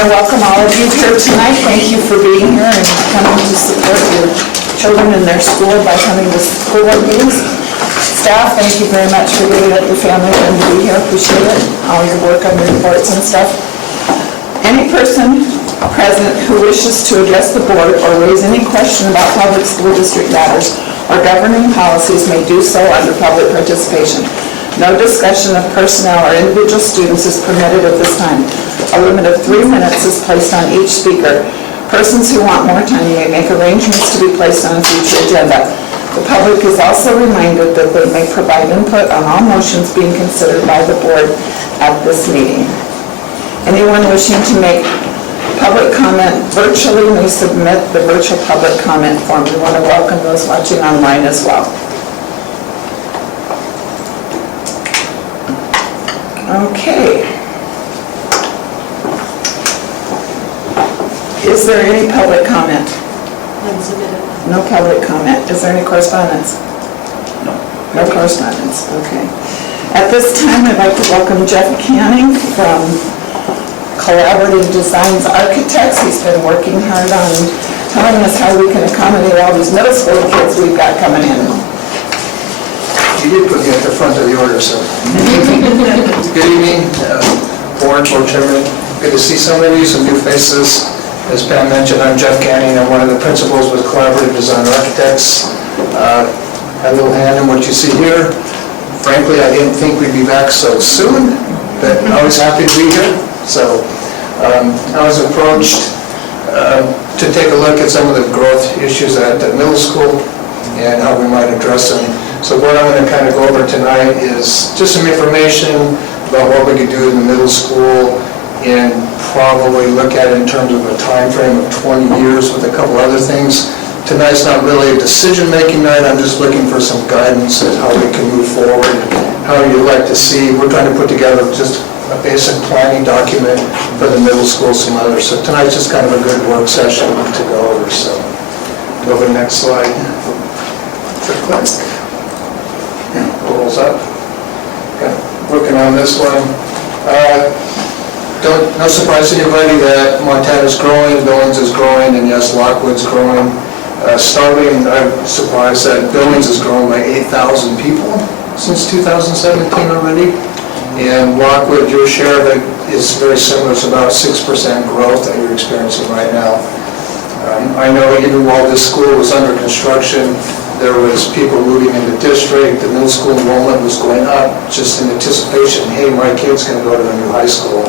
want to welcome all of you here tonight. Thank you for being here and coming to support your children in their school by coming to school board meetings. Staff, thank you very much for giving up your family and to be here. Appreciate it. All your work on your reports and stuff. Any person present who wishes to address the board or raise any question about public school district matters or governing policies may do so under public participation. No discussion of personnel or individual students is permitted at this time. A limit of 3 minutes is placed on each speaker. Persons who want more time may make arrangements to be placed on a future agenda. The public is also reminded that they may provide input on all motions being considered by the board at this meeting. Anyone wishing to make public comment virtually may submit the virtual public comment form. We want to welcome those watching online as well. Okay. Is there any public comment? No public comment. Is there any correspondence? No. No correspondence, okay. At this time, I'd like to welcome Jeff Canning from Collaborative Designs Architects. He's been working hard on telling us how we can accommodate all these middle school kids we've got coming in. You did put me at the front of the order, so. Good evening, board chairman. Good to see some of you, some new faces. As Pam mentioned, I'm Jeff Canning. I'm one of the principals with Collaborative Design Architects. Had a little hand in what you see here. Frankly, I didn't think we'd be back so soon, but I was happy to be here. So I was approached to take a look at some of the growth issues at the middle school and how we might address them. So what I'm going to kind of go over tonight is just some information about what we could do in the middle school and probably look at it in terms of a time frame of 20 years with a couple other things. Tonight's not really a decision-making night. I'm just looking for some guidance on how we can move forward, how you'd like to see. We're trying to put together just a basic planning document for the middle school, some others. So tonight's just kind of a good work session to go over. So go to the next slide. Click. Rolls up. Okay. Working on this one. No surprise to anybody that Montana's growing, Billings is growing, and yes, Lockwood's growing. Starting, I'm surprised that Billings has grown by 8,000 people since 2017 already. And Lockwood, your share of it is very similar. It's about 6% growth that you're experiencing right now. I know even while this school was under construction, there was people moving in the district. The middle school enrollment was going up just in anticipation, hey, my kid's going to go to a new high school.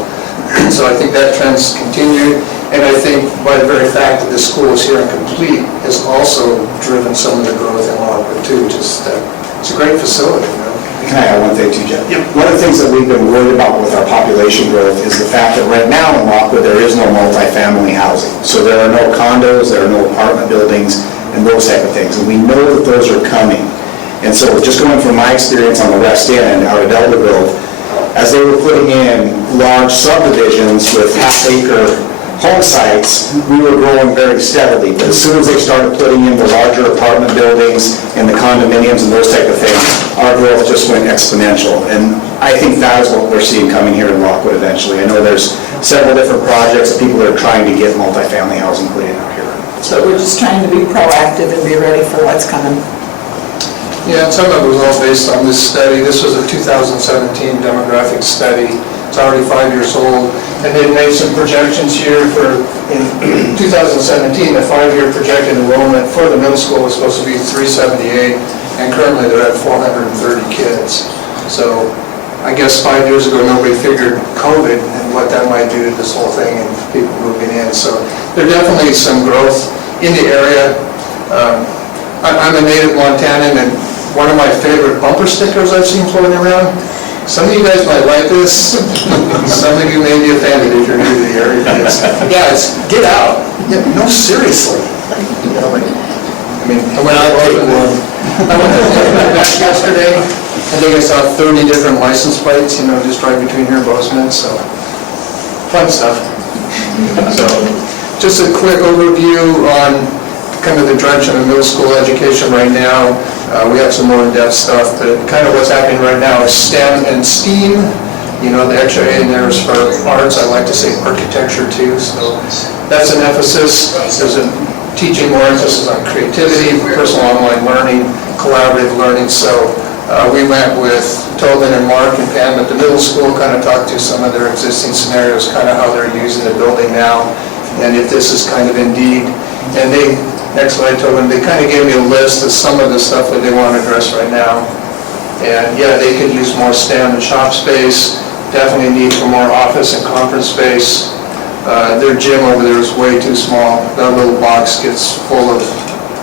So I think that trend's continued. And I think by the very fact that this school is here and complete has also driven some of the growth in Lockwood too. Just it's a great facility. You know? Can I add one thing too, Jeff? Yep. One of the things that we've been worried about with our population growth is the fact that right now in Lockwood there is no multifamily housing. So there are no condos, there are no apartment buildings, and those type of things. And we know that those are coming. And so just going from my experience on the west end out of Deltaville, as they were putting in large subdivisions with half-acre home sites, we were growing very steadily. But as soon as they started putting in the larger apartment buildings and the condominiums and those type of things, our growth just went exponential. And I think that is what we're seeing coming here in Lockwood eventually. I know there's several different projects that people are trying to get multifamily housing put in out here. So we're just trying to be proactive and be ready for what's coming. Yeah, and some of it was all based on this study. This was a 2017 demographic study. It's already 5 years old. And they made some projections here for, in 2017, the 5-year projected enrollment for the middle school was supposed to be 378, and currently they're at 430 kids. So I guess 5 years ago, nobody figured COVID and what that might do to this whole thing and people moving in. So there's definitely some growth in the area. I'm a native Montanan, and one of my favorite bumper stickers I've seen floating around, some of you guys might like this, some of you may be offended if you're new to the area. Guys, get out. Yeah, no, seriously. You know, like, I mean, I went out back yesterday, I think I saw 30 different license plates, you know, just right between here and Bozeman, so fun stuff. So, just a quick overview on kind of the direction of middle school education right now. We have some more in-depth stuff, but kind of what's happening right now is STEM and STEAM The extra A in there is for arts, I like to say architecture too, so that's an emphasis. There's a teaching more emphasis on creativity, personal online learning, collaborative learning, so we went with Tobin and Mark and Pam at the middle school, kind of talked to some of their existing scenarios, kind of how they're using the building now, and if this is kind of indeed, and they, next slide, Tobin, they kind of gave me a list of some of the stuff that they want to address right now. And yeah, they could use more STEM and shop space, definitely need for more office and conference space. Their gym over there is way too small. That little box gets full of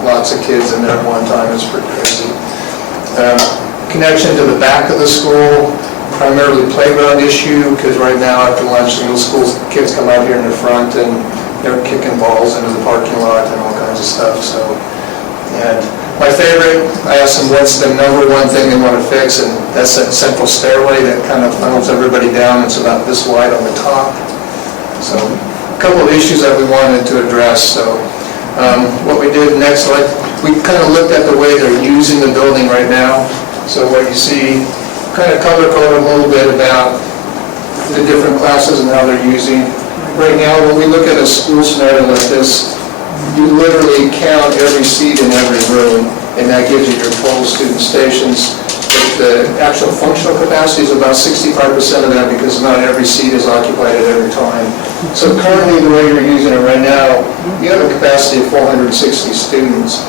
lots of kids in there at one time, it's pretty crazy. Connection to the back of the school, primarily playground issue, because right now after lunch, middle school kids come out here in the front and they're kicking balls into the parking lot and all kinds of stuff, so. And my favorite, I asked them what's the number one thing they want to fix, and that's that central stairway that kind of funnels everybody down. It's about this wide on the top. So a couple of issues that we wanted to address. So what we did next, we kind of looked at the way they're using the building right now. So what you see, kind of color-coded a little bit about the different classes and how they're using. Right now, when we look at a school scenario like this, you literally count every seat in every room, and that gives you your total student stations. But the actual functional capacity is about 65% of that, because not every seat is occupied at every time. So currently, the way you're using it right now, you have a capacity of 460 students.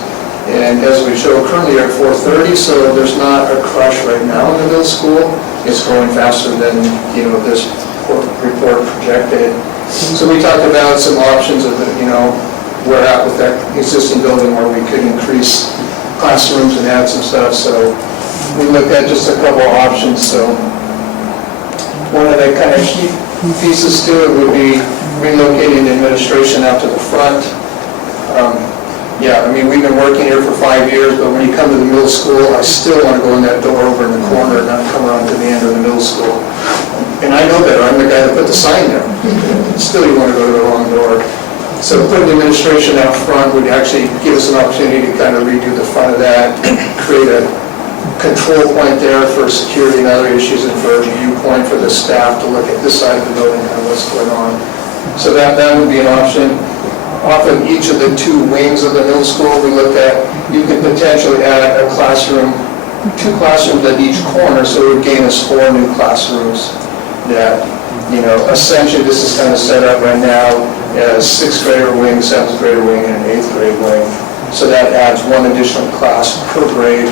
And as we show, currently you're at 430, so there's not a crush right now in the middle school. It's growing faster than, this report projected. So we talked about some options of, we're at with that existing building where we could increase classrooms and add some stuff. So we looked at just a couple of options. So one of the kind of key pieces to it would be relocating the administration out to the front. We've been working here for 5 years, but when you come to the middle school, I still want to go in that door over in the corner and not come around to the end of the middle school. And I know better, I'm the guy that put the sign there. Still, you want to go to the wrong door. So putting the administration out front would actually give us an opportunity to kind of redo the front of that, create a control point there for security and other issues, and for a viewpoint for the staff to look at this side of the building and what's going on. So that would be an option. Off of each of the two wings of the middle school, we looked at, you could potentially add a classroom, 2 classrooms at each corner, so it would gain us 4 new classrooms. That, essentially this is kind of set up right now as 6th grader wing, 7th grader wing, and an 8th grade wing. So that adds 1 additional class per grade.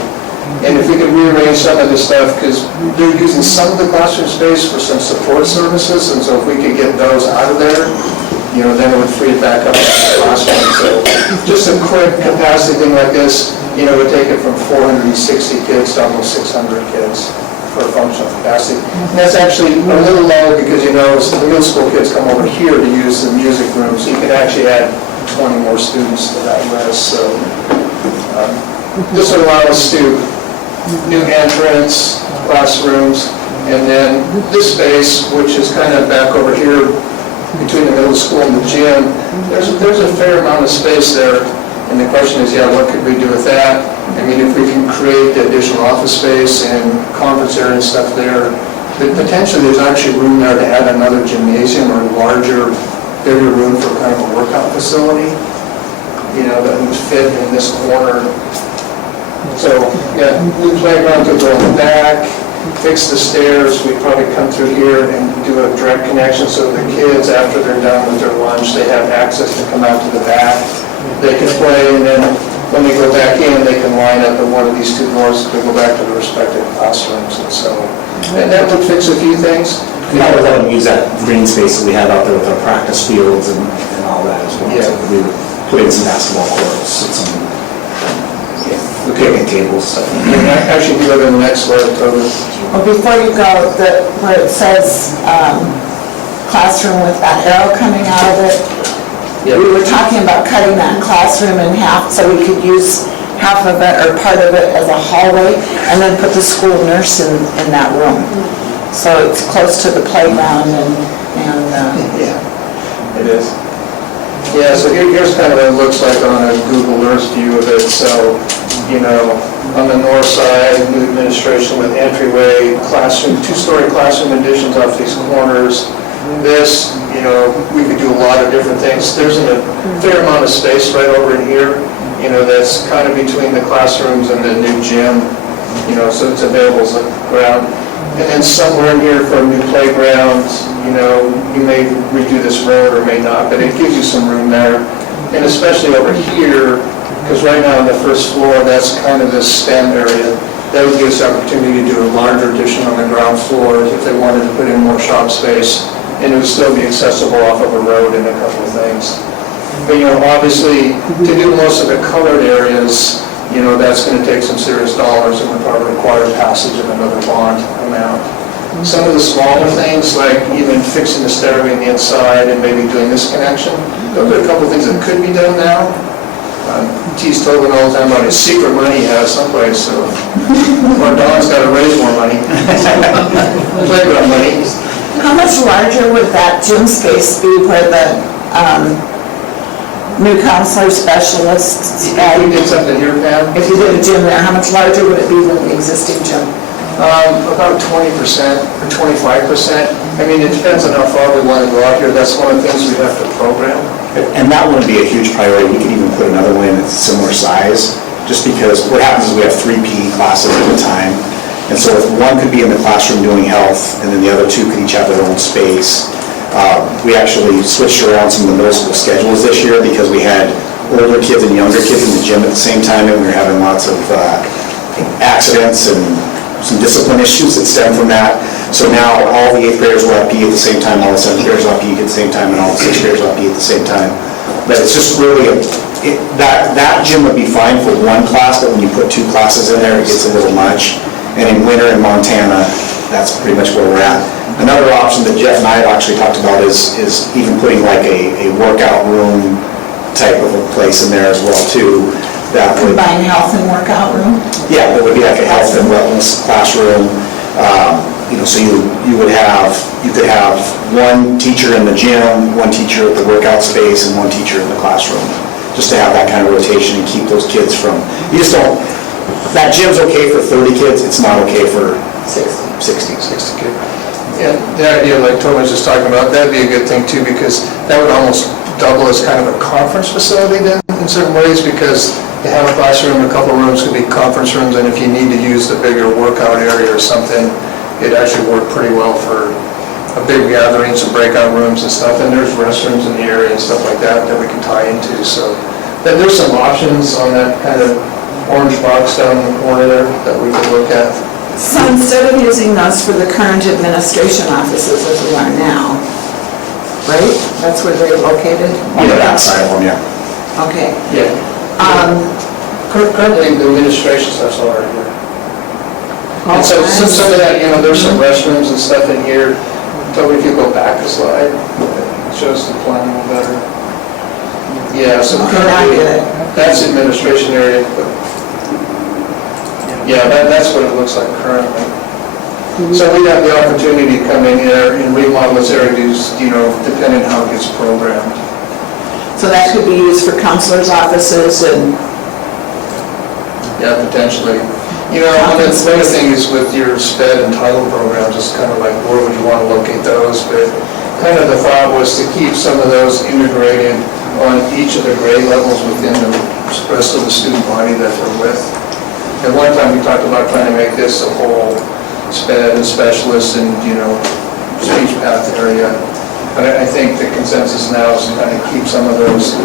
And if we could rearrange some of this stuff, because they're using some of the classroom space for some support services, and so if we could get those out of there, then it would free it back up to the classroom. So just a quick capacity thing like this, would take it from 460 kids to almost 600 kids for functional capacity. And that's actually a little low because, the middle school kids come over here to use the music room, so you can actually add 20 more students to that list. So this would allow us to new entrance, classrooms, and then this space, which is kind of back over here between the middle school and the gym, there's a fair amount of space there. And the question is, what could we do with that? If we can create the additional office space and conference area and stuff there, but potentially there's actually room there to add another gymnasium or larger, bigger room for kind of a workout facility, that would fit in this corner. So, new playground could go in the back, fix the stairs. We'd probably come through here and do a direct connection so the kids, after they're done with their lunch, they have access to come out to the back. They can play, and then when they go back in, they can line up at one of these 2 doors to go back to their respective classrooms. And so, and that would fix a few things. We would let them use that green space that we have out there with our practice fields and all that as well. Yeah. So we would put in some basketball courts and some picnic tables. So. And actually, if you go to the next slide, Toby. Well, before you go, where it says classroom with that arrow coming out of it, we were talking about cutting that classroom in half so we could use half of it or part of it as a hallway, and then put the school nurse in that room. So it's close to the playground and It is. Yeah, so here's kind of what it looks like on a Google Earth view of it. So you know, on the north side, new administration with entryway, classroom, two-story classroom additions off these corners. This, you know, we could do a lot of different things. There's a fair amount of space right over in here, you know, that's kind of between the classrooms and the new gym, you know, so it's available as a ground. And then somewhere in here for a new playground, you know, you may redo this road or may not, but it gives you some room there. And especially over here, because right now on the first floor, that's kind of this STEM area. That would give us the opportunity to do a larger addition on the ground floor if they wanted to put in more shop space. And it would still be accessible off of a road and a couple of things. But, you know, obviously, to do most of the colored areas, you know, that's going to take some serious dollars and would probably require passage of another bond amount. Some of the smaller things, like even fixing the stairway on the inside and maybe doing this connection, those are a couple of things that could be done now. T's talking all the time about his secret money he has someplace, so, or Don's got to raise more money. Playground money. How much larger would that gym space be where the new counselor specialists? If we did something here, Pam, If you did a gym there, how much larger would it be than the existing gym? about 20% or 25%. I mean, it depends on how far we want to go out here. That's one of the things we have to program. And that wouldn't be a huge priority. We could even put another one in that's similar size, just because what happens is we have 3 PE classes at a time. And so if one could be in the classroom doing health, and then the other 2 could each have their own space. We actually switched around some of the middle school schedules this year because we had older kids and younger kids in the gym at the same time, and we were having lots of accidents and some discipline issues that stem from that. So now all the 8th graders will have PE at the same time, all the 7th graders will have PE at the same time, and all the 6th graders will have PE at the same time. But it's just really, that gym would be fine for one class, but when you put 2 classes in there, it gets a little much. And in winter in Montana, that's pretty much where we're at. Another option that Jeff and I had actually talked about is even putting like a workout room type of a place in there as well too. That would, Combine health and workout room? yeah, it would be like a health and wellness classroom. You know, so you could have one teacher in the gym, one teacher at the workout space, and one teacher in the classroom, just to have that kind of rotation and keep those kids from, you just don't, that gym's okay for 30 kids, it's not okay for 60 kids. Yeah, the idea like Toby was just talking about, that'd be a good thing too, because that would almost double as kind of a conference facility then in certain ways, because you have a classroom, a couple rooms could be conference rooms, and if you need to use the bigger workout area or something, it actually worked pretty well for a big gathering, some breakout rooms and stuff, and there's restrooms in the area and stuff like that that we can tie into, so there's some options on that kind of orange box down in the corner there that we could look at. So instead of using those for the current administration offices as we are now, right? That's where they're located? On the backside of them, yeah. Okay. Yeah. Currently, the administration stuff's all right here. And so some of that, you know, there's some restrooms and stuff in here. Toby, if you go back a slide, it shows the plan a little better. Yeah, so Okay, now I currently, get it. that's the administration area. But yeah, that's what it looks like currently. So we have the opportunity to come in here and remodel this area, you know, depending on how it gets programmed. So that could be used for counselors' offices and... Yeah, potentially. You know, one of the things with your SPED and title programs is kind of like, where would you want to locate those? But kind of the thought was to keep some of those integrated on each of the grade levels within the rest of the student body that they're with. At one time, we talked about trying to make this a whole SPED and specialist and, you know, speech path area. But I think the consensus now is to kind of keep some of those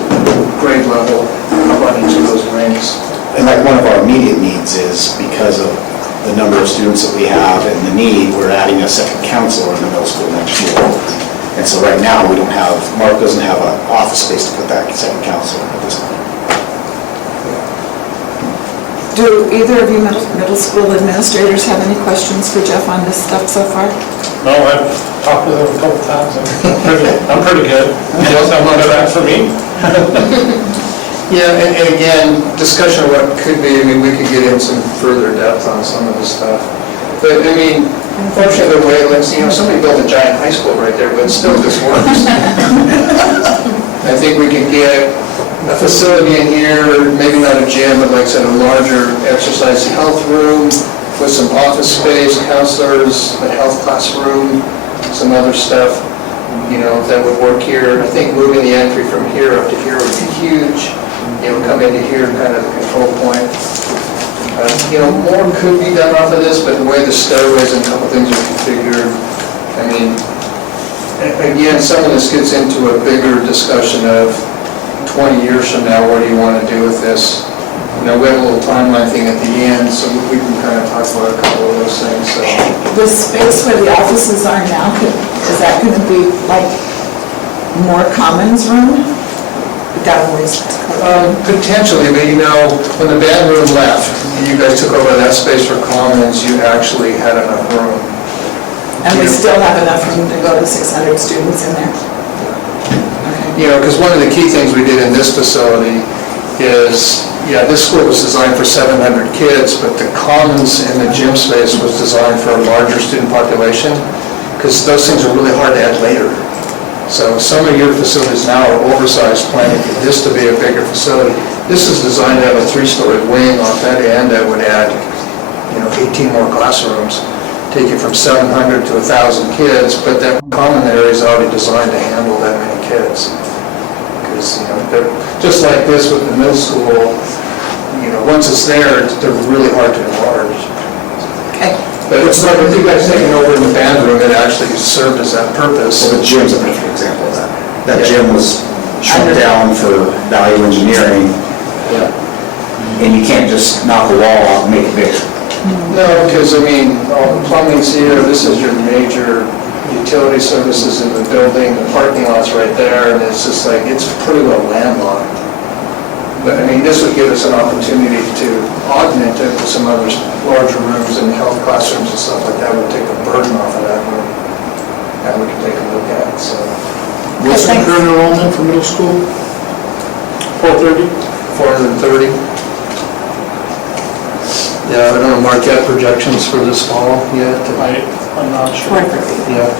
grade level up on each of those ranks. And like one of our immediate needs is because of the number of students that we have and the need, we're adding a second counselor in the middle school next year. And so right now, we don't have, Mark doesn't have an office space to put that second counselor at this point. Do either of you middle school administrators have any questions for Jeff on this stuff so far? No, I've talked with him a couple times, I'm pretty good. Yes, I'm not bad for me. Yeah, and again, discussion of what could be, I mean, we could get in some further depth on some of this stuff. But, I mean, unfortunately, the way it looks, you know, somebody built a giant high school right there, but still this works. I think we could get a facility in here, maybe not a gym, but like I said, a larger exercise health room with some office space, counselors, a health classroom, some other stuff, that would work here. I think moving the entry from here up to here would be huge. Come into here, kind of the control point. More could be done off of this, but the way the stairways and a couple things are configured, I mean, again, some of this gets into a bigger discussion of 20 years from now, what do you want to do with this? We have a little timeline thing at the end, so we can kind of talk about a couple of those things, so. The space where the offices are now, is that going to be like more commons room? Potentially, but when the band room left, you guys took over that space for commons, you actually had enough room. And we still have enough room to go to 600 students in there? Because one of the key things we did in this facility is, this school was designed for 700 kids, but the commons in the gym space was designed for a larger student population, because those things are really hard to add later. So some of your facilities now are oversized, planning for this to be a bigger facility. This is designed to have a 3-story wing off that end that would add, 18 more classrooms, take it from 700 to 1,000 kids, but that common area is already designed to handle that many kids. Because, they're just like this with the middle school, once it's there, they're really hard to enlarge. Okay. But it's like with you guys taking over in the band room, it actually served as that purpose. So the gym's a perfect example of that. That Yeah. gym was shrunk down for value engineering, Yeah. and you can't just knock a wall off and make it bigger. No, because, all the plumbing's here, this is your major utility services in the building, the parking lot's right there, and it's just like, it's pretty well landlocked. But, this would give us an opportunity to augment it with some other larger rooms and health classrooms and stuff like that, would take the burden off of that room, and we can take a look at it, so. What's the current enrollment for middle school? 430? 430. Yeah, I don't know, Mark, you have projections for this fall yet? I'm not sure. Yeah.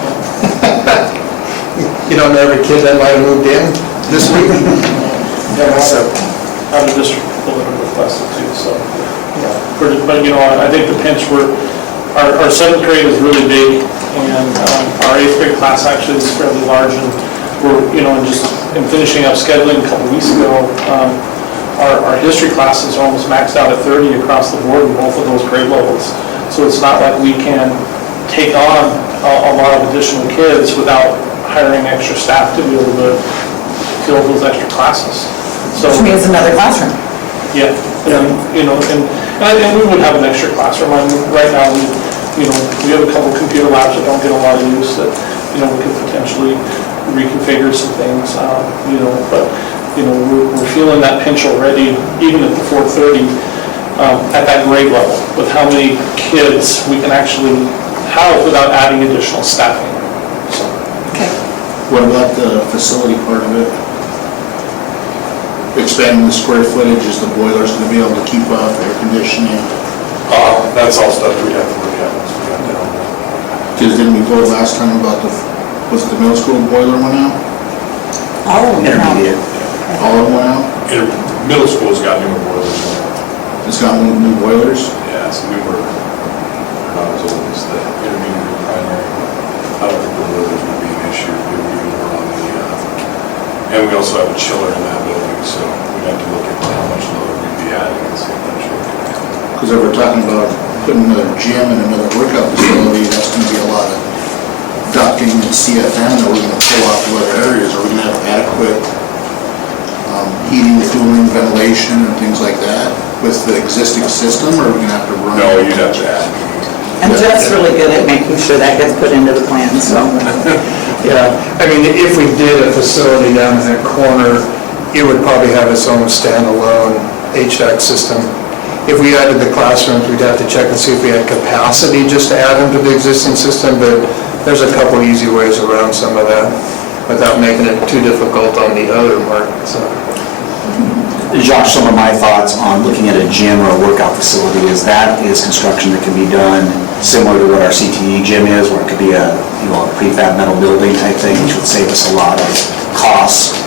You don't know every kid that might have moved in this week? So, Out of district people that are requested too, so. But, I think the pinch our 7th grade is really big, and our 8th grade class actually is fairly large, and we're, in finishing up scheduling a couple weeks ago, our history classes are almost maxed out at 30 across the board in both of those grade levels. So it's not like we can take on a lot of additional kids without hiring extra staff to be able to fill those extra classes. So, Which means another classroom. yeah, and we would have an extra classroom. Right now, we have a couple computer labs that don't get a lot of use that, we could potentially reconfigure some things, but, we're feeling that pinch already, even at the 430, at that grade level, with how many kids we can actually have without adding additional staffing. So, Okay. What about the facility part of it? Expanding the square footage, is the boilers going to be able to keep up, air conditioning? That's all stuff we'd have to look at once we got down there. Because didn't we vote last time about was it the middle school boiler went out? Oh, Intermediate. All of them went out? Middle school's got newer boilers. It's got new boilers? Yeah, it's newer. They're not as old as the intermediate and primary. I don't think the boilers would be an issue. We were on and we also have a chiller in that building, so we'd have to look at how much load we'd be adding and see if that chiller could handle. Because if we're talking about putting another gym and another workout facility, that's going to be a lot of ducting and CFM that we're going to pull off to other areas. Are we going to have adequate heating, cooling, ventilation, and things like that with the existing system, or are we going to have to run? No, you'd have to add. And Jeff's really good at making sure that gets put into the plan, so. yeah, if we did a facility down in that corner, it would probably have its own standalone HVAC system. If we added the classrooms, we'd have to check and see if we had capacity just to add them to the existing system, but there's a couple easy ways around some of that without making it too difficult on the other market, so. Josh, some of my thoughts on looking at a gym or a workout facility is construction that can be done similar to what our CTE gym is, where it could be a prefab metal building type thing, which would save us a lot of costs.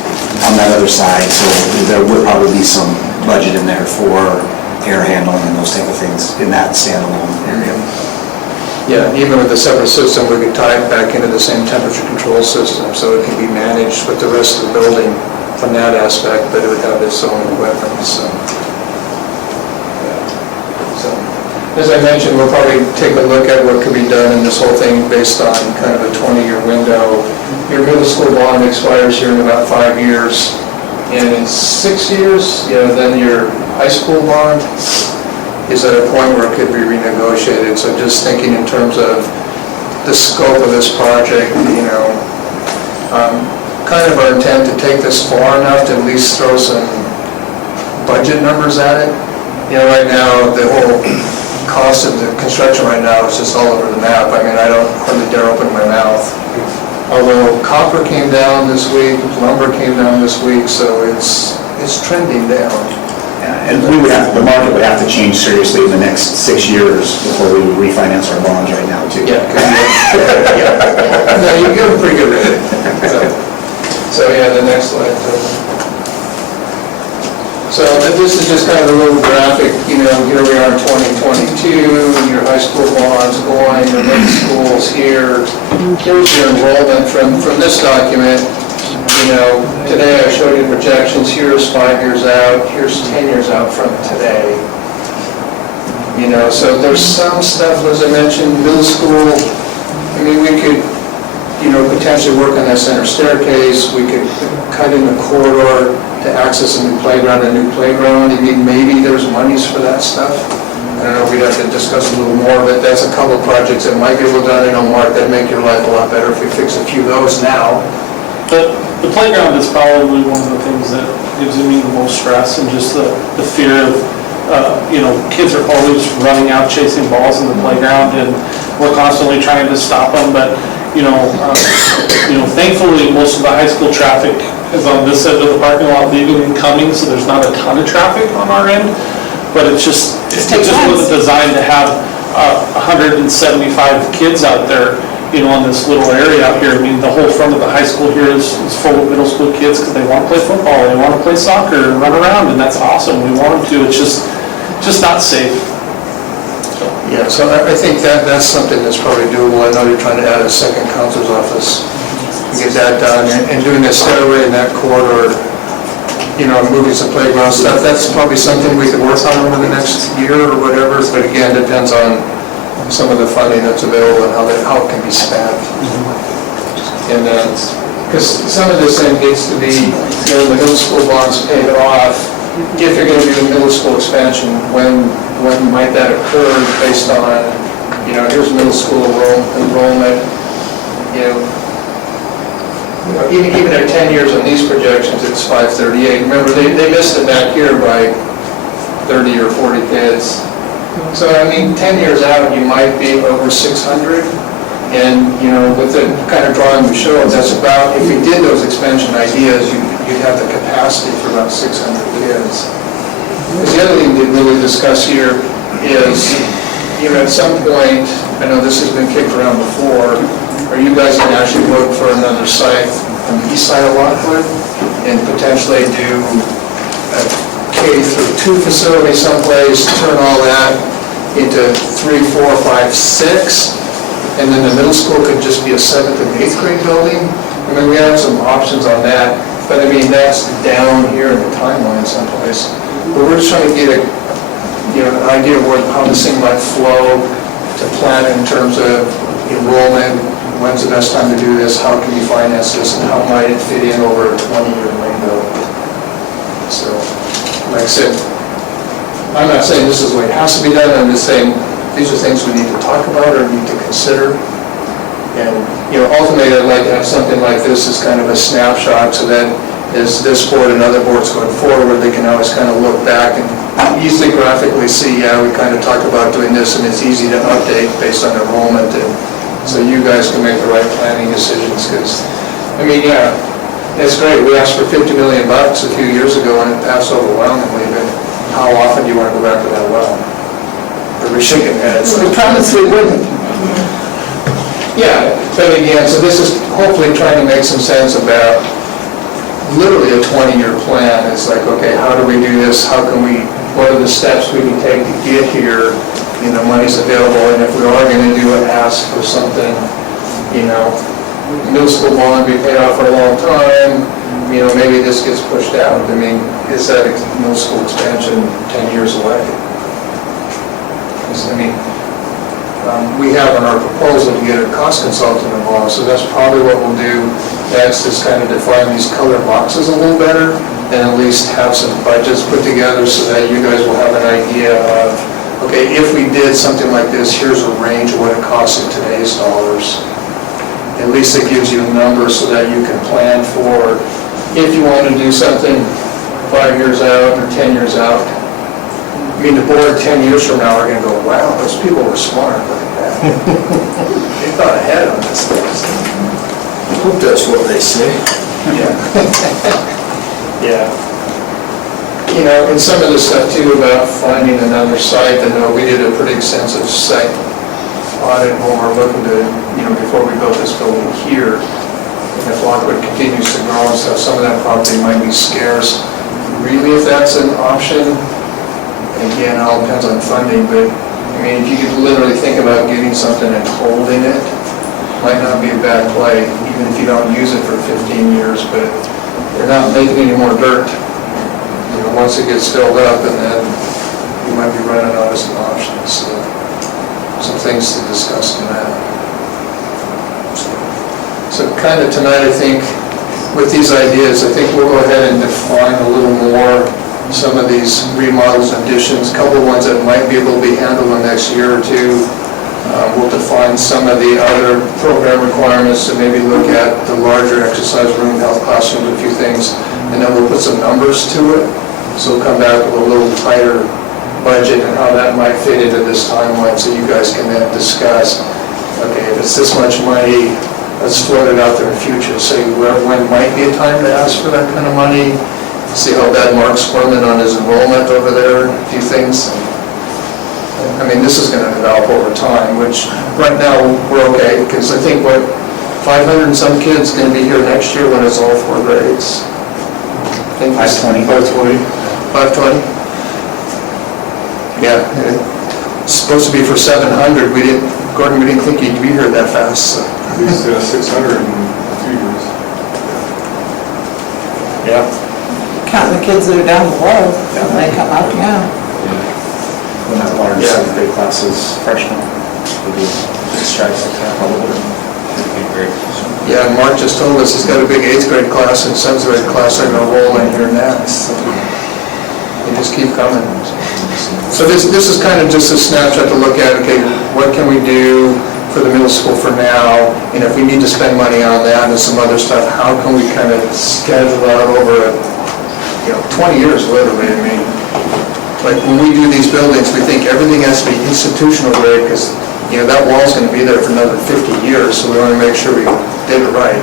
on that other side, so there would probably be some budget in there for air handling and those type of things in that standalone area. Yeah, even with a separate system, we could tie it back into the same temperature control system, so it can be managed with the rest of the building from that aspect, but it would have its own equipment, so. Yeah. So, as I mentioned, we'll probably take a look at what could be done in this whole thing based on kind of a 20-year window. Your middle school bond expires here in about 5 years, and in 6 years, then your high school bond is at a point where it could be renegotiated. So just thinking in terms of the scope of this project, kind of our intent to take this far enough to at least throw some budget numbers at it. Right now, the whole cost of the construction right now is just all over the map. I mean, I don't hardly dare open my mouth. Although copper came down this week, lumber came down this week, so it's trending down. And the market would have to change seriously in the next 6 years before we would refinance our bonds right now, too. Yeah. No, you give a pretty good rate. So yeah, the next slide. So this is just kind of a little graphic, here we are in 2022, your high school bonds going, your middle schools here. Here's your enrollment from this document. Today I showed you projections. Here's 5 years out, here's 10 years out from today. So there's some stuff, as I mentioned, middle school, I mean, we could, potentially work on that center staircase. We could cut in the corridor to access a new playground. I mean, maybe there's monies for that stuff. I don't know, we'd have to discuss a little more, but that's a couple of projects that might be able to done. Mark, that'd make your life a lot better if we fix a few of those now. The playground is probably one of the things that gives me the most stress, and just the fear of, kids are always running out chasing balls in the playground, and we're constantly trying to stop them, but, thankfully, most of the high school traffic is on this end of the parking lot, leaving and coming, so there's not a ton of traffic on our end, but it just wasn't designed to have 175 kids out there, on this little area out here. I mean, the whole front of the high school here is full of middle school kids because they want to play football, they want to play soccer, and run around, and that's awesome. We want them to. It's just not safe. Yeah, so I think that's something that's probably doable. I know you're trying to add a second counselor's office to get that done, and doing the stairway in that corridor, moving some playground stuff, that's probably something we could work on over the next year or whatever, but again, depends on some of the funding that's available and how it can be spent. And then, because some of this then needs to be, the middle school bonds paid off. If you're going to do a middle school expansion, when might that occur based on, here's middle school enrollment, even at 10 years on these projections, it's 538. Remember, they missed it back here by 30 or 40 kids. So, 10 years out, you might be over 600. And, with the kind of drawing we showed, that's about, if we did those expansion ideas, you'd have the capacity for about 600 kids. Because the other thing to really discuss here is, at some point, I know this has been kicked around before, are you guys going to actually look for another site on the east side of Lockwood and potentially do a K-2 facility someplace, turn all that into 3, 4, 5, 6, and then the middle school could just be a 7th and 8th grade building? We have some options on that, but that's down here in the timeline someplace. But we're just trying to get an idea of how this thing might flow, to plan in terms of enrollment, when's the best time to do this, how can you finance this, and how might it fit in over a 20-year window. So, like I said, I'm not saying this is the way it has to be done, I'm just saying these are things we need to talk about or need to consider. And, ultimately, I'd like to have something like this as kind of a snapshot, so that as this board and other boards going forward, they can always kind of look back and easily graphically see, we kind of talked about doing this, and it's easy to update based on enrollment, and so you guys can make the right planning decisions, because, it's great. We asked for $50 million a few years ago, and it passed overwhelmingly, but how often do you want to go back to that well? Or we're shaking heads. We promised we wouldn't. Yeah, but again, so this is hopefully trying to make some sense about, literally a 20-year plan. It's like, okay, how do we do this? How can we, what are the steps we can take to get here? You know, money's available, and if we are gonna do it, ask for something, you know, middle school bond be paid off for a long time, you know, maybe this gets pushed out. I mean, is that middle school expansion 10 years away? I mean, we have in our proposal to get a cost consultant involved, so that's probably what we'll do next, is kind of define these color boxes a little better, and at least have some budgets put together so that you guys will have an idea of, okay, if we did something like this, here's a range of what it costs in today's dollars. At least it gives you a number so that you can plan for, if you want to do something 5 years out or 10 years out. I mean, the board 10 years from now are going to go, wow, those people were smart, look at that. They thought ahead on this thing. I hope that's what they say. Yeah. Yeah. You know, and some of the stuff too about finding another site, I know we did a pretty extensive site audit when we're looking to, you know, before we built this building here. And if Lockwood continues to grow and stuff, some of that property might be scarce. Really, if that's an option, again, it all depends on funding, but, I mean, if you could literally think about getting something and holding it, might not be a bad play, even if you don't use it for 15 years, but they're not making any more dirt. You know, once it gets filled up, and then you might be running out of some options, so some things to discuss on that. So kind of tonight, I think, with these ideas, I think we'll go ahead and define a little more some of these remodels and additions, a couple of ones that might be able to be handled in the next year or two. We'll define some of the other program requirements to maybe look at the larger exercise room, health classrooms, a few things, and then we'll put some numbers to it. So we'll come back with a little tighter budget and how that might fit into this timeline, so you guys can then discuss, okay, if it's this much money, let's float it out there in the future, say when might be a time to ask for that kind of money. See how bad Mark's squirming on his enrollment over there, a few things. I mean, this is going to develop over time, which right now we're okay, because I think, what, 500 and some kids going to be here next year when it's all 4 grades? 520. 520. 520? Yeah, it's supposed to be for 700. Gordon, we didn't think you'd be here that fast, so. At least 600 in 2 years. Yeah. Counting the kids that are down below, when they come up, yeah. When that large Yeah. 7th grade class is freshman, it'll be just shy of 600 probably. It'd be great. Yeah, and Mark just told us he's got a big 8th grade class and 7th grade class are going to roll in here next. So they just keep coming. So this is kind of just a snapshot to look at, okay, what can we do for the middle school for now? And if we need to spend money on that and some other stuff, how can we kind of schedule that over 20 years literally? I mean, like when we do these buildings, we think everything has to be institutional grade because, you know, that wall's going to be there for another 50 years, so we want to make sure we did it right.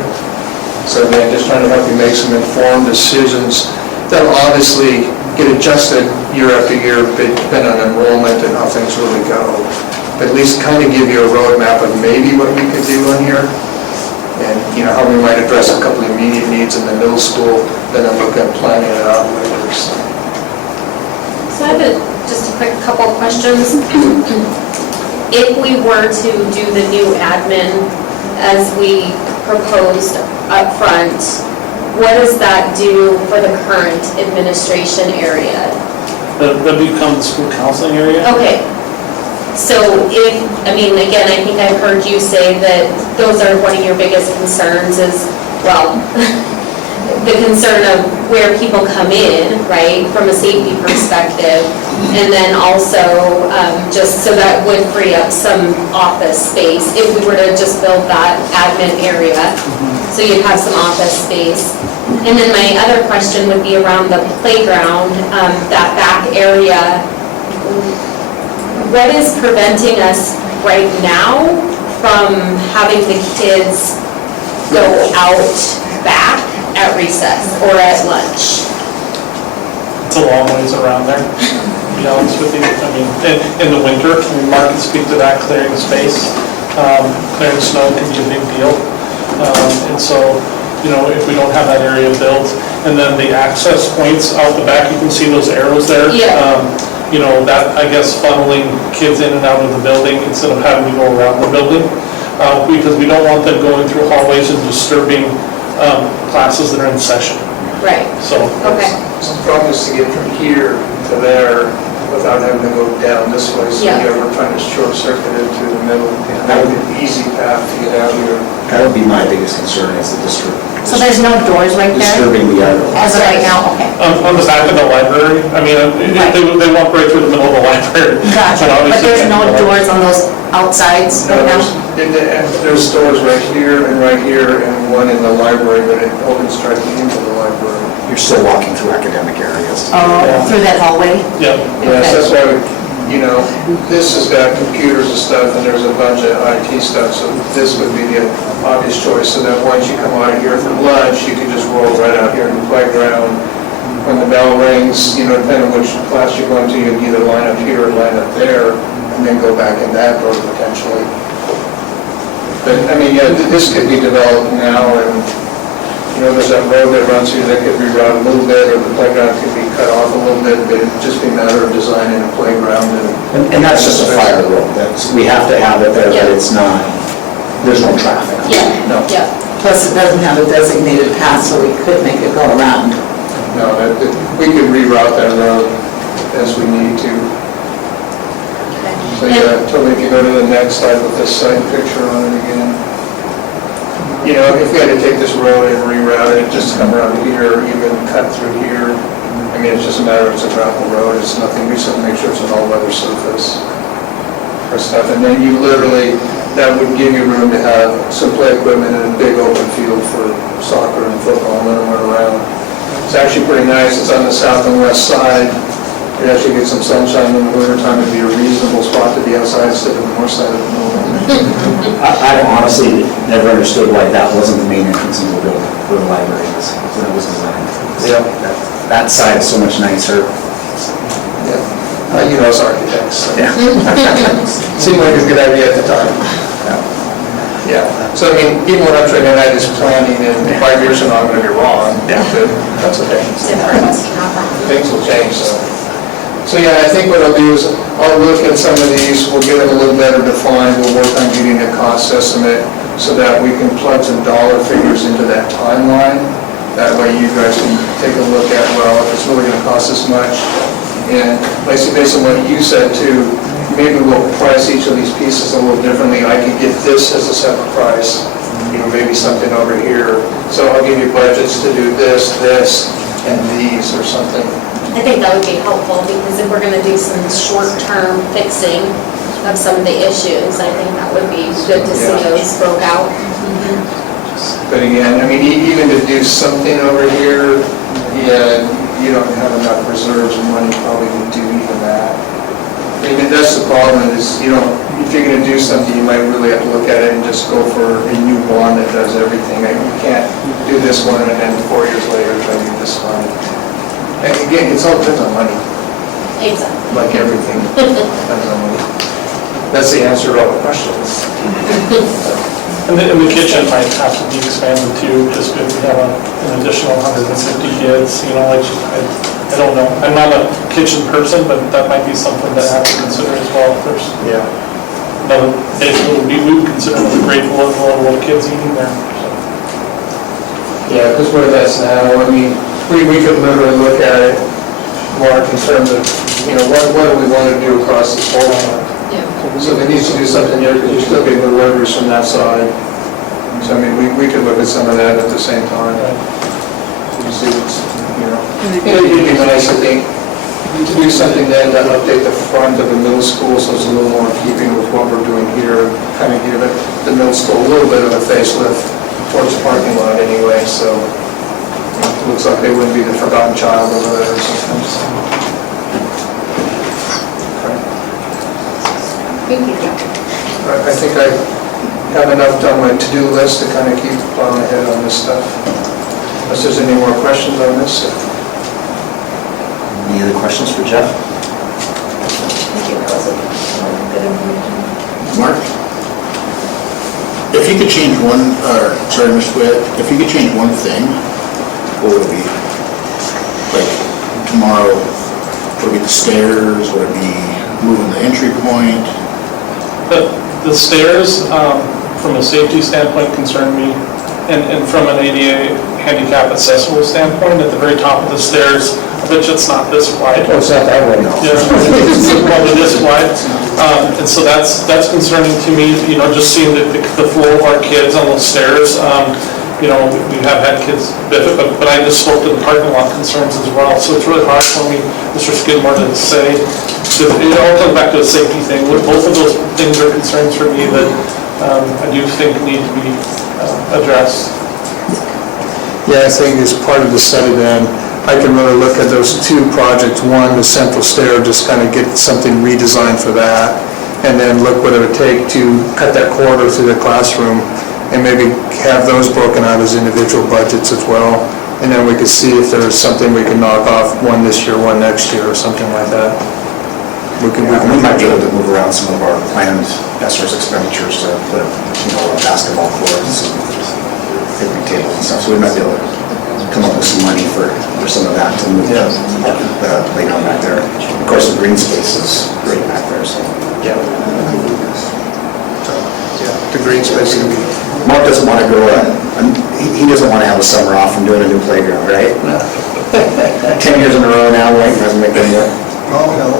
So again, just trying to help you make some informed decisions that'll obviously get adjusted year after year, depending on enrollment and how things really go. But at least kind of give you a roadmap of maybe what we could do in here, and, you know, how we might address a couple of immediate needs in the middle school, then look at planning it out later. So I have just a quick couple of questions. If we were to do the new admin as we proposed up front, what does that do for the current administration area? That become the school counseling area. Okay, so if, I mean, again, I think I've heard you say that those are one of your biggest concerns is, well, the concern of where people come in, right, from a safety perspective, and then also just so that would free up some office space if we were to just build that admin area, so you'd have some office space. And then my other question would be around the playground, that back area. What is preventing us right now from having the kids go out back at recess or at lunch? It's a long ways around there, to be honest with you. I mean, in the winter, I mean, Mark can speak to that, clearing space. Clearing snow can be a big deal. And so, you know, if we don't have that area built, And then the access points out the back, you can see those arrows there. Yeah. You know, that, I guess, funneling kids in and out of the building instead of having to go around the building. Because we don't want them going through hallways and disturbing classes that are in session. Right, So, okay. Some problem is to get from here to there without having to go down this way. So Yeah. you're ever trying to short circuit it through the middle. That would be an easy path to get out here. That would be my biggest concern is the So there's no doors right there? disturbing the other. As of right now, okay. on the back of the library, I mean, they walk right through the middle of the library. Gotcha, but there's no doors on those outsides No, right now? there's stores right here and one in the library, but it opens directly into the library. You're still walking through academic areas. Oh, through that hallway? Yep. Yes, that's why, this has got computers and stuff, and there's a bunch of IT stuff, so this would be the obvious choice, so that once you come out of here for lunch, you can just roll right out here in the playground. When the bell rings, depending on which class you're going to, you can either line up here or line up there, and then go back in that door potentially. But, I mean, yeah, this could be developed now, and, there's that road that runs here that could be routed a little bit, or the playground could be cut off a little bit, but it'd just be a matter of designing a playground And that's just a fire road. We have to have it there, but Yeah. it's not, there's no traffic. Yeah, No. yeah. Plus, it doesn't have a designated path, so we could make it go around. No, we could reroute that road as we need to. So, yeah, totally, if you go to the next slide with this site picture on it again. If we had to take this road and reroute it, just come around here, even cut through here, I mean, it's just a matter of it's a gravel road, it's nothing, we just have to make sure it's an all-weather surface or stuff. And then you literally, that would give you room to have some play equipment and a big open field for soccer and football and let them run around. It's actually pretty nice, it's on the south and west side. It actually gets some sunshine in the winter time, it'd be a reasonable spot to be outside instead of the north side of the building. I honestly never understood why that wasn't the main entrance into the building, where the library is, when it was designed. Yeah. That side is so much nicer. Yeah. Us architects. So. Yeah. Seemed like a good idea at the time. Yeah. So, I mean, even when I'm trying to add this planning, and 5 years from now, I'm going to be wrong. Yeah. But that's okay. Different. Things will change, so. So, yeah, I think what I'll do is, I'll look at some of these, we'll get them a little better defined, we'll work on getting a cost estimate so that we can plug some dollar figures into that timeline. That way you guys can take a look at, well, if it's really gonna cost this much. And based on what you said too, maybe we'll price each of these pieces a little differently. I could get this as a separate price, maybe something over here. So I'll give you budgets to do this, and these or something. I think that would be helpful, because if we're gonna do some short-term fixing of some of the issues, I think that would be good to see Yeah. those broke out. But again, I mean, even to do something over here, yeah, you don't have enough reserves and money probably to do even that. I mean, that's the problem is, if you're gonna do something, you might really have to look at it and just go for a new one that does everything. I mean, you can't do this one and then 4 years later try to do this one. And again, it's all depends on money, Exactly. like everything depends on money. That's the answer to all the questions. And the kitchen might have to be expanded too, just if we have an additional 150 kids, I don't know. I'm not a kitchen person, but that might be something that I have to consider as well first. Yeah. But basically, we would consider it a great level of kids eating there. so. Yeah, because where that's now, I mean, we could literally look at it, Mark, in terms of, what do we want to do across this whole line? Yeah. So if it needs to do something here, because you're still getting the deliveries from that side. So I mean, we could look at some of that at the same time. You see, it'd be nice, I think, to do something then to update the front of the middle school, so it's a little more in keeping with what we're doing here, kind of give it, the middle school, a little bit of a facelift towards the parking lot anyway, so it looks like they wouldn't be the forgotten child over there or something. Thank you. I think I have enough on my to-do list to kind of keep plowing ahead on this stuff. Unless there's any more questions on this. Any other questions for Jeff? Thank you, that was a good information. Mark? If you could change Mr. Witt, if you could change one thing, what would it be? tomorrow? Would it be the stairs, would it be moving the entry point? The stairs, from a safety standpoint, concern me, and from an ADA handicap accessible standpoint, at the very top of the stairs, I bet you it's not this wide. Oh, it's not that way, no. Yeah, it's probably this wide. And so that's concerning to me, you know, just seeing the flow of our kids on those stairs. You know, we have had kids benefit, but I just spoke to the parking lot concerns as well. So it's really hard for me, Mr. Skidmore, to say, it all comes back to a safety thing. Both of those things are concerns for me that I do think need to be addressed. Yeah, I think as part of the study then, I can really look at those two projects. One, the central stair, just kind of get something redesigned for that. And then look what it would take to cut that corridor through the classroom and maybe have those broken out as individual budgets as well. And then we could see if there's something we can knock off, one this year, one next year, or something like that. We might be able to move around some of our planned ESSER's expenditures to put, basketball courts and picnic tables and stuff. So we might be able to come up with some money for some of that to move the playground back there. Of course, the green space is great back there, so. Yeah. The green space is going to be... Mark doesn't want to go, he doesn't want to have a summer off from doing a new playground, right? 10 years in a row now, right? Doesn't make any more. Oh, no.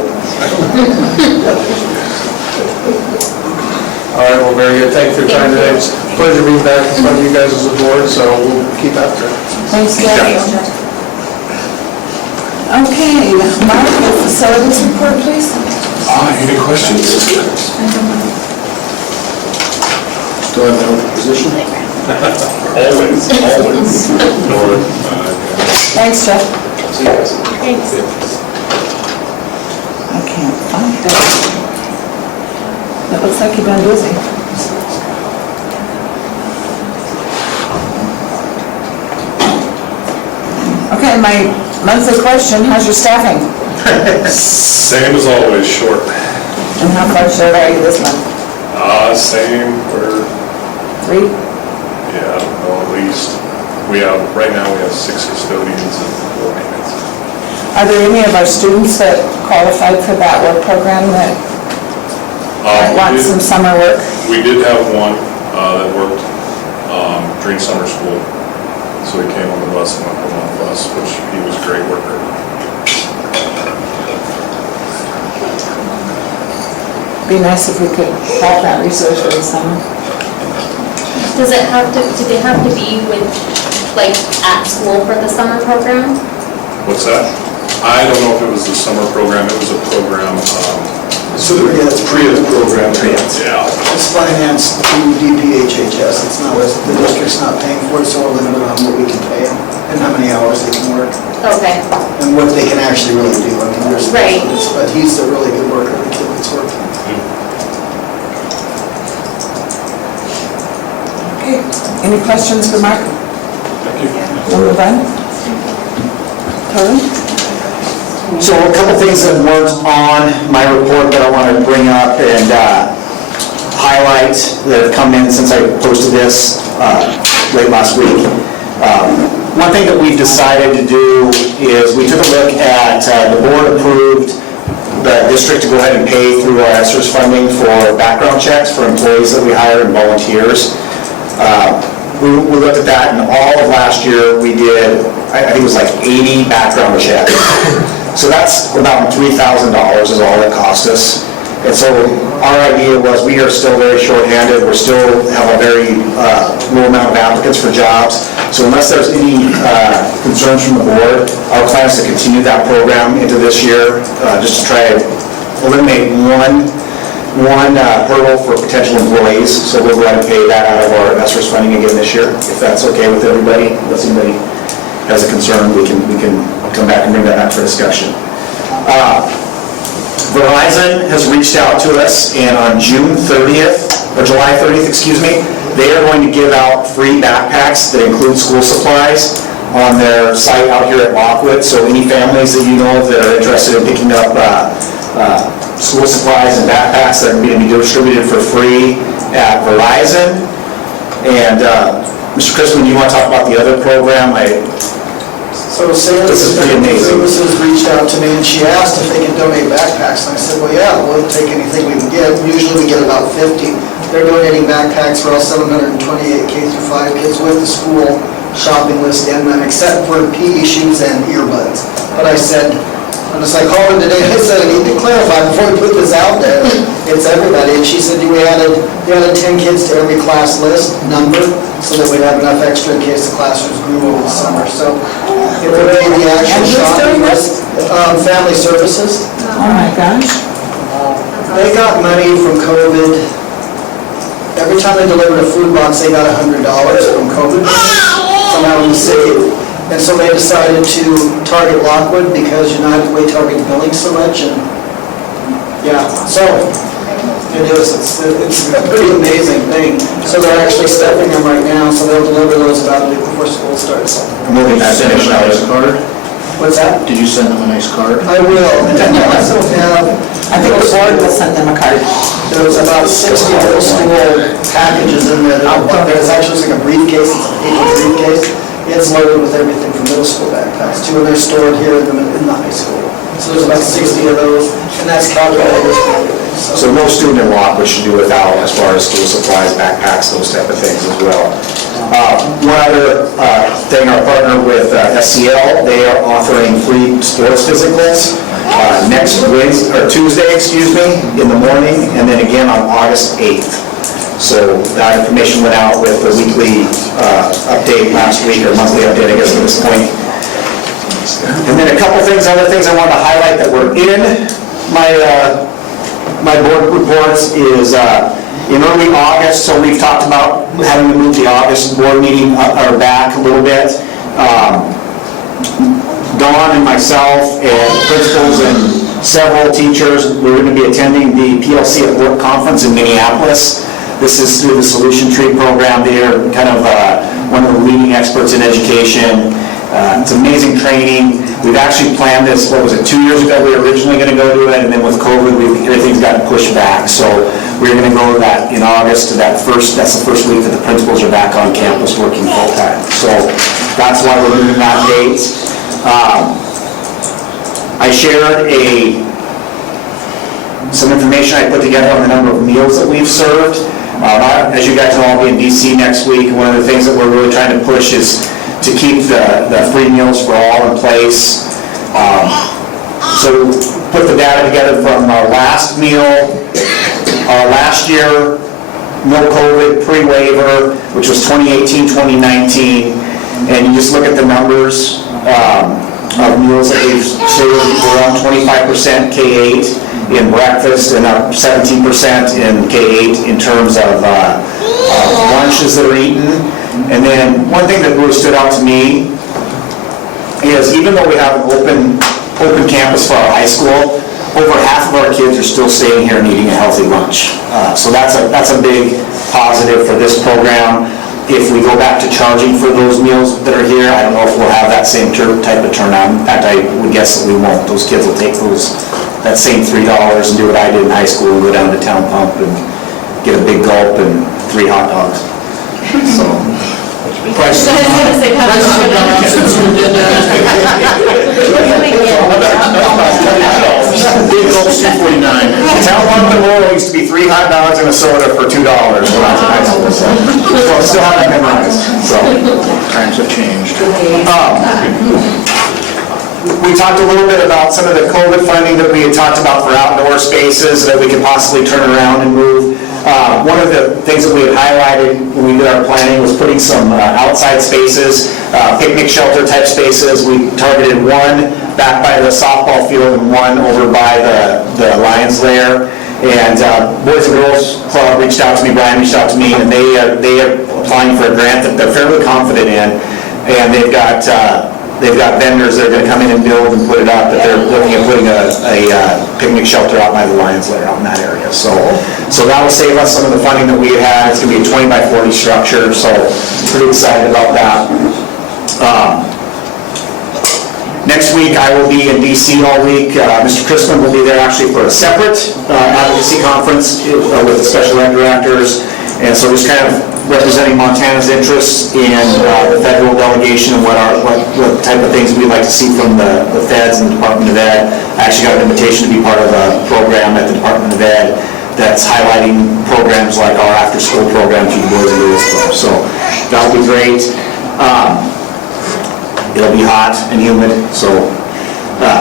All right, well, very good. Thank you for your time today. It's a pleasure being back in front of you guys as a board, so we'll keep after it. Thanks, Gary. Okay, Mark, the facilities report, please. Any questions? Still have that open position? Always. Thanks, Jeff. See you guys. Thanks. I can't find it. It looks like you've been busy. Okay, my monthly question, how's your staffing? Same as always, short. And how far short are you this month? Same, we're, 3? yeah, well, at least, right now we have 6 custodians and 4 maintenance. Are there any of our students that qualified for that work program that want some summer work? We did have one that worked during summer school, so he came on the bus and went home on the bus, which he was a great worker. Be nice if we could have that resource for the summer. Do they have to be with, like, at school for the summer program? What's that? I don't know if it was the summer program, it was a program, So it's pre-ed program. Yeah. It's financed through DPHHS. It's not, the district's not paying for it, so we're limited on what we can pay them and how many hours they can work Okay, and what they can actually really do. I mean, there's, Right. but he's a really good worker, the kid that's working. Okay, any questions for Mark? Thank you. We'll move on. Tony? So a couple things that weren't on my report that I want to bring up and highlight that have come in since I posted this late last week. One thing that we've decided to do is we took a look at, the board approved the district to go ahead and pay through our ESSER's funding for background checks for employees that we hire and volunteers. We looked at that, and all of last year we did, I think it was like 80 background checks. So that's about $3,000 is all it cost us. And so our idea was we are still very short-handed. We still have a very low amount of applicants for jobs. So unless there's any concerns from the board, our plan is to continue that program into this year, just to try to eliminate one hurdle for potential employees. So we'll go ahead and pay that out of our ESSER's funding again this year, if that's okay with everybody. Unless anybody has a concern, we can come back and bring that back for discussion. Verizon has reached out to us, and on June 30th, or July 30th, excuse me, they are going to give out free backpacks that include school supplies on their site out here at Lockwood. So any families that you know that are interested in picking up school supplies and backpacks that are going to be distributed for free at Verizon. And Mr. Chrisman, do you want to talk about the other program? So Sarah This is pretty amazing. Services reached out to me and she asked if they could donate backpacks. And I said, well, yeah, we'll take anything we can get. Usually we get about 50. They're donating backpacks for all 728 K-5 kids with the school shopping list in them, except for PE shoes and earbuds. But I said, I called her today, I said, I need to clarify before we put this out there, it's everybody. And she said, we added 10 kids to every class list number, so that we'd have enough extra in case the classrooms grew over the summer. So it would be the actual And who's doing shopping this? list. Family Services. Oh my gosh. They got money from COVID. Every time they delivered a food box, they got $100 from COVID from out in the city. And so they decided to target Lockwood because United Way targets billing so much, and yeah, so it is, it's a pretty amazing thing. So they're actually stepping them right now, so they'll deliver those about a week before school starts. I'm looking at Send them a nice card? What's that? Did you send them a nice card? I will. I also have, I think the board will send them a card. there's about 60 middle school packages in there. There's actually like a briefcase, it's a paper briefcase. It's loaded with everything from middle school backpacks too, and they're stored here in the high school. So there's about 60 of those, and that's calculators and everything. So no student in Lockwood should do without as far as school supplies, backpacks, those type of things as well. One other thing, our partner with SCL, they are offering free sports physicals next Wednesday, or Tuesday, in the morning, and then again on August 8th. So that information went out with the weekly update last week, or monthly update, I guess, at this point. And then a couple things, other things I wanted to highlight that were in my board reports is in early August, so we've talked about having to move the August board meeting or back a little bit. Dawn and myself and principals and several teachers, we're going to be attending the PLC at Work conference in Minneapolis. This is through the Solution Tree program. They are kind of one of the leading experts in education. It's amazing training. We've actually planned this, 2 years ago, we were originally going to go do it, and then with COVID, everything's gotten pushed back. So we're going to go to that in August, that's the first week that the principals are back on campus working full-time. So that's why we're moving that date. I shared some information I put together on the number of meals that we've served. As you guys know, I'll be in DC next week, and one of the things that we're really trying to push is to keep the free meals for all in place. So put the data together from our last meal, last year, no COVID, pre-waiver, which was 2018, 2019, and you just look at the numbers of meals that we've served. We're around 25% K-8 in breakfast and up 17% in K-8 in terms of lunches that are eaten. And then one thing that really stood out to me is even though we have an open campus for our high school, over half of our kids are still staying here and eating a healthy lunch. So that's a big positive for this program. If we go back to charging for those meals that are here, I don't know if we'll have that same type of turnout. In fact, I would guess that we won't. Those kids will take that same $3 and do what I did in high school, go down to Town Pump and get a big gulp and 3 hot dogs. So, prices. Big gulp's $2.49. Town Pump and Laurel used to be 3 hot dogs and a soda for $2 when I was in high school. So I still have that memorized. So Times have changed. we talked a little bit about some of the COVID funding that we had talked about for outdoor spaces that we could possibly turn around and move. One of the things that we had highlighted when we did our planning was putting some outside spaces, picnic shelter type spaces. We targeted one back by the softball field and one over by the Lions Lair. And Boys and Girls Club reached out to me, Brian reached out to me, and they are applying for a grant that they're fairly confident in. And they've got vendors that are going to come in and build and put it up, that they're looking at putting a picnic shelter out by the Lions Lair out in that area. So that will save us some of the funding that we had. It's going to be a 20 by 40 structure, so pretty excited about that. Next week, I will be in DC all week. Mr. Crispin will be there actually for a separate advocacy conference with the special ed directors. And so just kind of representing Montana's interests in the federal delegation and what type of things we'd like to see from the feds and the Department of Ed. I actually got an invitation to be part of a program at the Department of Ed that's highlighting programs like our after-school program through the Boys and Girls Club. So that'll be great. It'll be hot and humid, so.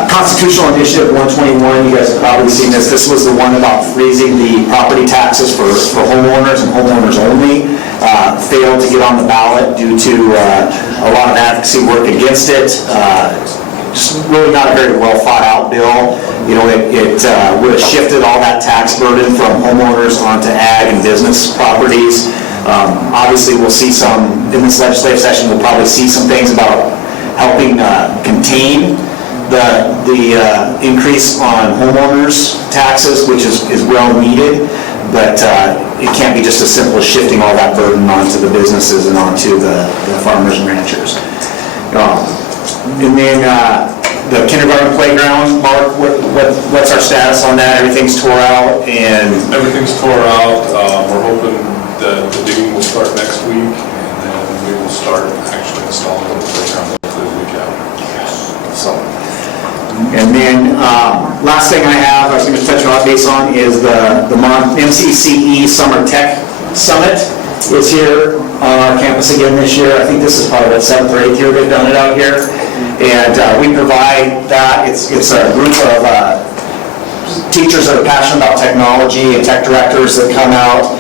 Constitutional Initiative 121, you guys have probably seen this. This was the one about freezing the property taxes for homeowners and homeowners only. Failed to get on the ballot due to a lot of advocacy work against it. Just really not a very well thought out bill. You know, it would have shifted all that tax burden from homeowners onto ag and business properties. Obviously, we'll see some, in this legislative session, we'll probably see some things about helping contain the increase on homeowners' taxes, which is well needed, but it can't be just as simple as shifting all that burden onto the businesses and onto the farmers and ranchers. And then the kindergarten playground, Mark, what's our status on that? Everything's tore out and... Everything's tore out. We're hoping that the digging will start next week, and then we will start actually installing the playground hopefully the week after. So, and then last thing I have, I was going to touch base on is the MCCE Summer Tech Summit is here on our campus again this year. I think this is probably the 7th or 8th year they've done it out here. And we provide that. It's a group of teachers that are passionate about technology and tech directors that come out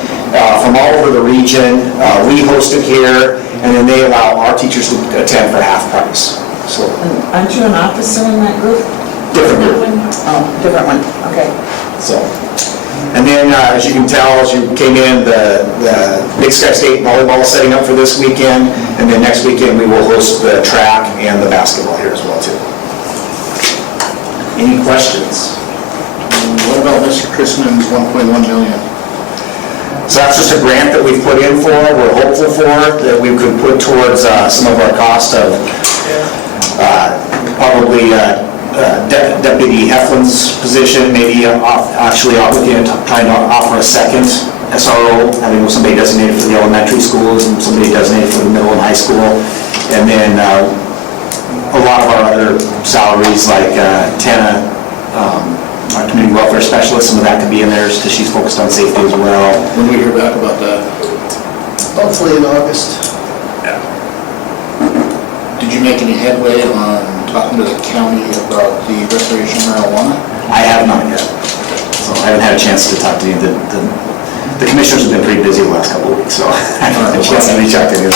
from all over the region. We host it here, and then they allow our teachers to attend for half price. So, Aren't you an officer in that group? different group. Oh, different one, okay. So, and then as you can tell, as you came in, the Big Sky State volleyball is setting up for this weekend, and then next weekend we will host the track and the basketball here as well too. Any questions? What about Mr. Chrisman's 1.1 million? So that's just a grant that we've put in for, we're hopeful for, that we could put towards some of our cost of probably Deputy Heflin's position, maybe actually looking at trying to offer a second SRO, having somebody designated for the elementary schools and somebody designated for the middle and high school. And then a lot of our other salaries like Tana, our community welfare specialist, some of that could be in there because she's focused on safety as well. When we hear back about that? Hopefully in August. Did you make any headway on talking to the county about the recreational marijuana? I have not yet, so I haven't had a chance to talk to you. The commissioners have been pretty busy the last couple of weeks, so I haven't had a chance to reach out to you.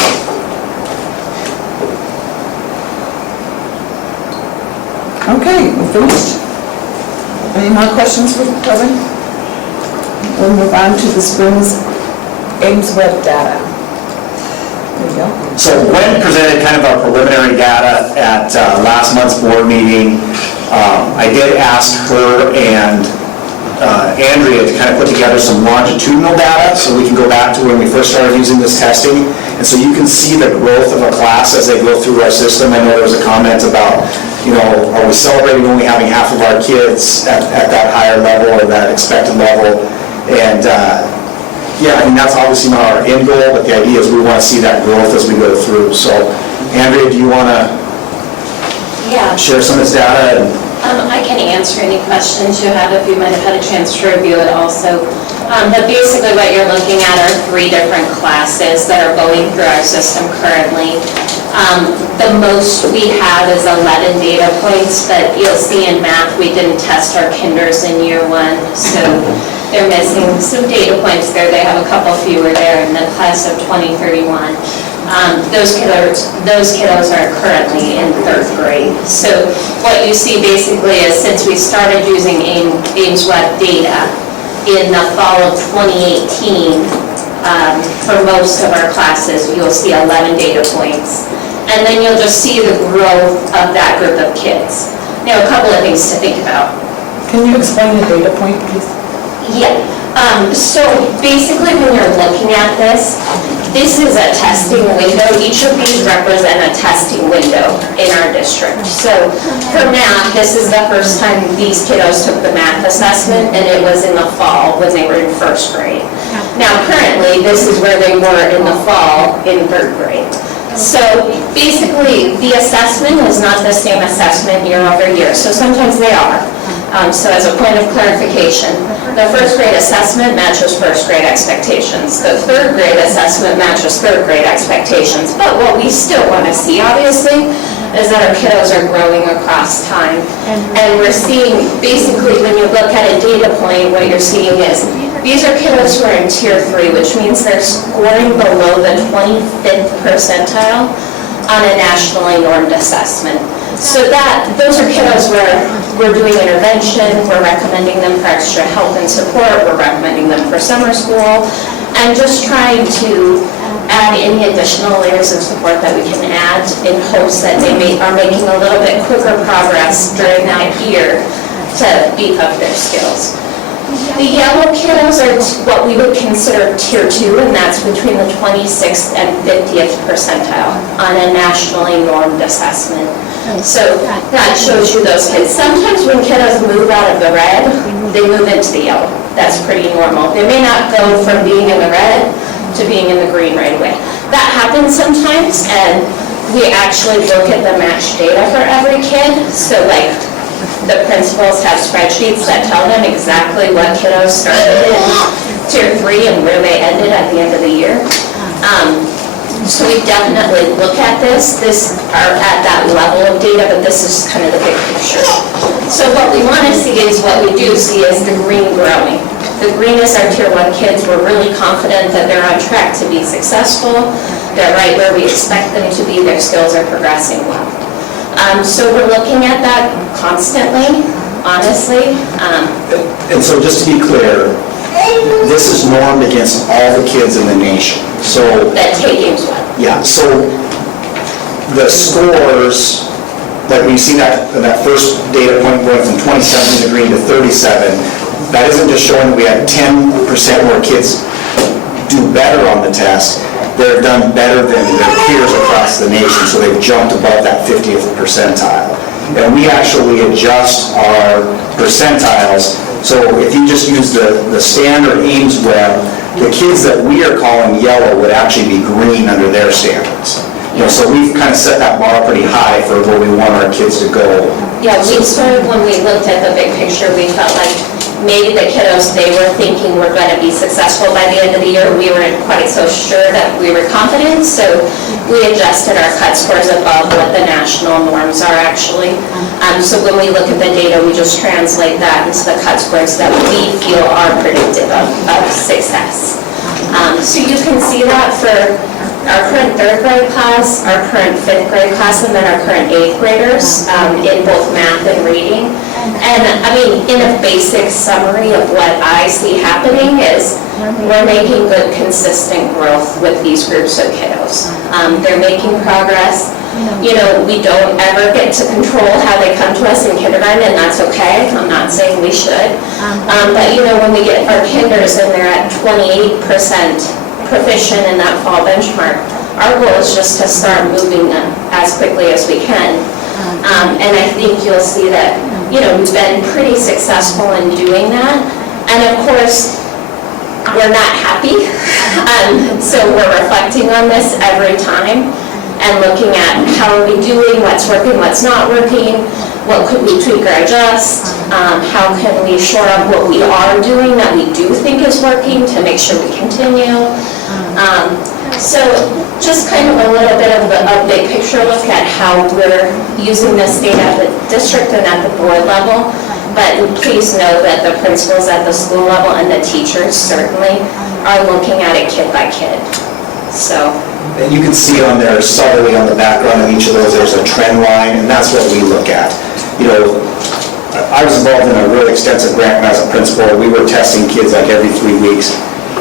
Okay, we're finished. Any more questions for Kevin? We'll move on to the Springs Ames Web data. There you go. So Gwen presented kind of our preliminary data at last month's board meeting. I did ask her and Andrea to kind of put together some longitudinal data so we can go back to when we first started using this testing. And so you can see the growth of a class as they go through our system. I know there was a comment about, you know, are we celebrating only having half of our kids at that higher level or that expected level? And yeah, I mean, that's obviously not our end goal, but the idea is we want to see that growth as we go through. So Andrea, do you want to share some of this data? I can answer any questions you have if you might have had a chance to review it also. But basically what you're looking at are 3 different classes that are going through our system currently. The most we have is 11 data points, but you'll see in math we didn't test our kinders in year 1, so they're missing some data points there. They have a couple fewer there in the class of 2031. Those kiddos are currently in 3rd grade. So what you see basically is since we started using Ames Web data in the fall of 2018, for most of our classes, you'll see 11 data points. And then you'll just see the growth of that group of kids. Now, a couple of things to think about. Can you explain the data point, please? Yeah, so basically when you're looking at this is a testing window. Each of these represent a testing window in our district. So for math, this is the first time these kiddos took the math assessment, and it was in the fall when they were in 1st grade. Now, currently, this is where they were in the fall in third grade. So basically, the assessment is not the same assessment year over year, so sometimes they are. So as a point of clarification, the first grade assessment matches first grade expectations. The third grade assessment matches third grade expectations. But what we still want to see, obviously, is that our kiddos are growing across time. And we're seeing, basically, when you look at a data point, what you're seeing is, these are kiddos who are in tier 3, which means they're scoring below the 25th percentile on a nationally normed assessment. So those are kiddos where we're doing intervention, we're recommending them for extra help and support, we're recommending them for summer school, and just trying to add any additional layers of support that we can add in hopes that they are making a little bit quicker progress during that year to beef up their skills. The yellow kiddos are what we would consider tier 2, and that's between the 26th and 50th percentile on a nationally normed assessment. So that shows you those kids. Sometimes when kiddos move out of the red, they move into the yellow. That's pretty normal. They may not go from being in the red to being in the green right away. That happens sometimes, and we actually look at the matched data for every kid. So like, the principals have spreadsheets that tell them exactly what kiddos started in tier 3 and where they ended at the end of the year. So we definitely look at this. This are at that level of data, but this is kind of the big picture. So what we want to see is, what we do see is the green growing. The green is our tier 1 kids. We're really confident that they're on track to be successful. They're right where we expect them to be. Their skills are progressing well. So we're looking at that constantly, honestly. And so just to be clear, this is normed against all the kids in the nation. So, That take games well. yeah, so the scores, like when you see that first data point going from 27 to green to 37, that isn't just showing that we had 10% more kids do better on the test. They've done better than their peers across the nation, so they've jumped above that 50th percentile. And we actually adjust our percentiles, so if you just use the standard Ames web, the kids that we are calling yellow would actually be green under their standards. So we've kind of set that bar pretty high for where we want our kids to go. Yeah, we sort of, when we looked at the big picture, we felt like maybe the kiddos, they were thinking we're going to be successful by the end of the year. We weren't quite so sure that we were confident, so we adjusted our cut scores above what the national norms are actually. So when we look at the data, we just translate that into the cut scores that we feel are predictive of success. So you can see that for our current third grade class, our current fifth grade class, and then our current eighth graders in both math and reading. And I mean, in a basic summary of what I see happening is we're making good, consistent growth with these groups of kiddos. They're making progress. We don't ever get to control how they come to us in kindergarten, and that's okay. I'm not saying we should. But when we get our kinders and they're at 28% proficient in that fall benchmark, our goal is just to start moving them as quickly as we can. And I think you'll see that, we've been pretty successful in doing that. And of course, we're not happy. So we're reflecting on this every time and looking at how are we doing, what's working, what's not working, what could we tweak or adjust, how can we shore up what we are doing that we do think is working to make sure we continue. So just kind of a little bit of a big picture look at how we're using this data at the district and at the board level. But please know that the principals at the school level and the teachers certainly are looking at it kid by kid. So. And you can see on there subtly on the background of each of those, there's a trend line, and that's what we look at. I was involved in a really extensive grant when I was a principal. We were testing kids like every 3 weeks.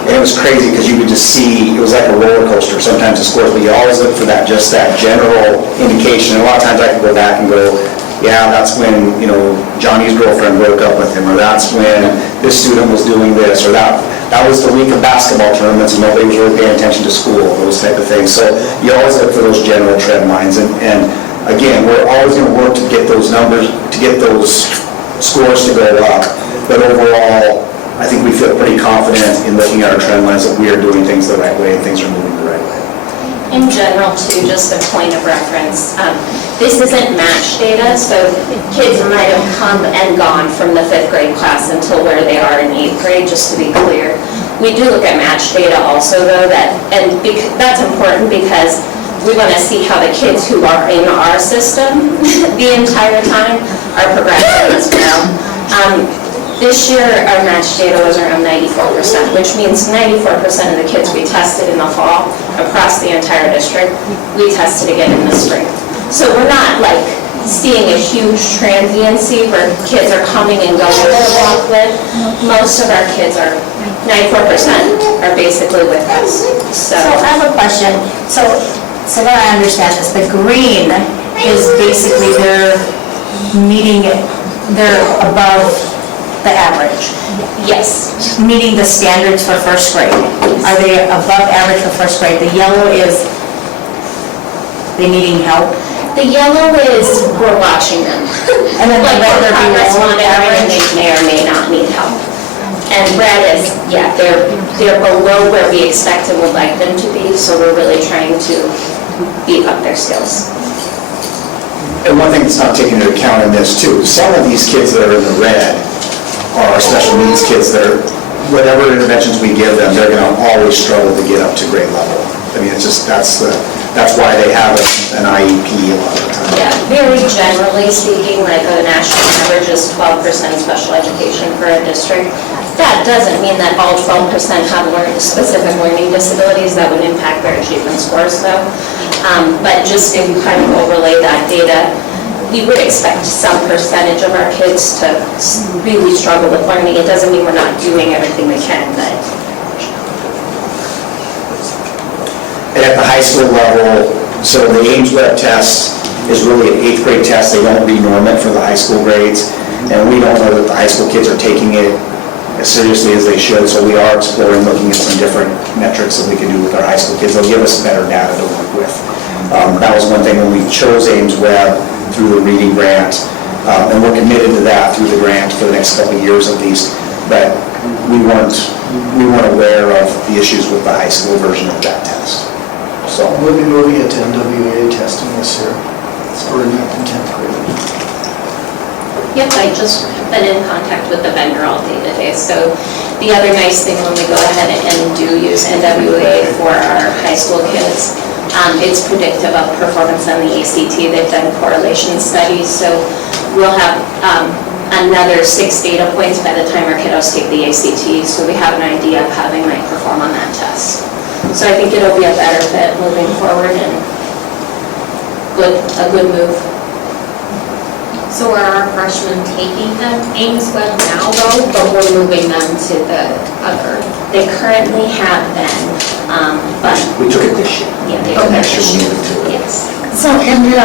And it was crazy because you could just see, it was like a roller coaster sometimes the scores, but you always look for that general indication. And a lot of times I could go back and go, yeah, that's when, Johnny's girlfriend broke up with him, or that's when this student was doing this, or that was the week of basketball tournaments and nobody was really paying attention to school, those type of things. So you always look for those general trend lines. And again, we're always going to work to get those numbers, to get those scores to go up. But overall, I think we feel pretty confident in looking at our trend lines that we are doing things the right way and things are moving the right way. In general, too, just a point of reference, this isn't match data, so kids might have come and gone from the 5th grade class until where they are in 8th grade, just to be clear. We do look at match data also, though, that's important because we want to see how the kids who are in our system the entire time are progressing as well. This year, our match data was around 94%, which means 94% of the kids we tested in the fall across the entire district, we tested again in the spring. So we're not like seeing a huge transiency where kids are coming and going to walk with. Most of our kids are, 94% are basically with us. So I have a question. So that I understand this, the green is basically they're above the average, Yes. meeting the standards for first grade. Are they above average for first grade? The yellow is they needing help? The yellow is we're watching them. And then the Like red, we're they're progress below monitoring, average? they may or may not need help. And red is, yeah, they're below where we expect and would like them to be, so we're really trying to beef up their skills. And one thing that's not taken into account in this too, some of these kids that are in the red are our special needs kids that are, whatever interventions we give them, they're gonna always struggle to get up to grade level. I mean, it's just, that's why they have an IEP a lot of the time. Yeah, very generally speaking, like a national average is 12% special education for a district. That doesn't mean that all 12% have specific learning disabilities that would impact their achievement scores though. But just if you kind of overlay that data, we would expect some percentage of our kids to really struggle with learning. It doesn't mean we're not doing everything we can, but. And at the high school level, so the Ames Web test is really an 8th grade test. They don't renorm it for the high school grades. And we don't know that the high school kids are taking it as seriously as they should. So we are exploring, looking at some different metrics that we can do with our high school kids. They'll give us better data to work with. That was one thing when we chose Ames Web through the reading grant. And we're committed to that through the grant for the next couple of years at least. But we weren't aware of the issues with the high school version of that test. So We'll be moving it to NWA testing this year. It's for 9th and 10th grade. Yep, I just been in contact with the vendor all day today. So the other nice thing when we go ahead and do use NWA for our high school kids, it's predictive of performance on the ACT. They've done correlation studies, so we'll have another 6 data points by the time our kiddos take the ACT, so we have an idea of how they might perform on that test. So I think it'll be a better fit moving forward and a good move. So are our freshmen taking the Ames Web now though, but we're moving them to the other? They currently have been, but we took it this year. yeah, they And are next year we'll move it to it. Yes. So, Andrea,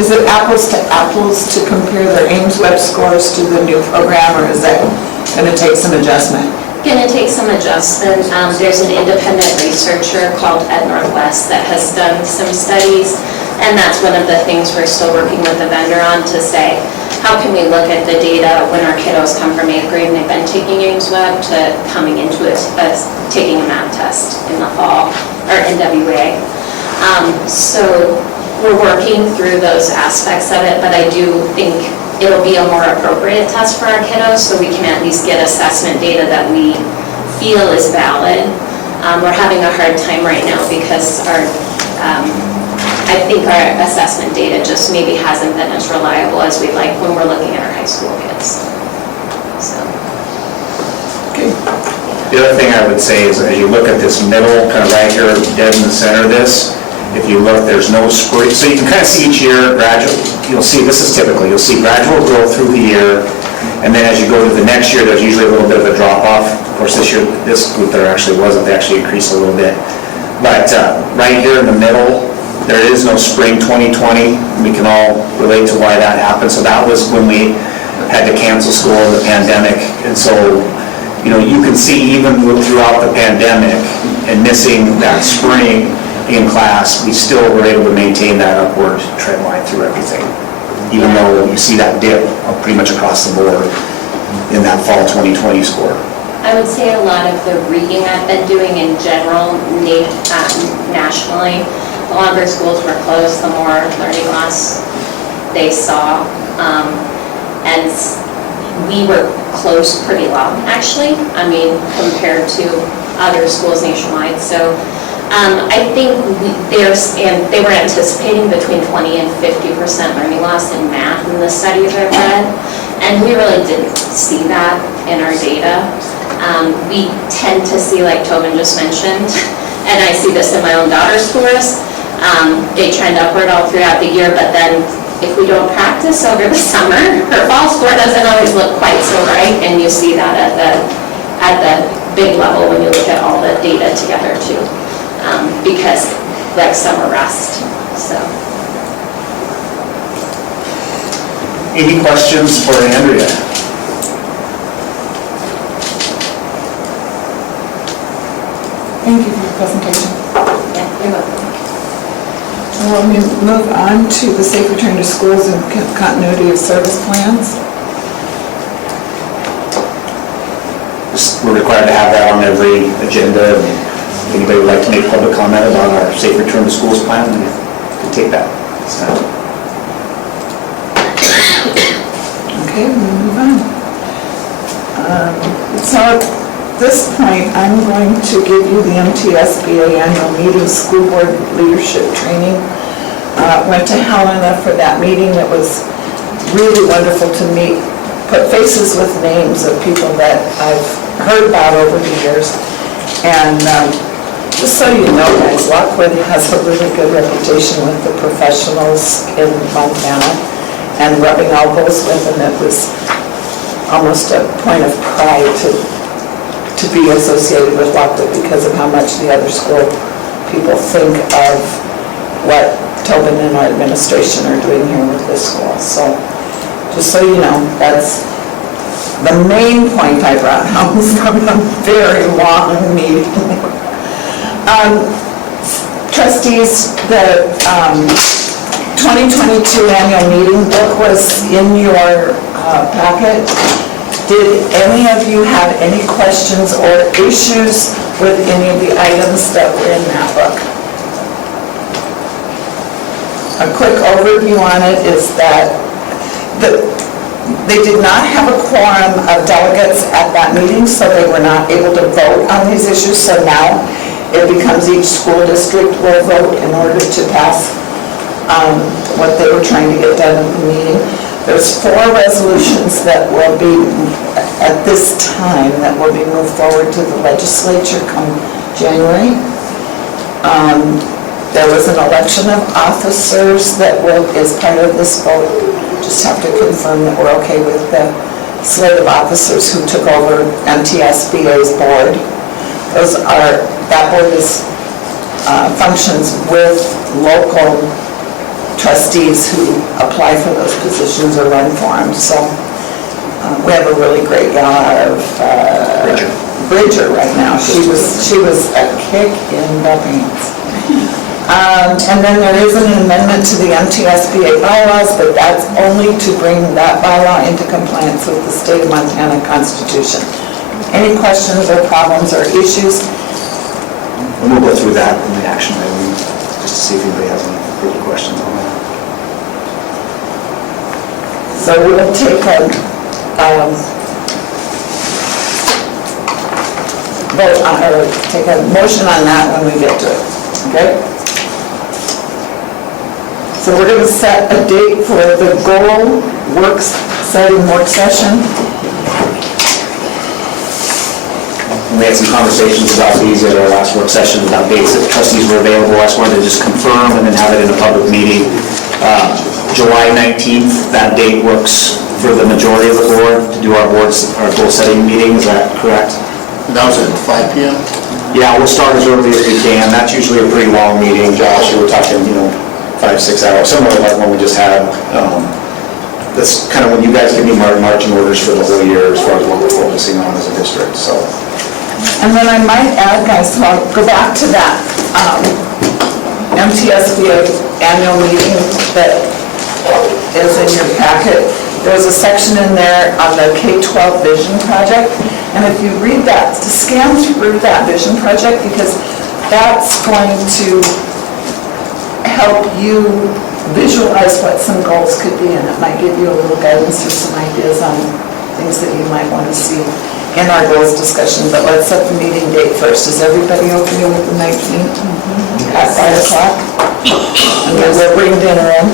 is it apples to apples to compare their Ames Web scores to the new program, or is that going to take some adjustment? Going to take some adjustment. There's an independent researcher called Ed Northwest that has done some studies, and that's one of the things we're still working with the vendor on to say, how can we look at the data when our kiddos come from 8th grade and they've been taking Ames Web to coming into it, taking a math test in the fall, or NWA. So we're working through those aspects of it, but I do think it'll be a more appropriate test for our kiddos, so we can at least get assessment data that we feel is valid. We're having a hard time right now because I think our assessment data just maybe hasn't been as reliable as we'd like when we're looking at our high school kids. So. The other thing I would say is as you look at this middle, kind of right here, dead in the center of this, if you look, there's no spring, so you can kind of see each year gradual, you'll see, this is typical, you'll see gradual growth through the year, and then as you go to the next year, there's usually a little bit of a drop off. Of course, this year, this group there actually wasn't, they actually increased a little bit. But right here in the middle, there is no spring 2020. We can all relate to why that happened. So that was when we had to cancel school in the pandemic. And so, you know, you can see even throughout the pandemic and missing that spring in class, we still were able to maintain that upward trend line through everything. even though you see that dip pretty much across the board in that fall 2020 score. I would say a lot of the reading I've been doing in general, nationally, the longer schools were closed, the more learning loss they saw. And we were closed pretty long, actually, I mean, compared to other schools nationwide. So I think they were anticipating between 20 and 50% learning loss in math in the studies I've read, and we really didn't see that in our data. We tend to see, like Tobin just mentioned, and I see this in my own daughter's scores, they trend upward all throughout the year, but then if we don't practice over the summer, her fall score doesn't always look quite so bright, and you see that at the big level when you look at all the data together too, because like summer rest, so. Any questions for Andrea? Thank you for your presentation. Yeah, you're welcome. We'll move on to the safe return to schools and continuity of service plans. We're required to have that on every agenda. Anybody would like to make public comment about our safe return to schools plan, we can take that. Okay, we'll move on. So at this point, I'm going to give you the MTSBA annual meeting, school board leadership training. Went to Helena for that meeting. It was really wonderful to meet, put faces with names of people that I've heard about over the years. And just so you know, guys, Lockwood has a really good reputation with the professionals in Montana, and rubbing elbows with them, it was almost a point of pride to be associated with Lockwood because of how much the other school people think of what Tobin and our administration are doing here with this school. So just so you know, that's the main point I brought home from a very long meeting. Trustees, the 2022 annual meeting book was in your packet. Did any of you have any questions or issues with any of the items that were in that book? A quick overview on it is that they did not have a quorum of delegates at that meeting, so they were not able to vote on these issues. So now it becomes each school district will vote in order to pass what they were trying to get done at the meeting. There's 4 resolutions that will be, at this time, that will be moved forward to the legislature come January. There was an election of officers that is part of this vote. Just have to confirm that we're okay with the slate of officers who took over MTSBA's board. That board functions with local trustees who apply for those positions or run for them. So we have a really great gal out of Bridger right now. She was a kick in the pants. And then there is an amendment to the MTSBA bylaws, but that's only to bring that bylaw into compliance with the state of Montana Constitution. Any questions or problems or issues? And we'll go through that in the action item, just to see if anybody has any further questions on that. So we'll take a vote on, or take a motion on that when we get to it, okay? So we're going to set a date for the goal work session. We had some conversations about these at our last work session about dates that trustees were available. I just wanted to just confirm and then have it in a public meeting. July 19th, that date works for the majority of the board to do our goal setting meeting, is that correct? That was at 5 p.m.? Yeah, we'll start as early as we can. That's usually a pretty long meeting, Josh. You were talking, 5-6 hours, similar to like one we just had. That's kind of when you guys give me marching orders for the whole year as far as what we're focusing on as a district, so. And then I might add, guys, so I'll go back to that MTSBA annual meeting that is in your packet. There's a section in there on the K-12 Vision Project, and if you read that, to scan through that Vision Project, because that's going to help you visualize what some goals could be, and it might give you a little guidance or some ideas on things that you might want to see in our goals discussion. But let's set the meeting date first. Is everybody okay with the 19th at 5 o'clock? And then we'll bring dinner in.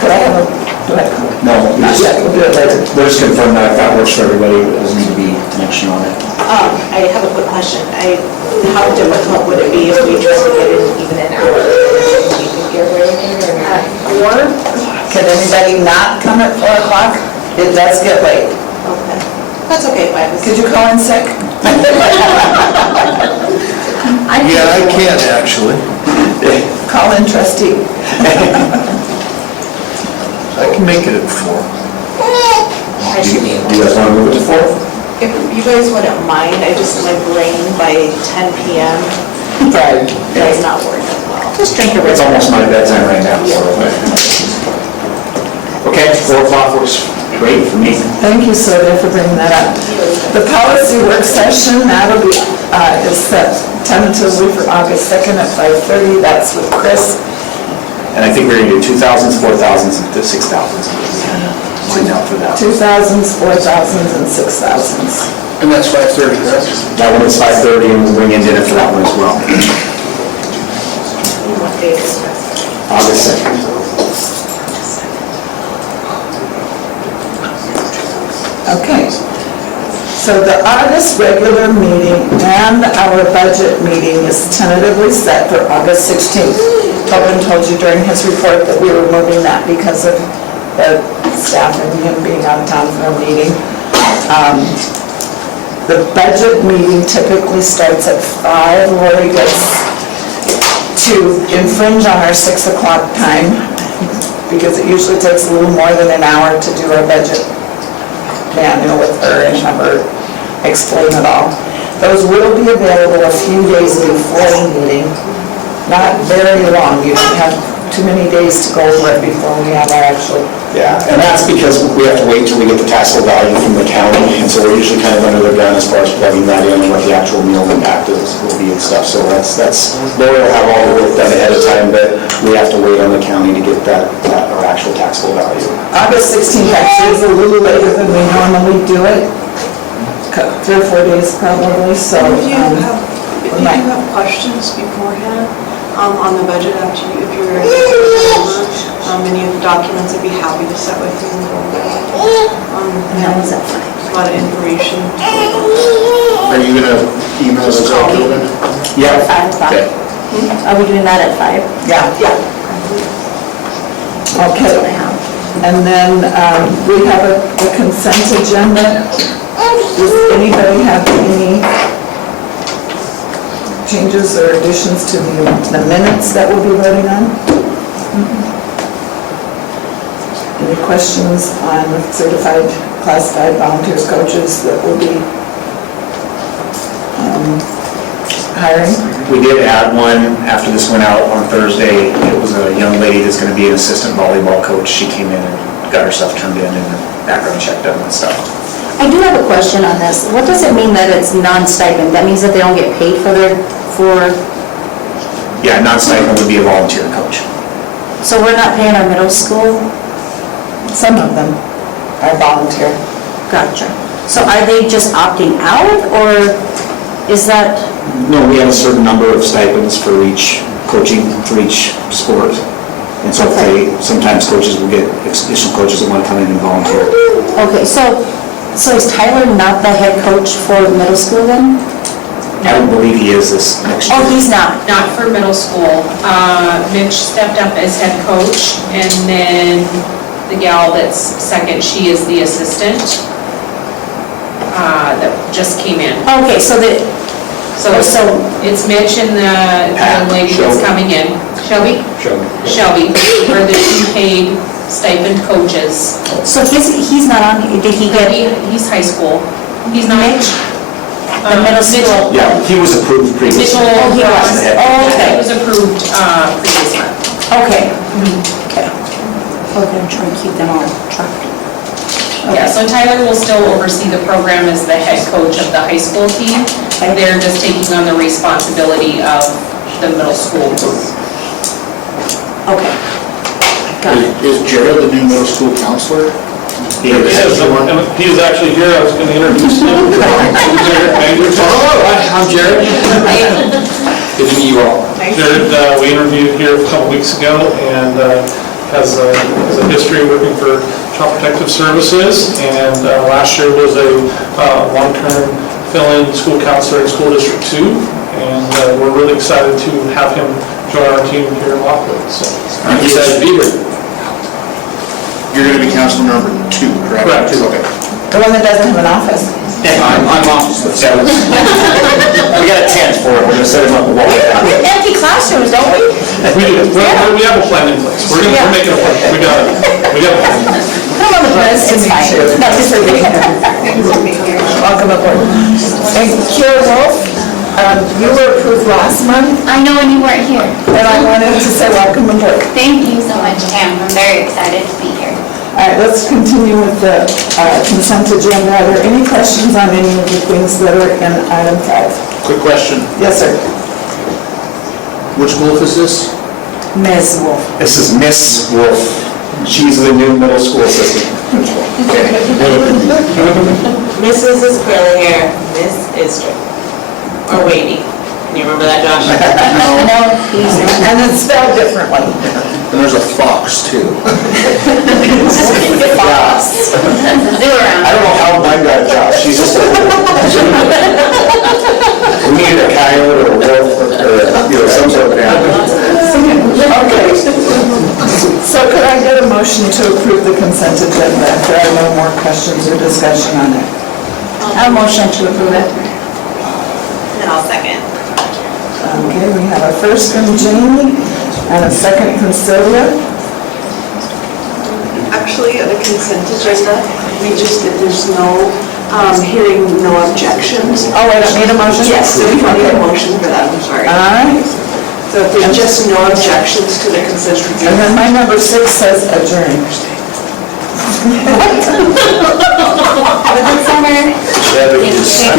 Could I have a, do I have a? No, Not yet, we'll do it later. we'll just confirm that if that works for everybody, there doesn't need to be mention on it. I have a quick question. How difficult would it be if we tried to get in even an hour? We could get away with it or not? Or, can anybody not come at 4 o'clock? It does get late. Okay. That's okay, if I was. Could you call in sick? Yeah, I can actually. Call in trustee. I can make it at 4. I should be able Do you guys want to move it to 4? If you guys wouldn't mind, I just, my brain by 10 PM Right. is not working well. Just drink your It's red. almost my bedtime right now, so. Okay, 4 o'clock works great for me. Thank you, Sylvia, for bringing that up. The policy work session, that'll be, is set tentatively for August 2nd at 5:30. That's with Chris. And I think we're going to do 2,000s, 4,000s, and 6,000s. Line out for that. 2,000s, 4,000s, and 6,000s. And that's 5:30, correct? That one is 5:30, and we'll bring in dinner for that one as well. What day is it? August 2nd. Okay. So the August regular meeting and our budget meeting is tentatively set for August 16th. Tobin told you during his report that we were moving that because of the staff and him being out of town for a meeting. The budget meeting typically starts at 5. Lori gets to infringe on our 6 o'clock time because it usually takes a little more than an hour to do our budget manual with her and have her explain it all. Those will be available a few days before the meeting, not very long. You don't have too many days to go over it before we have our actual. Yeah, and that's because we have to wait till we get the taxable value from the county, and so we're usually kind of under the gun as far as plugging that in and what the actual meal impact will be and stuff. So that's, Lori will have all the work done ahead of time, but we have to wait on the county to get that our actual taxable value. August 16th actually is a little later than we normally do it, 3 or 4 days probably, so. If you have we might- questions beforehand on the budget, after you, if you're over any of the documents, I'd be happy to sit with you and go over it. That was at 5. A lot of information. Are you gonna email those out, Kelvin? Yeah. 5 o'clock. Okay. Are we doing that at 5? Yeah. Yeah. Okay. That's what I have. And then we have a consent agenda. Does anybody have any changes or additions to the minutes that we'll be voting on? Any questions on certified, classified volunteers, coaches that will be hiring? We did add one after this went out on Thursday. It was a young lady that's going to be an assistant volleyball coach. She came in and got herself turned in and the background check done and stuff. I do have a question on this. What does it mean that it's non-stipend? That means that they don't get paid for, Yeah, non-stipend would be a volunteer coach. so we're not paying our middle school? Some of them are volunteer. Gotcha. So are they just opting out, or is that, No, we have a certain number of stipends for each coaching, for each sport. And so if they, sometimes coaches will get additional coaches that want to come in and volunteer. okay, so is Tyler not the head coach for middle school then? I don't believe he is this next year. Oh, he's not? Not for middle school. Mitch stepped up as head coach, and then the gal that's second, she is the assistant that just came in. Okay, so So it's Mitch and the young lady that's coming in. Shelby? Shelby, are the two paid stipend coaches. So he's not on, did he get He's high school. He's not. Mitch? The middle school? Yeah, he was approved previously. Mitchell, Oh, he was. Oh, okay. He was approved previous month. Okay. Okay. We're gonna try and keep them on track. Yeah, so Tyler will still oversee the program as the head coach of the high school team. They're just taking on the responsibility of the middle school group. Okay. Got it. Is Jared the new middle school counselor? He is actually here, I was going to introduce him. I'm Jared. Good to meet you all. Jared, we interviewed here a couple weeks ago, and has a history working for Child Protective Services, and last year was a long-term fill-in school counselor in School District 2, and we're really excited to have him join our team here in Lockwood, so. I'm excited to be here. You're gonna be counselor number 2, correct? Correct. Okay. The one that doesn't have an office. I'm office with Sarah. We got a tent for it, we're gonna set him up a wall. We have empty classrooms, don't we? We do, we have a plan in place, we're making a plan, we got a plan. Come on, it's fine. No, just for being here. Welcome aboard. And Kira Wolf, you were approved last month, I know, and you weren't here. and I wanted to say welcome aboard. Thank you so much, Pam. I'm very excited to be here. All right, let's continue with the consent agenda. Are there any questions on any of the things that are in item 5? Quick question, Yes, sir. which Wolf is this? Ms. Wolf. This is Miss Wolf. She's the new middle school assistant. Mrs. is curly hair, Miss is straight. Or wavy. Can you remember that, Josh? No, and it's spelled differently. And there's a fox too. Fox. Zoo around. I don't know how mine got a job. She's just we needed a coyote or a wolf or some sort of animal. Okay. So could I get a motion to approve the consent agenda if there are no more questions or discussion on it? A motion to approve it. And I'll second. Okay, we have a first from Jamie and a second from Sylvia. Actually, the consent agenda, we just did, there's no, hearing no objections. Oh, I don't need a motion? Yes, we need a motion for that, I'm sorry. All right. So if there's just no objections to the consent And agenda. then my number 6 says adjourn. Have a good summer.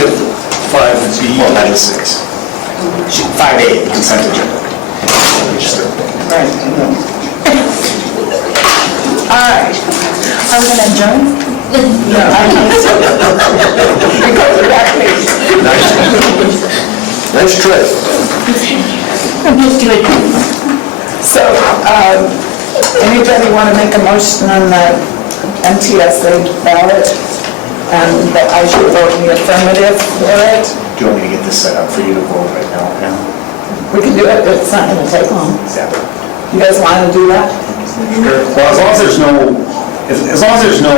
Five and B. Well, that is 6. 5A, consent agenda. Right. All right. Are we gonna adjourn? No, I think so. We go to that page. Nice try. Just do it. So, anybody want to make a motion on the MTSA ballot? And that I should vote in the affirmative for it? Do you want me to get this set up for you to vote right now, Pam? We can do it, it's not going to take long. Yeah. You guys want to do that? Well, as long as there's no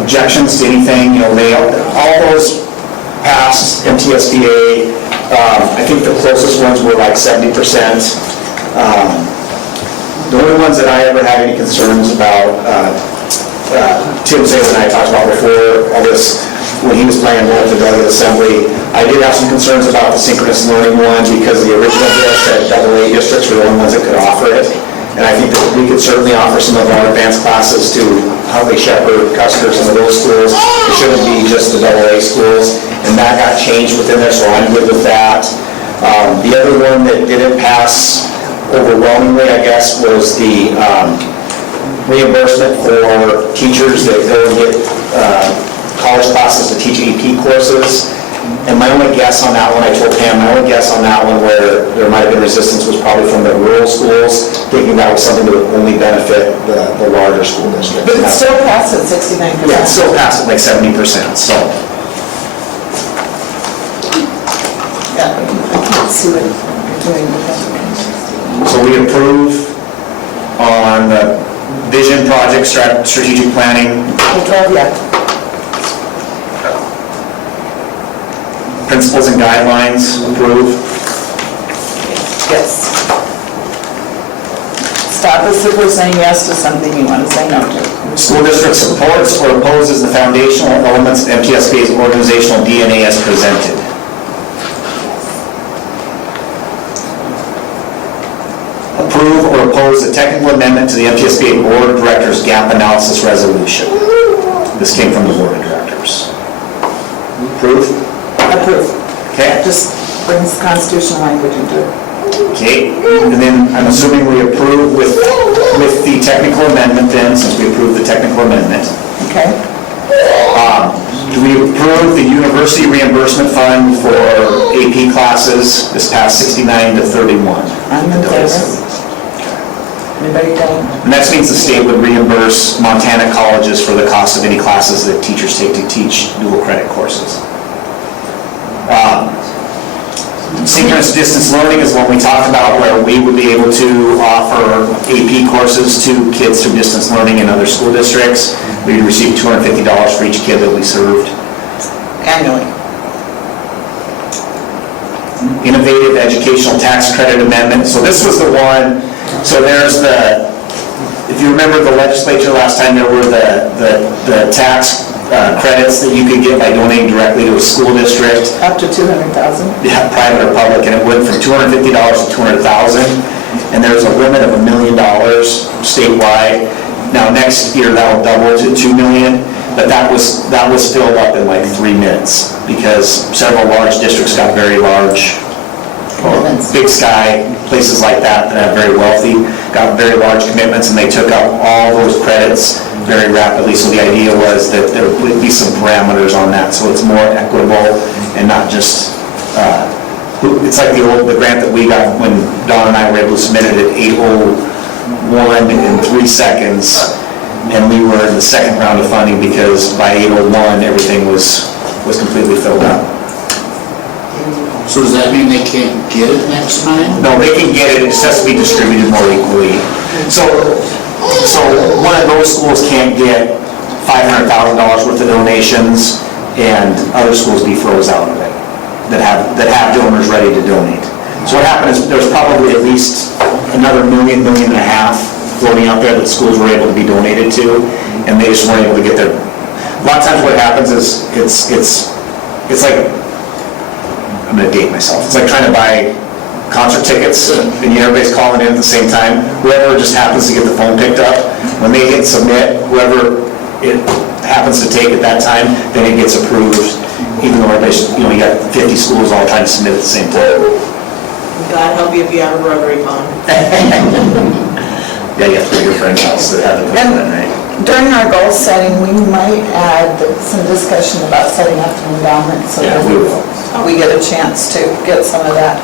objections to anything, you know, all those passed MTSBA. I think the closest ones were like 70%. The only ones that I ever had any concerns about, Tim Saban and I talked about before all this, when he was playing with the delegate assembly, I did have some concerns about the synchronous learning one because the original bill said AA districts were the only ones that could offer it. And I think that we could certainly offer some of our advanced classes to Huntley Shepherd, Custer, some of those schools. It shouldn't be just the AA schools. And that got changed within there, so I'm good with that. The other one that didn't pass overwhelmingly, I guess, was the reimbursement for teachers that go and get college classes to teach AP courses. And my only guess on that one, I told Pam, my only guess on that one where there might have been resistance was probably from the rural schools, thinking that was something that would only benefit the larger school districts. But it's still passed at 69%. Yeah, it's still passed at like 70%, so. Yeah, I can't see what you're doing with that. So we approve on the vision project, strategic planning, Yeah. principles and guidelines, approve. Yes. Stop us if we're saying yes to something you want to say no to. School district supports or opposes the foundational elements of MTSBA's organizational DNA as presented. Approve or oppose propose a technical amendment to the MTSBA Board of Directors Gap Analysis Resolution. This came from the Board of Directors. Approve? Approve. Okay. Just brings constitutional language into it. Okay, and then I'm assuming we approve with the technical amendment then, since we approved the technical amendment. Okay? Do we approve the university reimbursement fund for AP classes this past 69 to 31? I'm in favor. Anybody don't? And that means the state would reimburse Montana colleges for the cost of any classes that teachers take to teach dual credit courses. Synchronous distance learning is what we talked about, where we would be able to offer AP courses to kids through distance learning in other school districts. We'd receive $250 for each kid that we served. Annually. Innovative Educational Tax Credit Amendment. So this was the one, so there's the, if you remember the legislature last time, there were the tax credits that you could get by donating directly to a school district. Up to 200,000? Yeah, private or public, and it went from $250 to $200,000. And there's a limit of $1 million statewide. Now, next year, that'll double to $2 million, but that was filled up in like 3 minutes because several large districts got very large, Big Sky, places like that that have very wealthy, got very large commitments, and they took up all those credits very rapidly. So the idea was that there would be some parameters on that, so it's more equitable and not just, it's like the grant that we got when Dawn and I were able to submit it at 8:01 in 3 seconds, and we were in the second round of funding because by 8:01 everything was completely filled up. So does that mean they can't get it next time? No, they can get it, it just has to be distributed more equally. So one of those schools can't get $500,000 worth of donations, and other schools be froze out of it that have donors ready to donate. So what happened is there's probably at least another $1.5 million floating out there that schools were able to be donated to, and they just weren't able to get their. A lot of times what happens is it's like, I'm going to date myself. It's like trying to buy concert tickets and everybody's calling in at the same time. Whoever just happens to get the phone picked up, when they hit submit, whoever it happens to take at that time, then it gets approved, even though everybody's, you got 50 schools all trying to submit at the same time. God help you if you have a rotary phone. Yeah, you have to go to your friend's house that have the phone, right? During our goal setting, we might add some discussion about setting up an endowment so that we get a chance to get some of that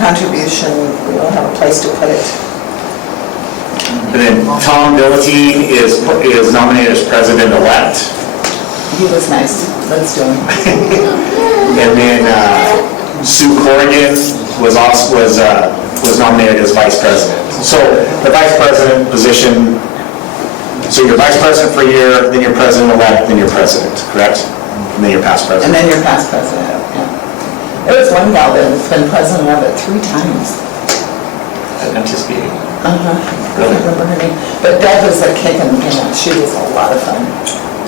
contribution. We'll have a place to put it. And then Tom Billitine is nominated as president-elect. He was nice. Let's do him. And then Sue Corrigan was nominated as vice president. So the vice president position, so you're vice president for a year, then you're president-elect, then you're president, correct? And then you're past president. And then you're past president, yeah. There was one gal that's been president of it 3 times. At MTSBA. I can't remember her name. But Deb was a kick in the pants. She was a lot of fun.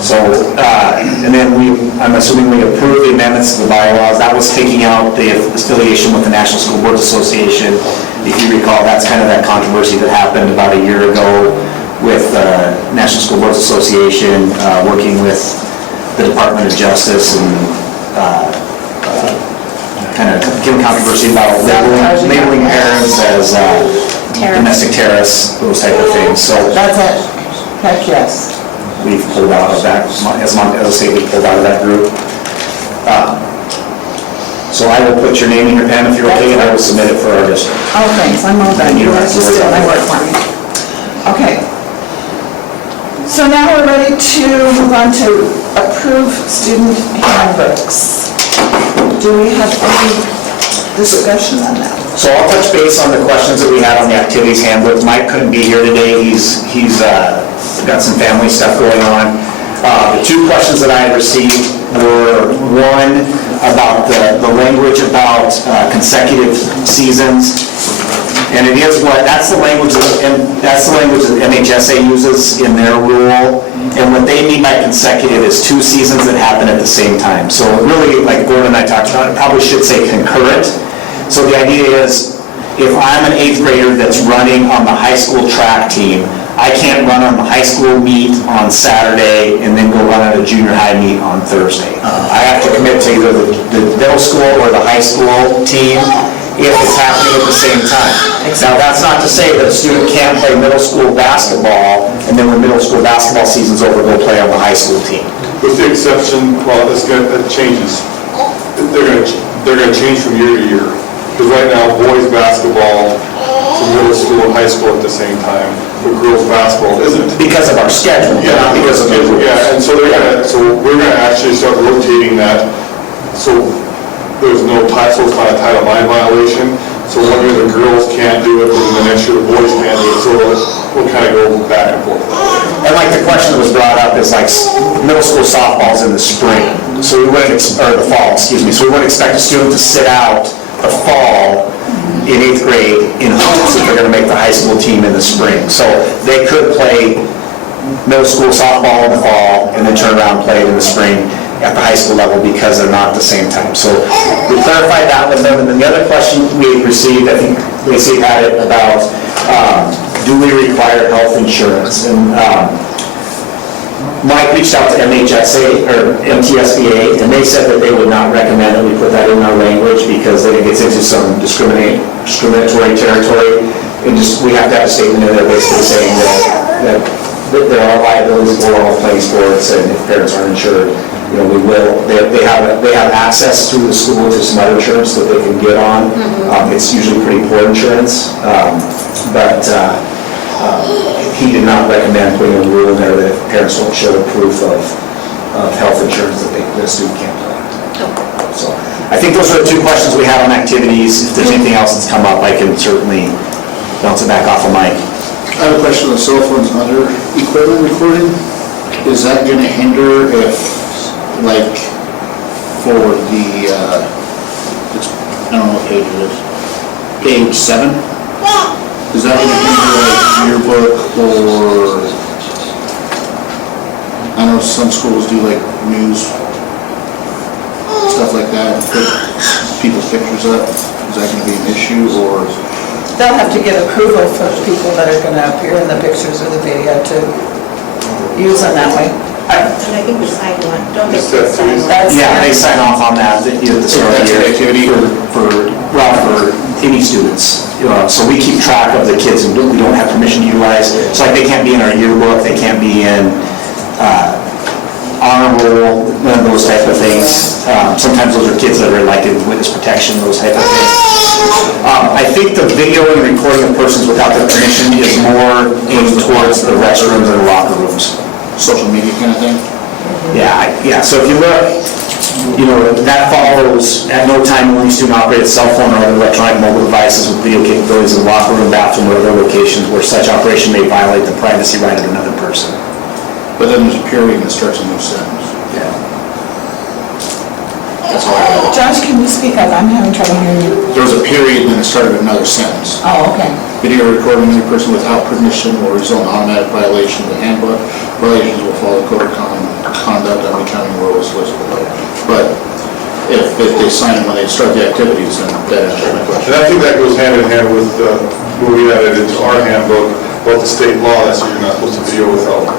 So, and then I'm assuming we approved the amendments to the bylaws. That was taking out the affiliation with the National School Boards Association. If you recall, that's kind of that controversy that happened about a year ago with the National School Boards Association working with the Department of Justice and kind of giving controversy about labeling parents as domestic terrorists, those type of things. So that's it. Heck yes. We've pulled out of that, as a state, we pulled out of that group. So I will put your name in your pen if you're okay, and I will submit it for our district. Oh, thanks. I'm all done. You just doing my work for me. Okay. So now we're ready to move on to approve student handbooks. Do we have any discussion on that? So I'll touch base on the questions that we had on the activities handbook. Mike couldn't be here today. He's got some family stuff going on. The 2 questions that I had received were, one, about the language about consecutive seasons. And it is that's the language that MHSA uses in their rule. And what they mean by consecutive is 2 seasons that happen at the same time. So really, like Gordon and I talked about, it probably should say concurrent. So the idea is, if I'm an 8th grader that's running on the high school track team, I can't run on the high school meet on Saturday and then go run at a junior high meet on Thursday. I have to commit to either the middle school or the high school team if it's happening at the same time. Now, that's not to say that a student can't play middle school basketball and then when middle school basketball season's over, go play on the high school team. With the exception, well, it changes. They're gonna change from year to year. Because right now, boys basketball from middle school and high school at the same time, but girls basketball isn't. Because of our schedule, not because of the rules. Yeah, and so we're gonna actually start rotating that, so there's no so it's not a Title IX violation. So one year the girls can't do it, and the next year the boys can't do it, so we'll kind of go back and forth. And like the question that was brought up is like middle school softball's in the spring, so we wouldn't, or the fall, excuse me, so we wouldn't expect a student to sit out the fall in 8th grade in hopes that they're gonna make the high school team in the spring. So they could play middle school softball in the fall and then turn around and play it in the spring at the high school level because they're not at the same time. So we clarified that with them. And then the other question we received, I think Lacey had it about, do we require health insurance? And Mike reached out to MHSA or MTSBA, and they said that they would not recommend that we put that in our language because then it gets into some discriminatory territory. And just, we have to have a statement in there basically saying that there are liabilities for all playing sports, and if parents aren't insured, we will. They have access through the school to some other insurance that they can get on. It's usually pretty poor insurance, but he did not recommend putting a rule in there that if parents don't show proof of health insurance that the student can't play. So I think those are the 2 questions we have on activities. If there's anything else that's come up, I can certainly bounce it back off of Mike. I have a question on cell phones and other equipment recording. Is that going to hinder if, like, for the, I don't know what page it is, page 7? Is that going to hinder like yearbook or, I know some schools do like news, stuff like that, put people's pictures up. Is that going to be an issue or? They'll have to get approval for the people that are gonna appear in the pictures or the video to use them that way. And I think we signed one, don't we? Yeah, they sign off on that at the start of the year activity for any students. So we keep track of the kids and we don't have permission to utilize. So like they can't be in our yearbook, they can't be in honor roll, none of those type of things. Sometimes those are kids that are like in witness protection, those type of things. I think the video and recording of persons without their permission is more aimed towards the restrooms and the locker rooms. Social media kind of thing? Yeah, so if you look, that follows, at no time will any student operate a cell phone or other electronic mobile devices with video capabilities in the locker room, bathroom, or other locations where such operation may violate the privacy right of another person. But then there's a period that starts a new sentence. Yeah. That's all I have. Josh, can you speak up? I'm having trouble hearing you. There was a period and then it started another sentence. Oh, okay. Video recording any person without permission will result in automatic violation of the handbook. Violations will follow code of conduct on the county rules listed below. But if they sign it when they start the activities, then that answers my question. And I think that goes hand in hand with moving that into our handbook about the state law that says you're not supposed to video without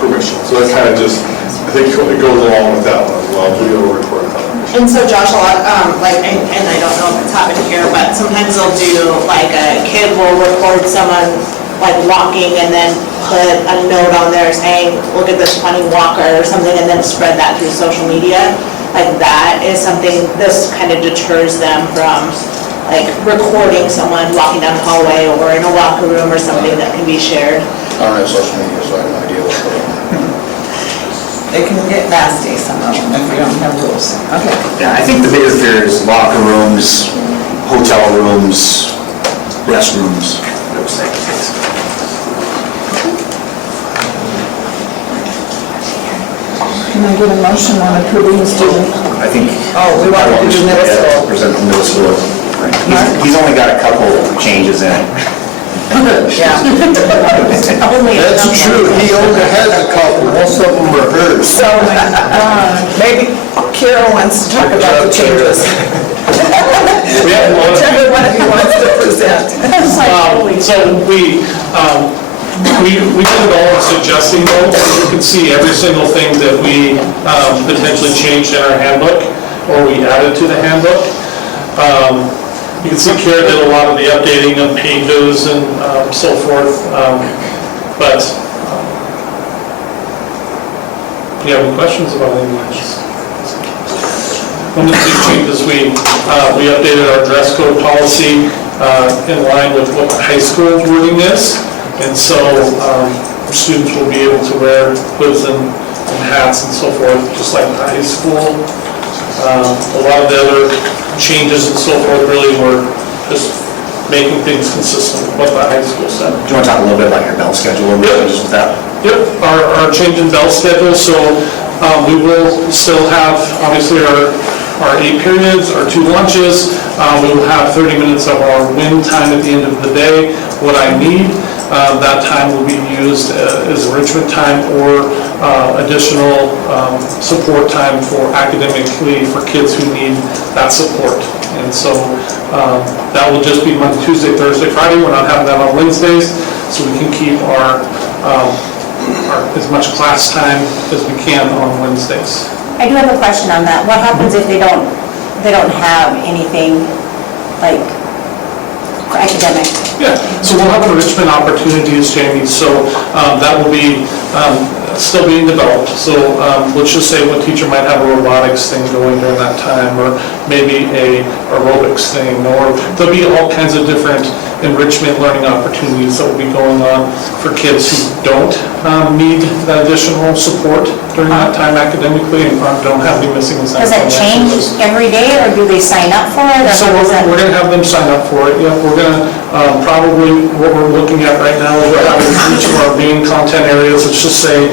permission. So that kind of just, I think it goes along with that one as well, video recording. And so Josh, a lot, and I don't know if it's happened here, but sometimes they'll do, like, a kid will record someone, like, walking and then put a note on there saying, look at this funny walker or something, and then spread that through social media. Like, that is something, this kind of deters them from, like, recording someone walking down the hallway or in a locker room or something that can be shared. I don't have social media, so I have no idea what's going on. It can get nasty, some of them, if we don't have rules. Okay. Yeah, I think the biggest fear is locker rooms, hotel rooms, restrooms, those type of things. Can I get a motion on approving the student? I think. Oh, we want to do middle school. Present the middle school. He's only got a couple changes in it. Yeah. That's true, he only has a couple, most of them are hers. So, maybe Carol wants to talk about the changes. Whichever one of you wants to present. So we did it all in suggesting those. You can see every single thing that we potentially changed in our handbook, or we added to the handbook. You can see Kara did a lot of the updating of pages and so forth, but do you have any questions about any of this? One of the big changes, we updated our dress code policy in line with what the high school wording is. And so students will be able to wear hoods and hats and so forth, just like the high school. A lot of the other changes and so forth really were just making things consistent with what the high school said. Do you want to talk a little bit about your bell schedule, or just with that? Yep, our change in bell schedule, so we will still have, obviously, our 8 periods, our 2 lunches. We will have 30 minutes of our win time at the end of the day. What I need, that time will be used as enrichment time or additional support time for academically for kids who need that support. And so that will just be Monday, Tuesday, Thursday, Friday. We're not having that on Wednesdays, so we can keep our as much class time as we can on Wednesdays. I do have a question on that. What happens if they don't have anything like academic? Yeah, so we'll have enrichment opportunities, Jamie, so that will be still being developed. So let's just say one teacher might have a robotics thing going during that time, or maybe a aerobics thing, or there'll be all kinds of different enrichment learning opportunities that will be going on for kids who don't need that additional support during that time academically and don't have any missing assignments. Does that change every day, or do they sign up for it? So we're going to have them sign up for it. Yeah, we're going to probably, what we're looking at right now is we're having each of our main content areas, let's just say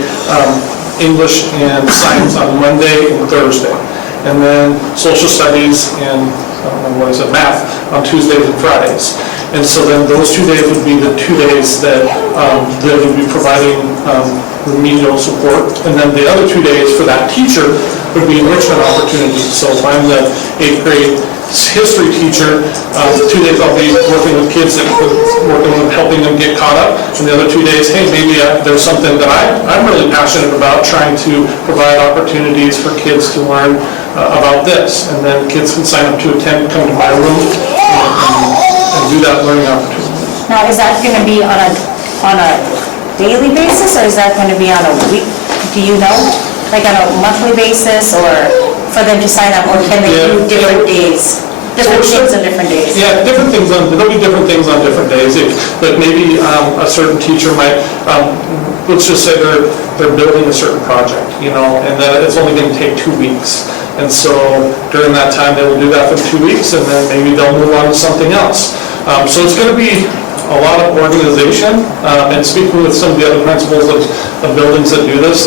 English and science on Monday and Thursday, and then social studies and math on Tuesdays and Fridays. And so then those 2 days would be the 2 days that they would be providing remedial support. And then the other 2 days for that teacher would be enrichment opportunities. So if I'm the 8th grade history teacher, the 2 days I'll be working with kids and working with helping them get caught up. And the other 2 days, hey, maybe there's something that I'm really passionate about, trying to provide opportunities for kids to learn about this. And then kids can sign up to attend, come to my room, and do that learning opportunity. Now, is that going to be on a daily basis, or is that going to be on a week, do you know? Like on a monthly basis, or for them to sign up, or can they do different days? Different things on different days? Yeah, different things there'll be different things on different days. Like maybe a certain teacher might, let's just say they're building a certain project, and that it's only going to take 2 weeks. And so during that time, they will do that for 2 weeks, and then maybe they'll move on to something else. So it's going to be a lot of organization, and speaking with some of the other principals of buildings that do this,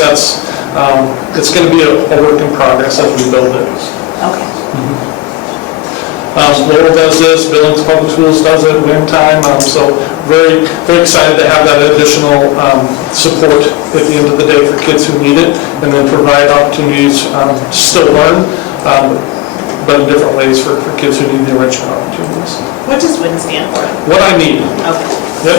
it's going to be a work in progress as we build it. Okay. Lowell does this, Billings Public Schools does it, WIN time, so very, very excited to have that additional support at the end of the day for kids who need it, and then provide opportunities to still learn, but in different ways for kids who need the enrichment opportunities. What does WIN stand for? What I need. Okay. Yep.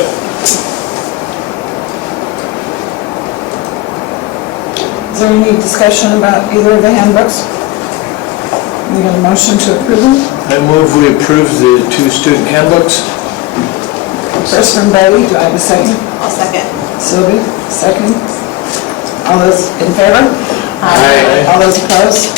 Is there any discussion about either of the handbooks? We got a motion to approve them? I move we approve the 2 student handbooks. First from Betty, do I have a second? I'll second. Sylvia, second. All those in favor? Aye. All those opposed?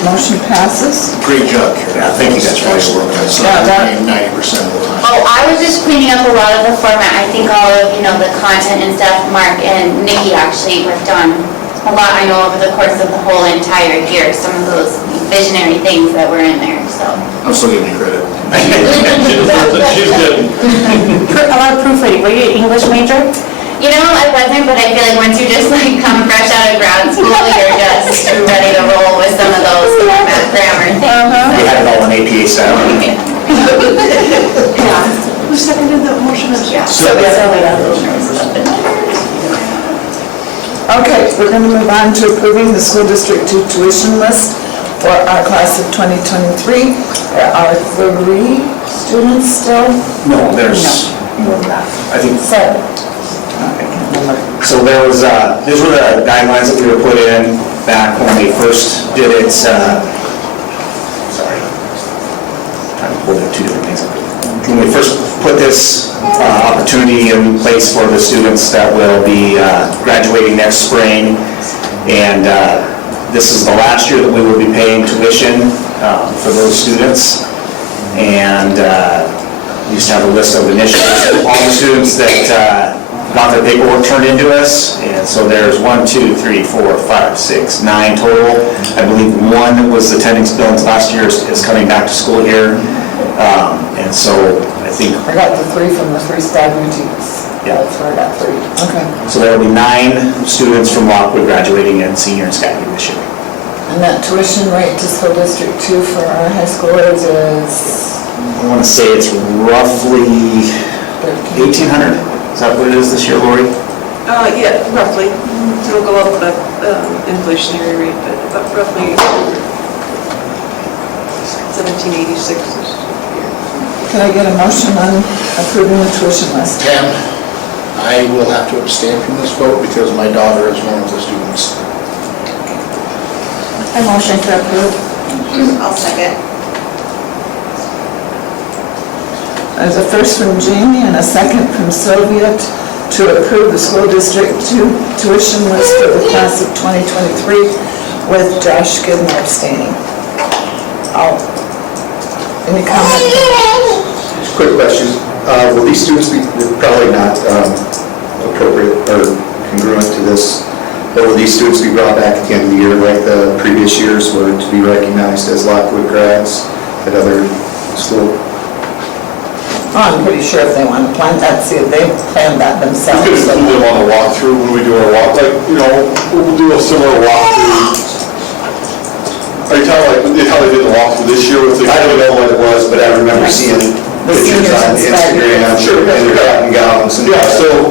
Motion passes. Great job, Karen. Yeah, thank you guys for all your work. That's Yeah, that- 90% of the time. Oh, I was just cleaning up a lot of the format. I think all of, the content and stuff, Mark and Nikki actually worked on a lot, I know, over the course of the whole entire year, some of those visionary things that were in there, so. I'm still giving you credit. She's good. A lot of proofreading. Were you an English major? I wasn't, but I feel like once you just come fresh out of grad school, you're just ready to roll with some of those math grammar things. We had it all in APA style. Who seconded the motion? Okay, we're going to move on to approving the school district tuition list for our class of 2023. There are 3 students still? No, there's more than that. I think, So, I can't remember. so there was, these were the guidelines that we were put in back when we first did it, sorry. Trying to pull the two different things up. When we first put this opportunity in place for the students that will be graduating next spring, and this is the last year that we will be paying tuition for those students. And we used to have a list of initiatives, all the students that got their paperwork turned into us. And so there's 1, 2, 3, 4, 5, 6, 9 total. I believe one was attending Billings last year, is coming back to school here. And so I think, I got the 3 from the freestyle boutiques. Yeah. That's where I got 3. Okay. so there will be 9 students from Lockwood graduating in senior and Skagit this year. And that tuition rate to school district 2 for our high schoolers is I want to say it's roughly 1,800. Is that what it is this year, Lori? Yeah, roughly. It'll go up the inflationary rate, but roughly 1786 this year. Can I get a motion on approving the tuition list? Pam, I will have to abstain from this vote because my daughter is one of the students. I motion to approve. I'll second. There's a first from Jamie and a second from Sylvia to approve the school district tuition list for the class of 2023 with Josh Goodman abstaining. Any comment? Quick question. Will these students be, probably not appropriate or congruent to this, but will these students be brought back at the end of the year like the previous years were to be recognized as Lockwood grads at other school? I'm pretty sure if they want to plan that, see if they planned that themselves. We could include them on the walkthrough when we do our walk, like, we'll do a similar walkthrough. Are you talking like how they did the walkthrough this year with the? I don't know what it was, but I remember seeing pictures on Instagram, Sure. and they're cotton gowns and. Yeah, so,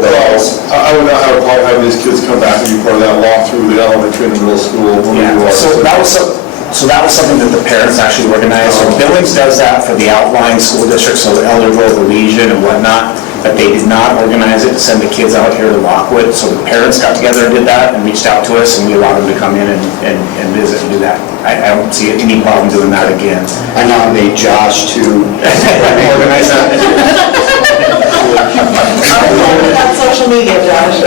I would not have a problem having these kids come back and be part of that walkthrough, the elementary and the middle school. when we do our- So that was something that the parents actually organized. So Billings does that for the outlying school districts, so Elder Grove, Elysian and whatnot, but they did not organize it to send the kids out here to Lockwood. So the parents got together and did that and reached out to us, and we allowed them to come in and visit and do that. I don't see any problem doing that again. I nominate Josh to organize that. On social media, Josh.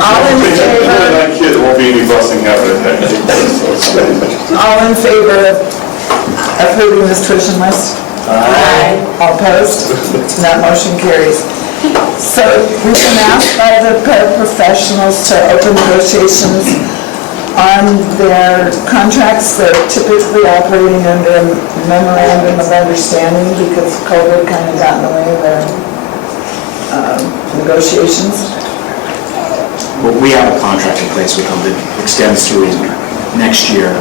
All in favor? That kid, there won't be any busing happening. All in favor of approving this tuition list? Aye. All opposed? That motion carries. So we've been asked by the paraprofessionals to open negotiations on their contracts. They're typically operating under a memorandum of understanding because COVID kind of got in the way of their negotiations. Well, we have a contract in place with them that extends through next year,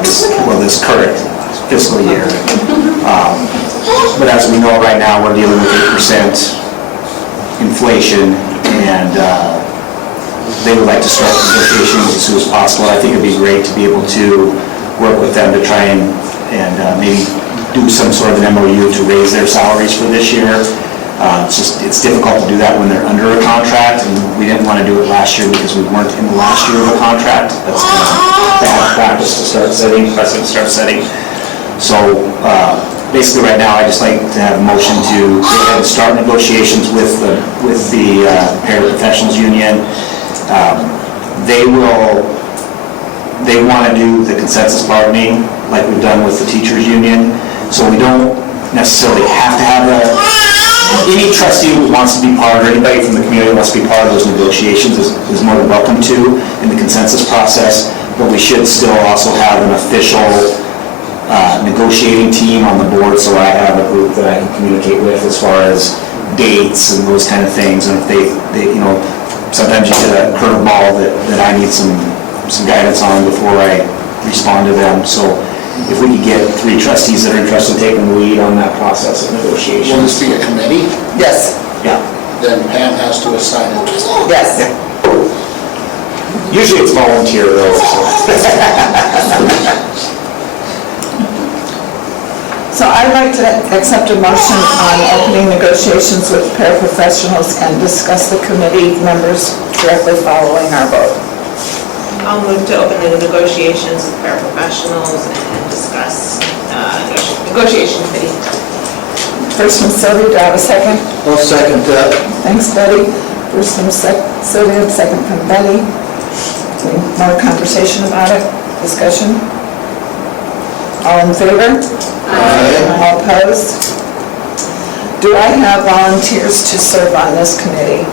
this current fiscal year. But as we know right now, we're dealing with 8% inflation, and they would like to start negotiations as soon as possible. I think it'd be great to be able to work with them to try and maybe do some sort of an MOU to raise their salaries for this year. It's difficult to do that when they're under a contract, and we didn't want to do it last year because we weren't in the last year of a contract. That's kind of bad practice to start setting, precedent to start setting. So basically right now, I just like to have a motion to go ahead and start negotiations with the paraprofessionals union. They want to do the consensus bargaining like we've done with the teachers union. So we don't necessarily have to have any trustee who wants to be part, or anybody from the community who wants to be part of those negotiations is more than welcome to in the consensus process, but we should still also have an official negotiating team on the board, so I have a group that I can communicate with as far as dates and those kind of things, and if they sometimes you get a curveball that I need some guidance on before I respond to them, so if we could get 3 trustees that are interested in taking the lead on that process of negotiations. Will this be a committee? Yes. Yeah. Then Pam has to assign it. Yes. Usually it's volunteer though, so. So I I'd like to accept a motion on opening negotiations with paraprofessionals and discuss the committee members directly following our vote. I'll move to open the negotiations with paraprofessionals and discuss negotiation committee. First from Sylvia, do I have a second? I'll second that. Thanks, Betty. First from Sylvia, second from Betty. Any more conversation about it? Discussion? All in favor? Aye. All opposed? Do I have volunteers to serve on this committee?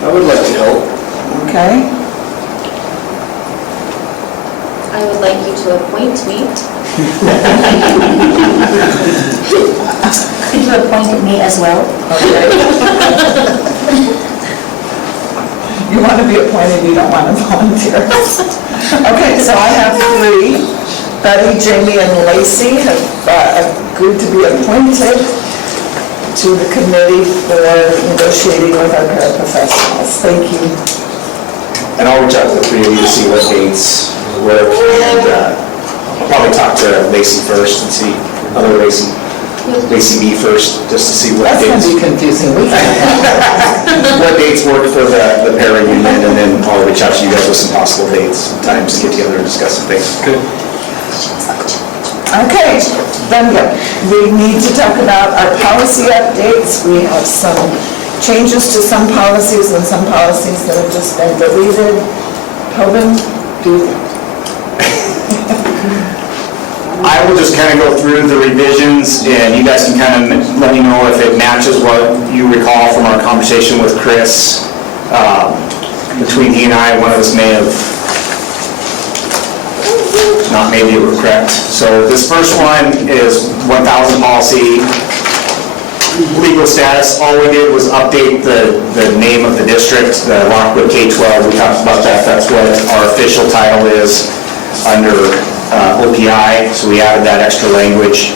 I would like to help. Okay. I would like you to appoint me. Could you appoint me as well? You want to be appointed, you don't want to volunteer. Okay, so I have 3. Betty, Jamie, and Lacey have agreed to be appointed to the committee for negotiating with our paraprofessionals. Thank you. And I'll reach out to the 3 of you to see what dates work, and I'll probably talk to Lacey first and see, Lacey B first, just to see what That's going dates. to be confusing. What dates work for the pair reunion, and then I'll reach out to you guys with some possible dates, and times to get together and discuss some things. Good. Okay, then we need to talk about our policy updates. We have some changes to some policies and some policies that have just been deleted. Tobin, do you? I will just kind of go through the revisions, and you guys can kind of let me know if it matches what you recall from our conversation with Chris. Between he and I, one of us may have not made it correct. So this first one is 1,000 policy, legal status. All we did was update the name of the district, the Lockwood K-12. We talked about that. That's what our official title is under OPI, so we added that extra language.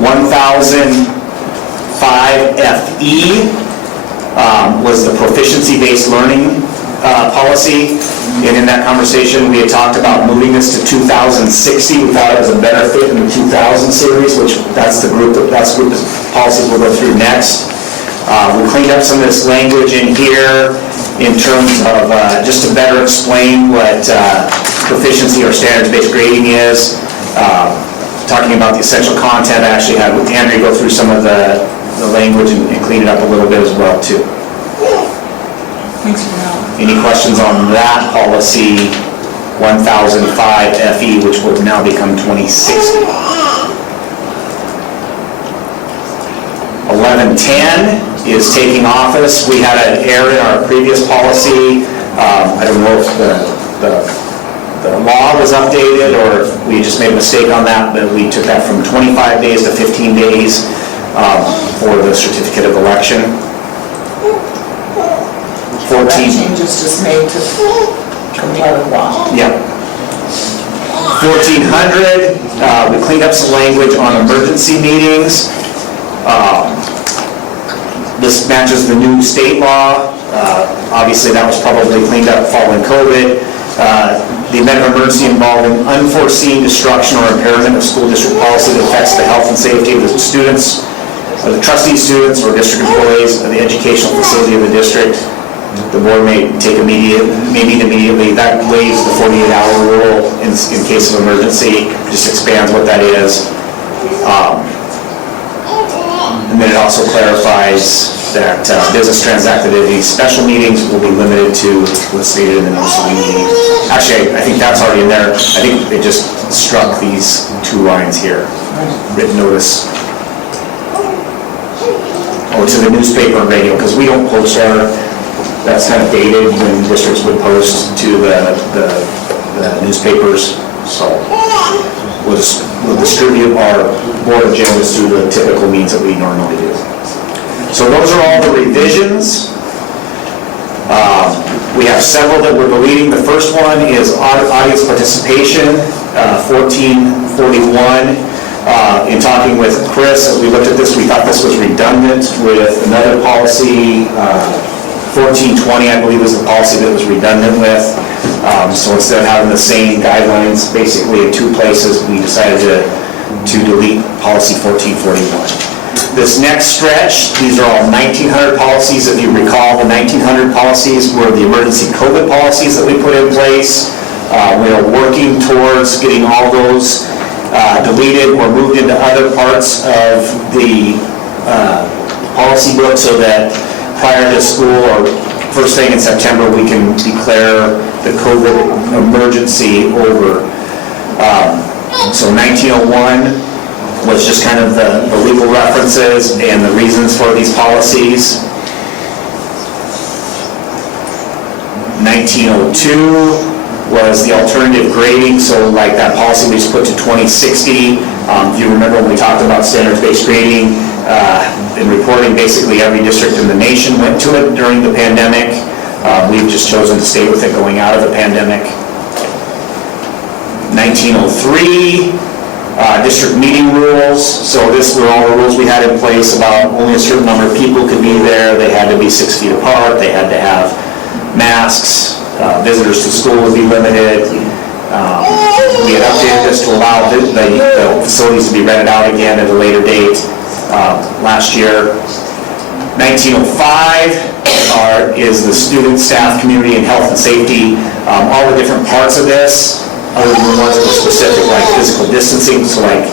1005 FE was the proficiency-based learning policy, and in that conversation we had talked about moving this to 2060. We thought it was a better fit in the 2000 series, which that's the group of policies we'll go through next. We cleaned up some of this language in here in terms of just to better explain what proficiency or standards-based grading is. Talking about the essential content, I actually had Andrea go through some of the language and clean it up a little bit as well too. Thanks for that. Any questions on that policy 1005 FE, which would now become 2060? 1110 is taking office. We had an error in our previous policy. I don't know if the law was updated or if we just made a mistake on that, but we took that from 25 days to 15 days for the certificate of election. 14. That change is just made to comply with law. Yep. 1400, we cleaned up some language on emergency meetings. This matches the new state law. Obviously, that was probably cleaned up following COVID. The amendment of emergency involving unforeseen destruction or impairment of school district policy that affects the health and safety of the students, or the trustee students, or district employees of the educational facility of the district. The board may take immediately. That waives the 48-hour rule in case of emergency, just expands what that is. And then it also clarifies that business transacted at these special meetings will be limited to what's stated in the notice of the meeting. Actually, I think that's already in there. I think they just struck these 2 lines here. Written notice. Or to the newspaper and radio, because we don't post our, that's kind of dated when districts would post to the newspapers. So we'll distribute our board agendas through the typical means that we normally do. So those are all the revisions. We have several that we're deleting. The first one is audience participation, 1441. In talking with Chris, as we looked at this, we thought this was redundant with another policy, 1420, I believe, was the policy that was redundant with. So instead of having the same guidelines basically in two places, we decided to delete policy 1441. This next stretch, these are all 1900 policies. If you recall, the 1900 policies were the emergency COVID policies that we put in place. We are working towards getting all those deleted or moved into other parts of the policy book so that prior to school or first thing in September, we can declare the COVID emergency over. So 1901 was just kind of the legal references and the reasons for these policies. 1902 was the alternative grading, so like that policy we just put to 2060. If you remember when we talked about standards-based grading and reporting, basically every district in the nation went to it during the pandemic. We've just chosen to stay with it going out of the pandemic. 1903, district meeting rules. So this were all the rules we had in place about only a certain number of people could be there. They had to be 6 feet apart. They had to have masks. Visitors to school would be limited. We had updated this to allow the facilities to be rented out again at a later date last year. 1905 is the student, staff, community, and health and safety. All the different parts of this, other than the ones that were specific, like physical distancing, so like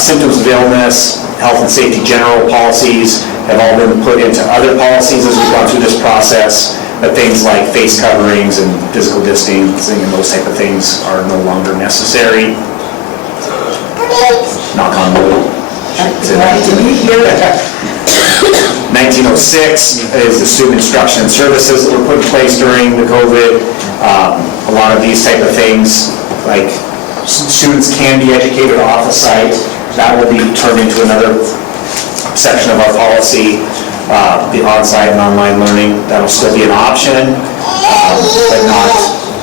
symptoms of illness, health and safety general policies have all been put into other policies as we've gone through this process. But things like face coverings and physical distancing and those type of things are no longer necessary. Knock on wood. 1906 is the student instruction and services that were put in place during the COVID. A lot of these type of things, like students can be educated off the site. That will be turned into another section of our policy. The on-site and online learning, that'll still be an option, but not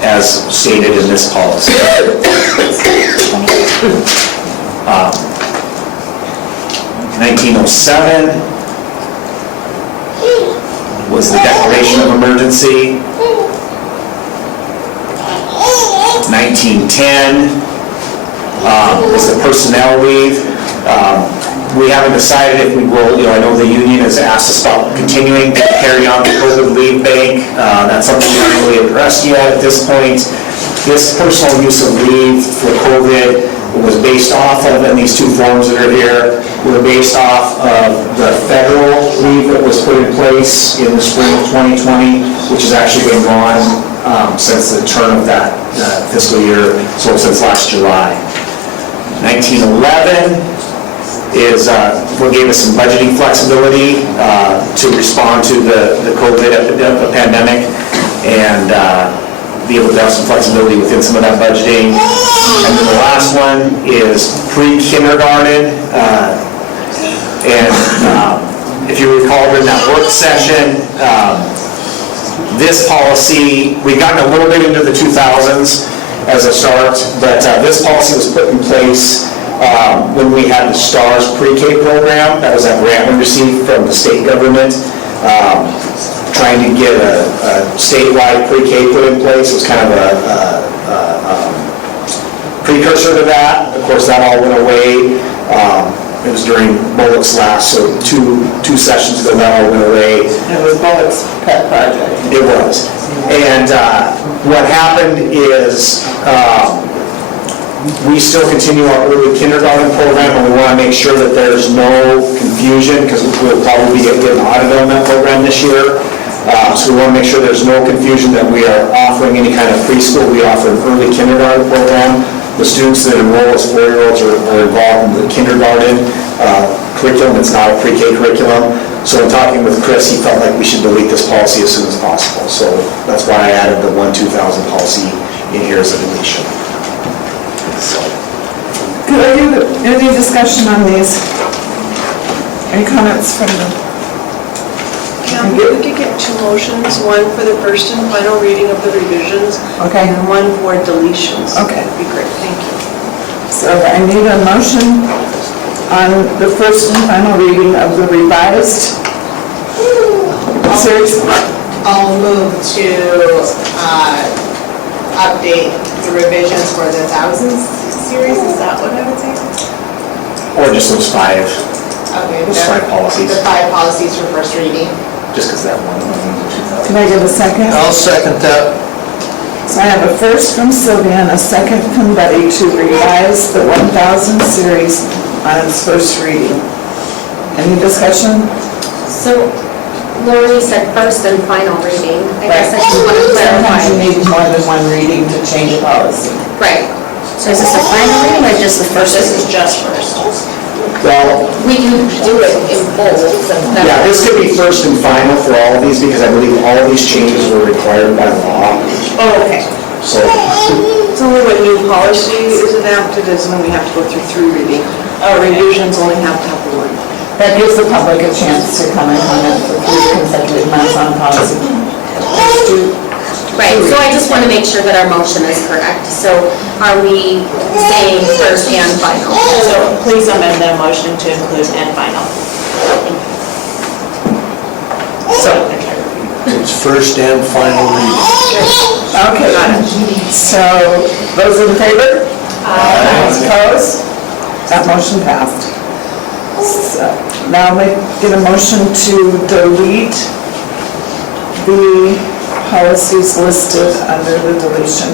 as stated in this policy. 1907 was the declaration of emergency. 1910 was the personnel leave. We haven't decided if we will, I know the union has asked us about continuing to carry on the COVID leave bank. That's something we haven't really addressed yet at this point. This personal use of leave for COVID was based off of, and these two forms that are here, were based off of the federal leave that was put in place in the spring of 2020, which has actually been gone since the turn of that fiscal year, so since last July. 1911 is what gave us some budgeting flexibility to respond to the COVID pandemic and be able to have some flexibility within some of that budgeting. And then the last one is pre-kindergarten. If you recall during that work session, this policy, we've gotten a little bit into the 2000s as a start, but this policy was put in place when we had the STARS pre-K program. That was that grant we received from the state government, trying to get a statewide pre-K put in place. It was kind of a precursor to that. Of course, that all went away. It was during Bullock's last, so two sessions ago, that all went away. It was Bullock's pet project. It was. And what happened is we still continue our early kindergarten program, and we want to make sure that there's no confusion, because we'll probably be getting an audit on that program this year. So we want to make sure there's no confusion that we are offering any kind of preschool. We offer an early kindergarten program. The students that enroll as 4-year-olds are involved in the kindergarten curriculum. It's not a pre-K curriculum. So in talking with Chris, he felt like we should delete this policy as soon as possible. So that's why I added the 1-2000 policy in here as a deletion. Any discussion on these? Any comments from the? Yeah, we could get two motions, one for the first and final reading of the revisions. Okay. And one for deletions. Okay. That'd be great, thank you. So I need a motion on the first and final reading of the revised series. I'll move to update the revisions for the thousands series, is that what I would say? Or just those five, Okay. those five policies, The 5 policies for first reading. just because that one. Can I give a second? I'll second that. So I have a first from Sylvia and a second from Betty to revise the 1000 series on its first reading. Any discussion? So Lori said first and final reading. I guess I just want to Sometimes you clarify. need more than one reading to change a policy. Right. So is this the final reading or just the first? This is just first. Well, We can do it in bold. yeah, this could be first and final for all of these, because I believe all of these changes were required by law, Oh, okay. so. It's only when new policy is enacted is when we have to go through 3 reading. Revisions only have to have 1. That gives the public a chance to come and comment for 3 consecutive months on policy. Right, so I just want to make sure that our motion is correct. So are we saying first and final? So please amend the motion to include and final. So, It's first and final reading. okay, so those in favor? Opposed? That motion passed. So now we get a motion to delete the policies listed under the deletion.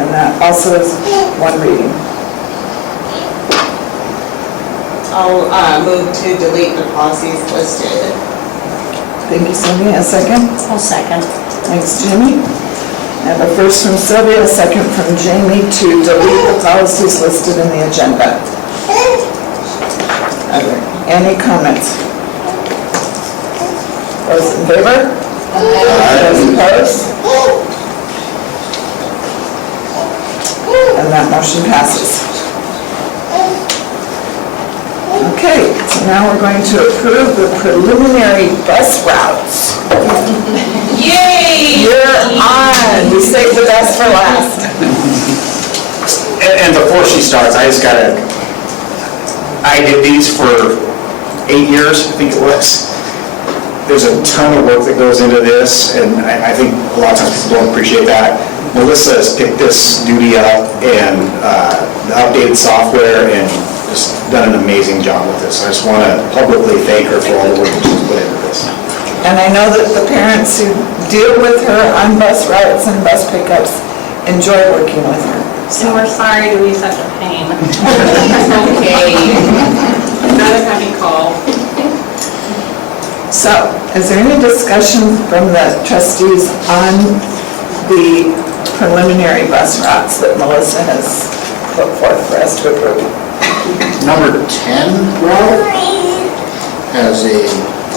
And that also is 1 reading. I'll move to delete the policies listed. Thank you, Sylvia. A second? I'll second. Thanks, Jamie. I have a first from Sylvia, a second from Jamie to delete the policies listed in the agenda. Are there any comments? Those in favor? Those opposed? And that motion passes. Okay, so now we're going to approve the preliminary bus routes. Yay! You're on. You saved the best for last. And before she starts, I did these for 8 years, I think it was. There's a ton of work that goes into this, and I think a lot of times people don't appreciate that. Melissa has picked this duty up and the updated software and just done an amazing job with this. I just want to publicly thank her for all the work that she's put into this. And I know that the parents who deal with her on bus routes and bus pickups enjoy working with her. And we're sorry to be such a pain. Okay. Another happy call. So, is there any discussion from the trustees on the preliminary bus routes that Melissa has put forth for us to approve? Number 10 route has a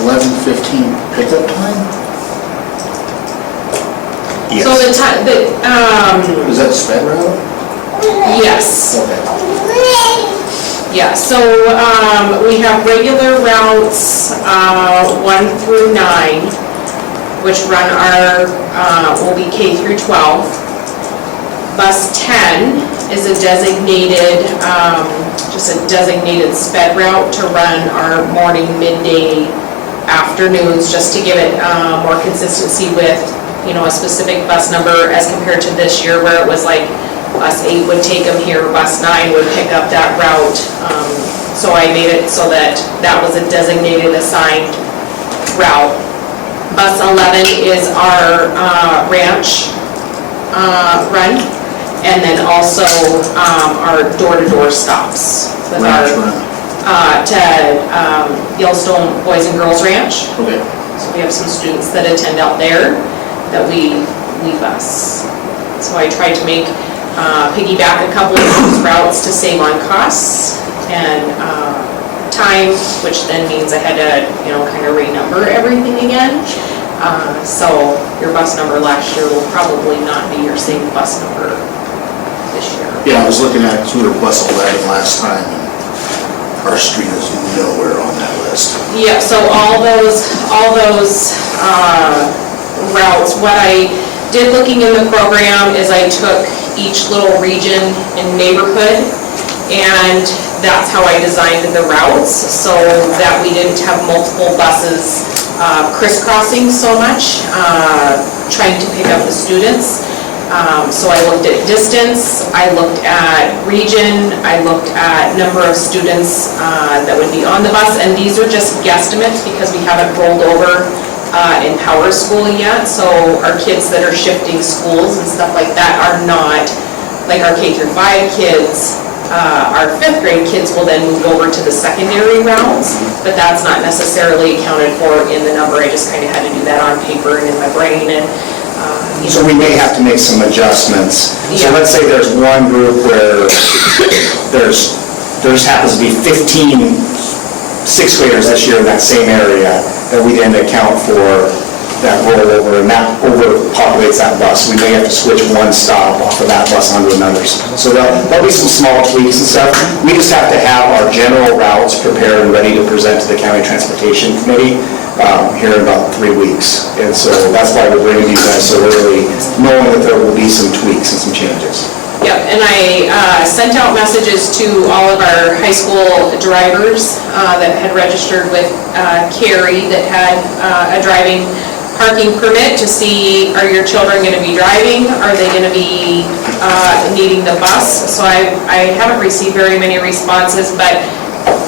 11:15 pickup time. So the time, Is that sped route? yes. Okay. Yeah, so we have regular routes 1 through 9, which run will be K through 12. Bus 10 is a designated, just a designated sped route to run our morning, midday, afternoons, just to give it more consistency with, a specific bus number as compared to this year where it was like bus 8 would take them here, bus 9 would pick up that route. So I made it so that that was a designated assigned route. Bus 11 is our ranch run, and then also our door-to-door stops with Ranch our, run. to Yellowstone Boys and Girls Ranch. Okay. So we have some students that attend out there that we bus. So I tried to make, piggyback a couple of those routes to save on costs and time, which then means I had to, kind of renumber everything again. So your bus number last year will probably not be your same bus number this year. Yeah, I was looking at, we were bus 11 last time, and our street is nowhere on that list. Yeah, so all those routes, what I did looking in the program is I took each little region and neighborhood, and that's how I designed the routes, so that we didn't have multiple buses crisscrossing so much, trying to pick up the students. So I looked at distance, I looked at region, I looked at number of students that would be on the bus, and these are just guesstimates because we haven't rolled over in Power School yet, so our kids that are shifting schools and stuff like that are not, like our K through 5 kids, our 5th grade kids will then move over to the secondary routes, but that's not necessarily accounted for in the number. I just kind of had to do that on paper and in my brain, and So we may have to make some adjustments. So Yeah. let's say there's one group where there just happens to be 15 sixth graders this year in that same area, that we then account for that rollover, and that overpopulates that bus. We may have to switch one stop off of that bus onto another. So there'll be some small tweaks and stuff. We just have to have our general routes prepared and ready to present to the County Transportation Committee here in about 3 weeks. And so that's why we're bringing you guys so early, knowing that there will be some tweaks and some changes. Yep, and I sent out messages to all of our high school drivers that had registered with Carrie that had a driving parking permit to see, are your children going to be driving? Are they going to be needing the bus? So I haven't received very many responses, but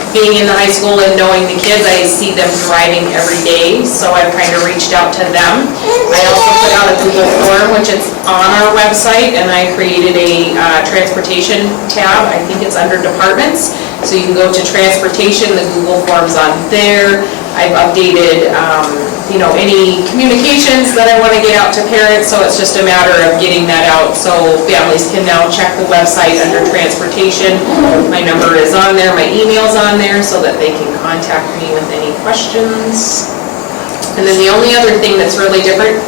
being in the high school and knowing the kids, I see them driving every day, so I've kind of reached out to them. I also put out a Google form, which is on our website, and I created a transportation tab. I think it's under departments, so you can go to transportation, the Google form's on there. I've updated, any communications that I want to get out to parents, so it's just a matter of getting that out, so families can now check the website under transportation. My number is on there, my email's on there, so that they can contact me with any questions. And then the only other thing that's really different,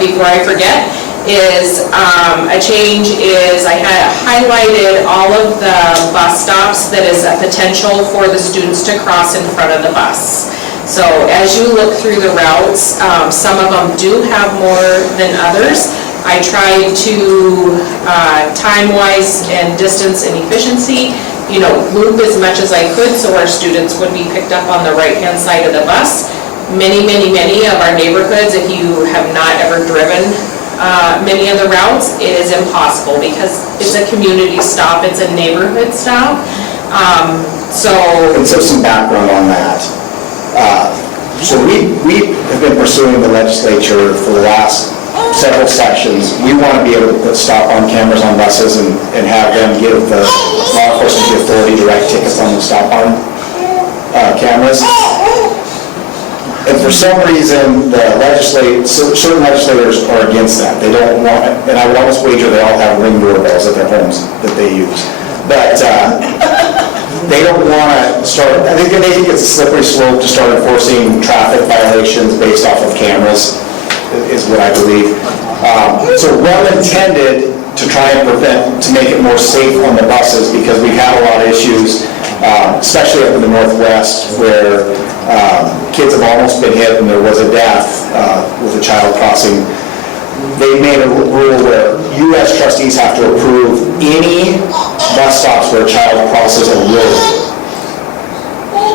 before I forget, is a change is I had highlighted all of the bus stops that is a potential for the students to cross in front of the bus. So as you look through the routes, some of them do have more than others. I tried to, time-wise and distance and efficiency, loop as much as I could so our students would be picked up on the right-hand side of the bus. Many of our neighborhoods, if you have not ever driven many of the routes, it is impossible because it's a community stop, it's a neighborhood stop. And so some background on that. So we have been pursuing the legislature for the last several sessions. We want to be able to put stop-on cameras on buses and have them give the law enforcement the authority to write tickets on the stop-on cameras. And for some reason, certain legislators are against that. They don't want, and I would almost wager they all have Ring doorbells at their homes that they use. But they don't want to start, I think they think it's a slippery slope to start enforcing traffic violations based off of cameras, is what I believe. So well-intended to try and prevent, to make it more safe on the buses, because we've had a lot of issues, especially up in the Northwest, where kids have almost been hit and there was a death with a child crossing. They made a rule where U.S. trustees have to approve any bus stops where a child crosses a road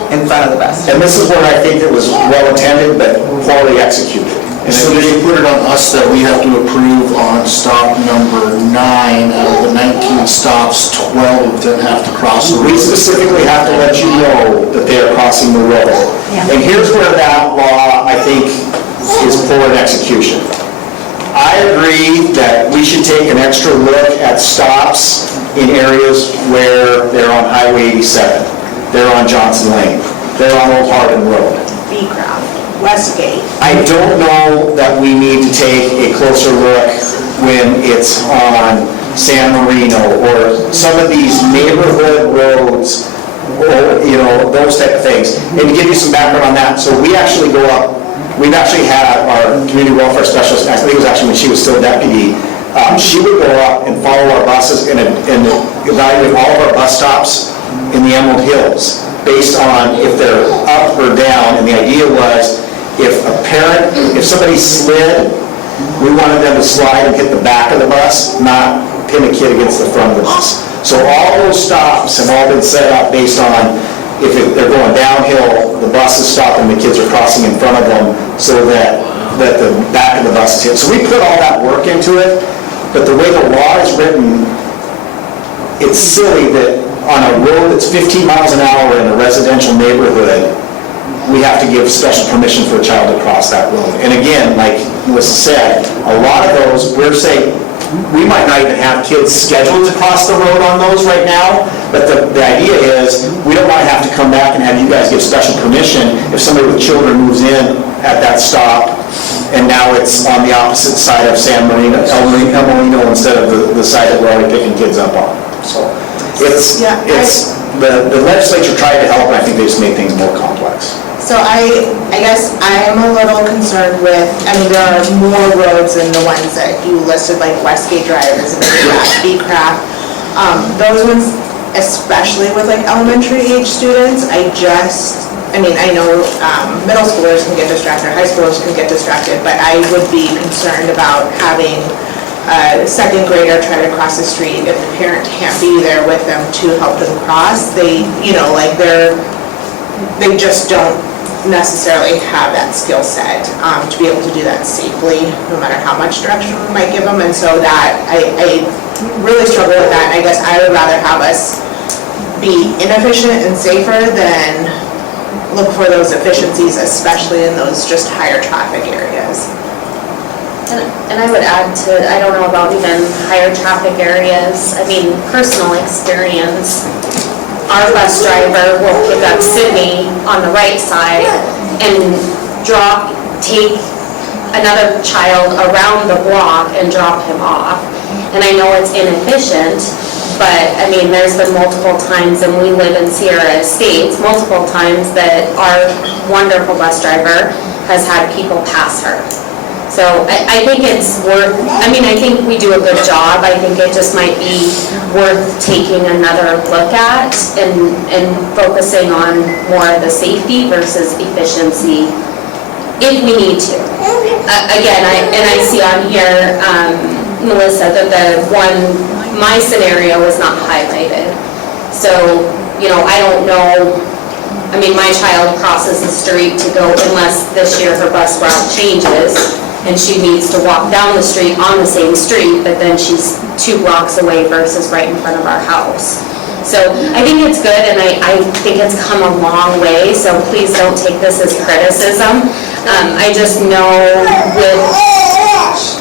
in front of the bus. And this is where I think it was well-intended but poorly executed. And so they put it on us that we have to approve on stop number 9 out of the 19 stops, 12 of them have to cross the road. We specifically have to let you know that they are crossing the road. And here's where that law, I think, is poor in execution. I agree that we should take an extra look at stops in areas where they're on Highway 87, they're on Johnson Lane, they're on Old Hardin Road. Beecroft, Westgate. I don't know that we need to take a closer look when it's on San Marino or some of these neighborhood roads, or, those type of things. And to give you some background on that, so we actually go up, we've actually had our community welfare specialist, I think it was actually when she was still deputy, she would go up and follow our buses and evaluate all of our bus stops in the Emerald Hills based on if they're up or down. And the idea was if somebody slid, we wanted them to slide and hit the back of the bus, not pin a kid against the front of the bus. So all those stops have all been set up based on they're going downhill, the bus is stopping, the kids are crossing in front of them so that the back of the bus is hit. So we put all that work into it, but the way the law is written, it's silly that on a road that's 15 miles an hour in a residential neighborhood, we have to give special permission for a child to cross that road. And again, like Melissa said, a lot of those, we're saying, we might not even have kids scheduled to cross the road on those right now, but the idea is, we don't want to have to come back and have you guys give special permission if somebody with children moves in at that stop, and now it's on the opposite side of El Molino instead of the side that we're already picking kids up on. So the legislature tried to help, and I think they just made things more complex. So I guess I'm a little concerned with, I mean, there are more roads than the ones that you listed, like Westgate Drive is a big craft. Those ones, especially with like elementary age students, I know middle schoolers can get distracted, high schoolers can get distracted, but I would be concerned about having a second grader try to cross the street if the parent can't be there with them to help them cross. They just don't necessarily have that skill set to be able to do that safely, no matter how much direction we might give them. And so that, I really struggle with that. And I guess I would rather have us be inefficient and safer than look for those efficiencies, especially in those just higher traffic areas. And I would add to, I don't know about even higher traffic areas, I mean, personal experience, our bus driver will pick up Sydney on the right side and take another child around the block and drop him off. And I know it's inefficient, but I mean, there's been multiple times, and we live in Sierra Estates, multiple times that our wonderful bus driver has had people pass her. So I think it's worth, I think we do a good job. I think it just might be worth taking another look at and focusing on more of the safety versus efficiency if we need to. Again, I see on here, Melissa, that my scenario is not highlighted. So, I don't know, my child crosses the street to go, unless this year her bus route changes, and she needs to walk down the street on the same street, but then she's 2 blocks away versus right in front of our house. So I think it's good, and I think it's come a long way, so please don't take this as criticism. I just know with,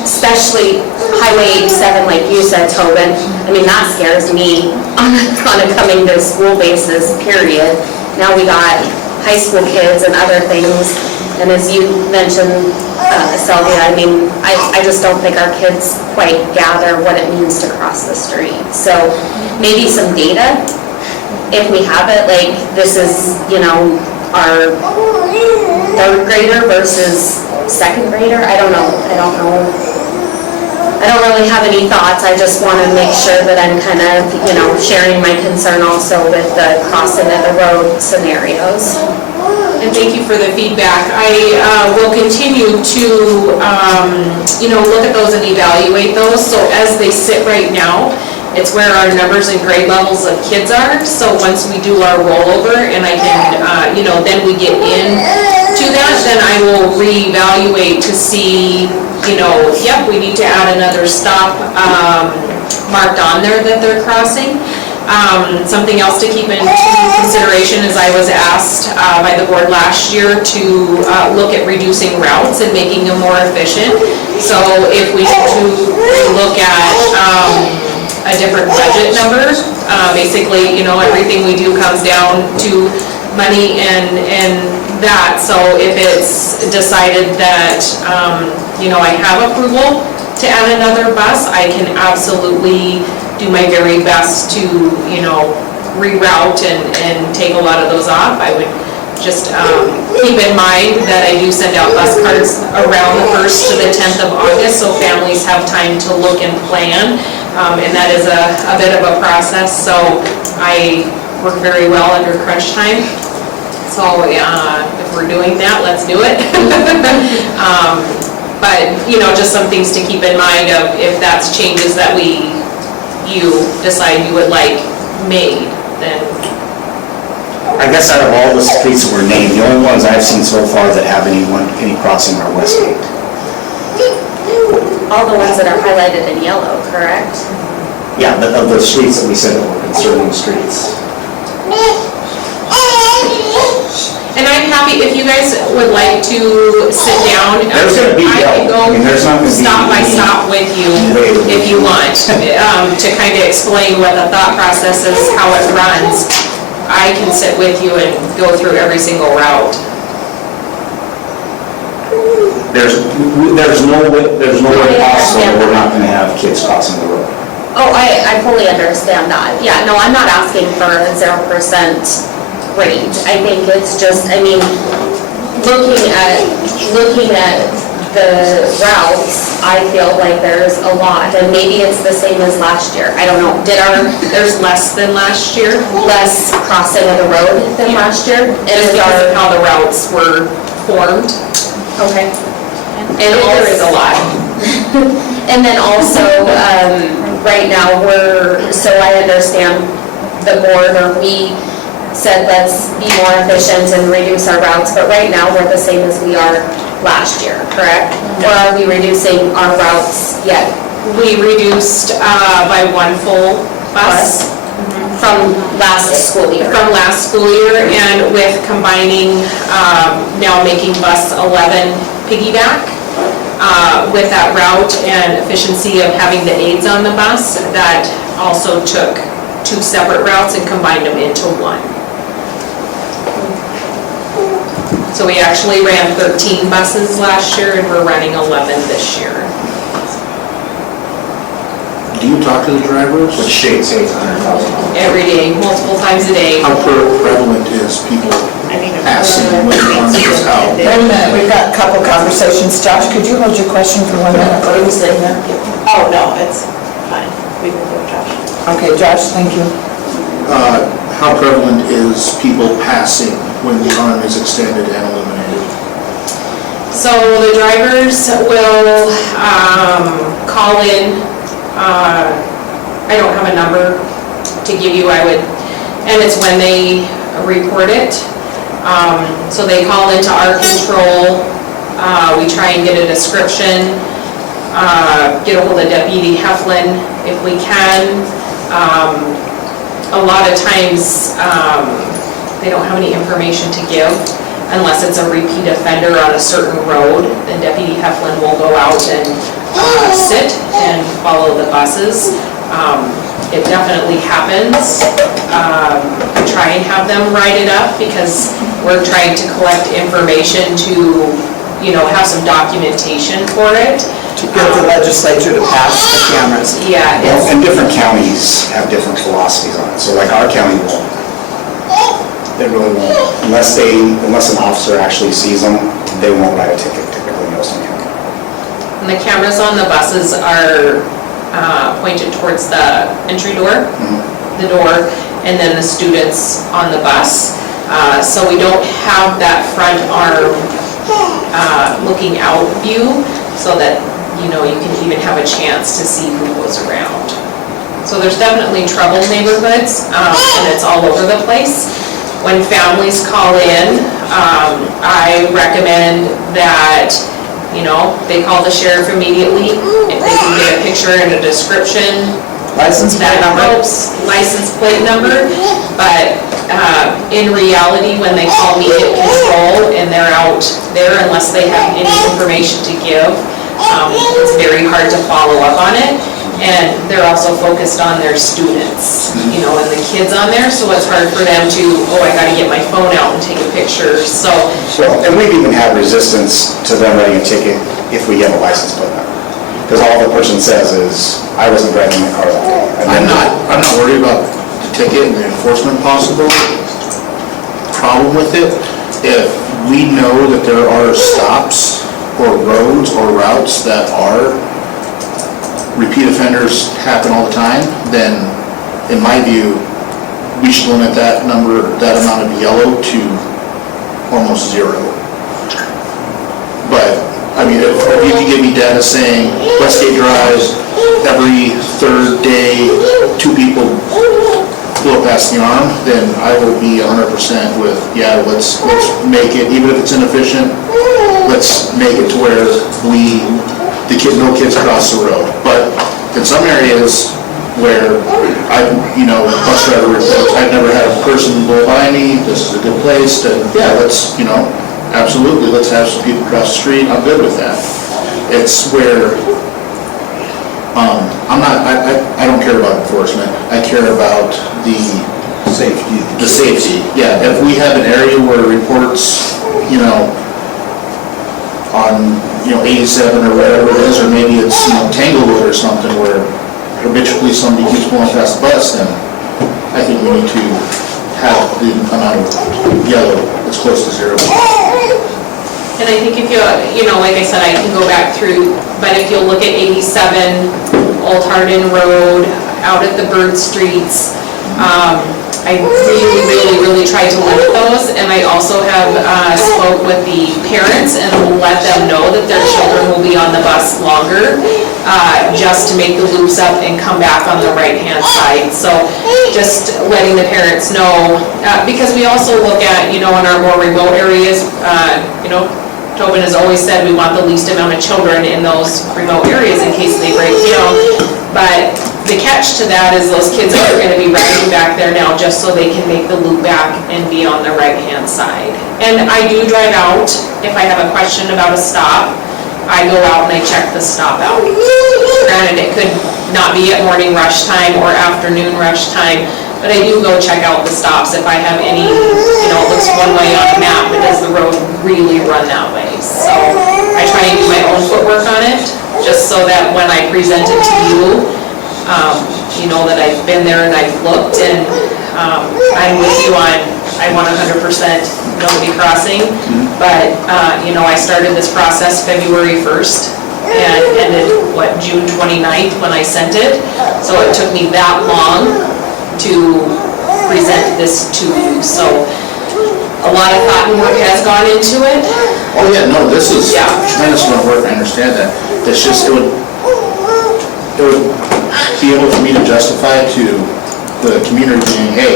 especially Highway 87, like you said, Tobin, that scares me on a coming to school basis, period. Now we got high school kids and other things, and as you mentioned, Sylvia, I just don't think our kids quite gather what it means to cross the street. So maybe some data, if we have it, like this is, our 3rd grader versus 2nd grader. I don't know. I don't really have any thoughts. I just want to make sure that I'm kind of, sharing my concern also with the crossing of the road scenarios. And thank you for the feedback. I will continue to, look at those and evaluate those. So as they sit right now, it's where our numbers and grade levels of kids are. So once we do our rollover and I can, then we get into that, then I will reevaluate to see, yep, we need to add another stop marked on there that they're crossing. Something else to keep into consideration is I was asked by the board last year to look at reducing routes and making them more efficient. So if we need to look at a different budget number, basically, everything we do comes down to money and that. So if it's decided that, I have approval to add another bus, I can absolutely do my very best to, reroute and take a lot of those off. I would just keep in mind that I do send out bus cards around the 1st to the 10th of August, so families have time to look and plan, and that is a bit of a process, so I work very well under crunch time. So if we're doing that, let's do it. But, just some things to keep in mind of if that's changes that you decide you would like made, then I guess out of all the streets that were named, the only ones I've seen so far that have any crossing are Westgate. All the ones that are highlighted in yellow, correct? Yeah, of the streets that we said that were concerning streets. And I'm happy, if you guys would like to sit down. There's gonna be I can yellow. I mean, there's not go gonna be stop by stop with you if you want, to kind of explain what the thought process is, how it runs. I can sit with you and go through every single route. There's no way possible that we're not gonna have kids crossing the road. Oh, I fully understand that. Yeah, no, I'm not asking for a 0% rate. I think it's just, I mean, looking at the routes, I feel like there's a lot, and maybe it's the same as last year. I don't know. There's less than last year? Less crossing of the road than last year? Just because of how the routes were formed. Okay. And there is a lot. And then also, right now, so I understand the board, or we said let's be more efficient and reduce our routes, but right now, we're the same as we are last year, correct? Or are we reducing our routes yet? We reduced by one full bus. From last school year? From last school year, and with combining, now making bus 11 piggyback, with that route and efficiency of having the aides on the bus, that also took 2 separate routes and combined them into one. So we actually ran 13 buses last year, and we're running 11 this year. Do you talk to the drivers? Which state says 100,000? Every day, multiple times a day. How prevalent is people passing when the car goes out? Wait a minute, we've got a couple conversations. Josh, could you hold your question for 1 minute? What are you saying there? Oh, no, it's fine. We can go, Josh. Okay, Josh, thank you. How prevalent is people passing when the arm is extended and eliminated? So the drivers will call in. I don't have a number to give you, and it's when they report it. So they call into our control. We try and get a description, get a hold of Deputy Heflin if we can. A lot of times, they don't have any information to give unless it's a repeat offender on a certain road. Then Deputy Heflin will go out and sit and follow the buses. It definitely happens. Try and have them write it up, because we're trying to collect information to, have some documentation for it. To get the legislature to pass the cameras. Yeah. And different counties have different philosophies on it. So like our county won't. They really won't. Unless an officer actually sees them, they won't write a ticket typically in Yellowstone County. And the cameras on the buses are pointed towards the entry door, the door, and then the students on the bus. So we don't have that front arm looking out view, so that you can even have a chance to see who goes around. So there's definitely troubled neighborhoods, and it's all over the place. When families call in, I recommend that they call the sheriff immediately. If they can get a picture and a description, License plate that number. helps. License plate number. But in reality, when they call immediate control and they're out there, unless they have any information to give, it's very hard to follow up on it. And they're also focused on their students, and the kids on there, so it's hard for them to, I gotta get my phone out and take a picture, so. And we've even had resistance to them writing a ticket if we get a license plate number. Because all the person says is, I wasn't driving my car that day. I'm not worried about the ticket and the enforcement possible problem with it. If we know that there are stops or roads or routes that are repeat offenders happen all the time, then in my view, we should limit that amount of yellow to almost 0. But, if you could give me data saying Westgate Drive, every third day, 2 people blow past the arm, then I will be 100% with, yeah, let's make it, even if it's inefficient, let's make it to where no kids cross the road. But in some areas where bus driver reports, I've never had a person go by me, this is a good place, then, yeah, let's, absolutely, let's have some people cross the street, I'm good with that. It's where, I don't care about enforcement, I care about the safety, yeah. If we have an area where it reports, on, 87 or whatever it is, or maybe it's, Tanglewood or something where habitually somebody keeps going past the bus, then I think we need to have the amount of yellow as close to zero. And I think if like I said, I can go back through, but if you'll look at 87, Old Hardin Road, out at the Bird Streets, I really tried to limit those, and I also have spoke with the parents and will let them know that their children will be on the bus longer, just to make the loops up and come back on the right-hand side. So just letting the parents know, because we also look at, in our more remote areas, Tobin has always said we want the least amount of children in those remote areas in case they break down. But the catch to that is those kids are going to be riding back there now just so they can make the loop back and be on the right-hand side. And I do drive out. If I have a question about a stop, I go out and I check the stop out. Granted, it could not be at morning rush time or afternoon rush time, but I do go check out the stops if I have any, it looks one way on the map, but does the road really run that way? So I try and do my own footwork on it, just so that when I present it to you, you know that I've been there and I've looked, and I'm with you on, I want 100% nobody crossing, but, I started this process February 1st, and ended, June 29th when I sent it, so it took me that long to present this to you, so a lot of thought and work has gone into it. Oh yeah, no, this is tremendous amount of work, I understand that. It's just, it would be able for me to justify to the community saying, hey,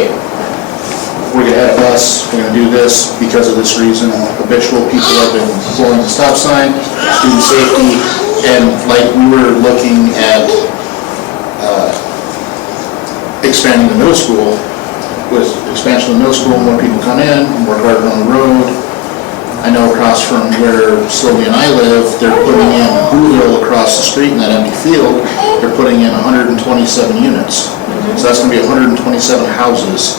we're gonna add a bus, we're gonna do this because of this reason. Habitual people have been blowing the stop sign, student safety, and like we were looking at expanding the middle school. With expansion of the middle school, more people come in, more cars on the road. I know across from where Sylvia and I live, they're putting in Whoville across the street in that empty field. They're putting in 127 units. So that's gonna be 127 houses.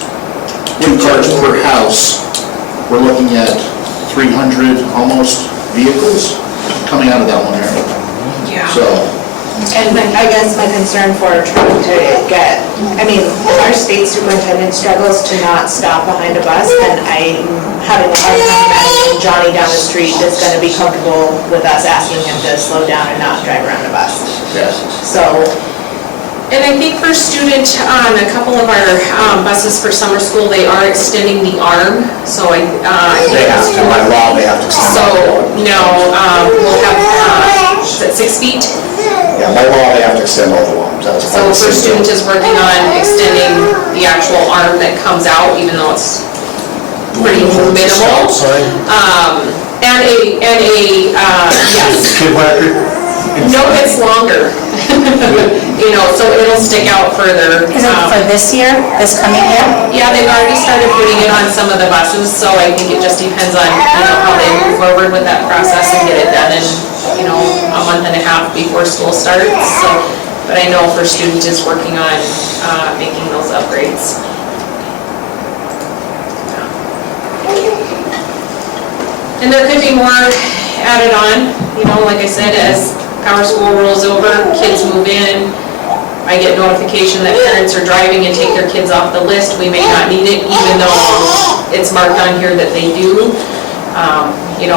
2 cars per house. We're looking at 300 almost vehicles coming out of that one area. Yeah. So, And I guess my concern for trying to get, if our state superintendent struggles to not stop behind a bus, then I'm having a hard time imagining Johnny down the street is gonna be comfortable with us asking him to slow down and not drive around a bus. yes. So, And I think for student, on a couple of our buses for summer school, they are extending the arm, so They have to, by law, they have to extend. So, no, we'll have, is it 6 feet? Yeah, by law, they have to extend all the arms. That's So first student is working on extending the actual arm that comes out, even though it's pretty minimal. And yes. Kid whacker? No, it's longer. So it'll stick out further. Is it for this year, this coming year? Yeah, they've already started putting it on some of the buses, so I think it just depends on, how they move forward with that process and get it done in, a month and a half before school starts. So, but I know for student is working on, making those upgrades. And there could be more added on, like I said, as Power School rolls over, kids move in, I get notification that parents are driving and take their kids off the list. We may not need it, even though it's marked on here that they do.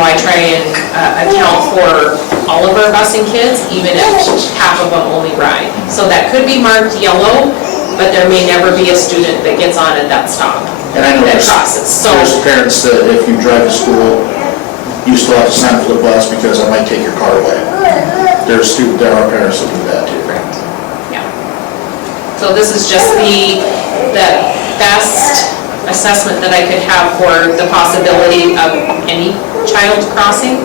I try and account for all of our busing kids, even if half of them only ride. So that could be marked yellow, but there may never be a student that gets on at that stop. And I know that there's crosses. So parents that if you drive to school, you still have to sign up for the bus because I might take your car away. There are parents that do that too. So this is just the best assessment that I could have for the possibility of any child crossing,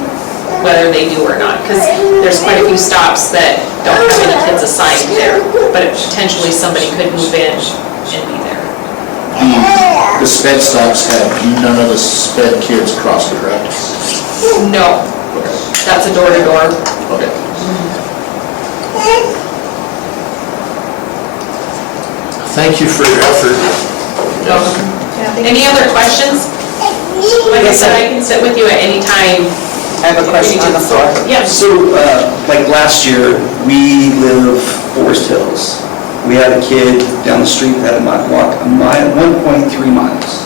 whether they do or not, because there's quite a few stops that don't have any kids assigned there, but potentially somebody could move in and be there. The sped stops have none of the sped kids cross, correct? No, that's a door-to-door. Okay. Thank you for your effort. Any other questions? Like I said, I can sit with you at any time. I have a question on the floor. Yeah. So, like last year, we live Forest Hills. We had a kid down the street that had to walk 1.3 miles.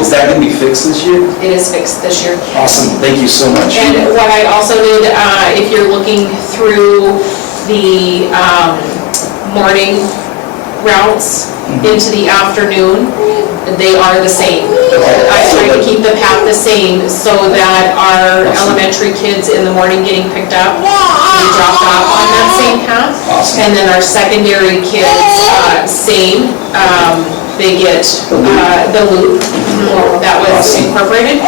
Is that going to be fixed this year? It is fixed this year. Awesome, thank you so much. And what I also did, if you're looking through the morning routes into the afternoon, they are the same. I try to keep the path the same so that our elementary kids in the morning getting picked up, they dropped off on that same path. And then our secondary kids, same, they get the loop that was incorporated,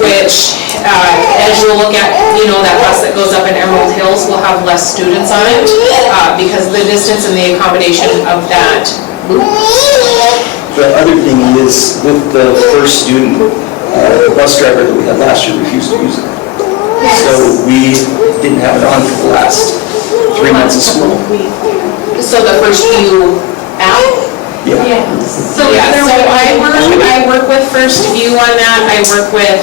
which as you'll look at, that bus that goes up in Emerald Hills will have less students on it because the distance and the accommodation of that loop. The other thing is, with the first student, the bus driver that we had last year refused to use it. So we didn't have it on for the last 3 months of school. So the first few app? Yeah. So I work with First View on that, I work with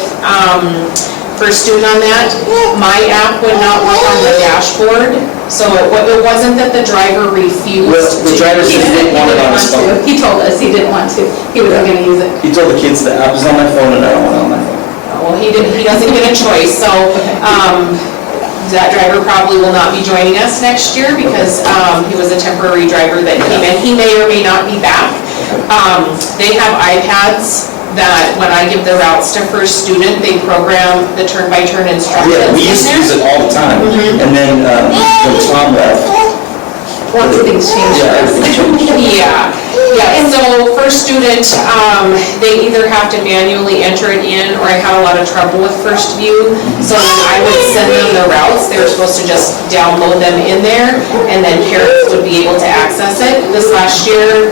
First Student on that. My app would not work on the dashboard, so it wasn't that the driver refused. Well, the driver said he didn't want it on his phone. He told us he didn't want to, he wasn't gonna use it. He told the kids the app is on my phone and I don't want it on my phone. Well, he doesn't get a choice, so, that driver probably will not be joining us next year because, he was a temporary driver that came in. He may or may not be back. They have iPads that when I give the routes to First Student, they program the turn-by-turn instructions. Yeah, we used to use it all the time. And then when Tom left, Lots of things changed. Yeah, everything changed. Yeah, so First Student, they either have to manually enter it in, or I had a lot of trouble with First View. So when I would send them the routes, they were supposed to just download them in there, and then parents would be able to access it. This last year,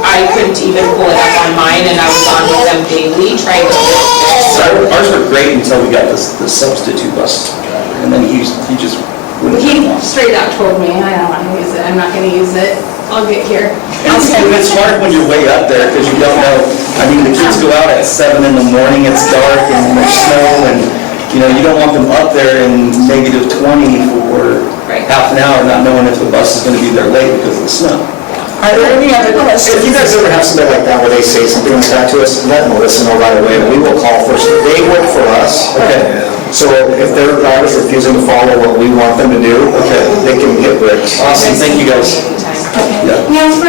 I couldn't even pull it up on mine, and I was on with them daily trying to get it fixed. So ours were great until we got the substitute bus driver, and then he just wouldn't. He straight out told me, I don't want to use it, I'm not going to use it, I'll get here. And it's hard when you're way up there, because you don't know, I mean, the kids go out at 7 in the morning, it's dark, and there's snow, and, you don't want them up there in -20 for half an hour, not knowing if the bus is going to be there late because of the snow. Are there any other questions? If you guys ever have somebody like that where they say something like that to us, let Melissa know right away, and we will call first. They work for us. Okay. So if their driver's refusing to follow what we want them to do, they can hit bricks. Awesome, thank you guys. Yeah. Now, for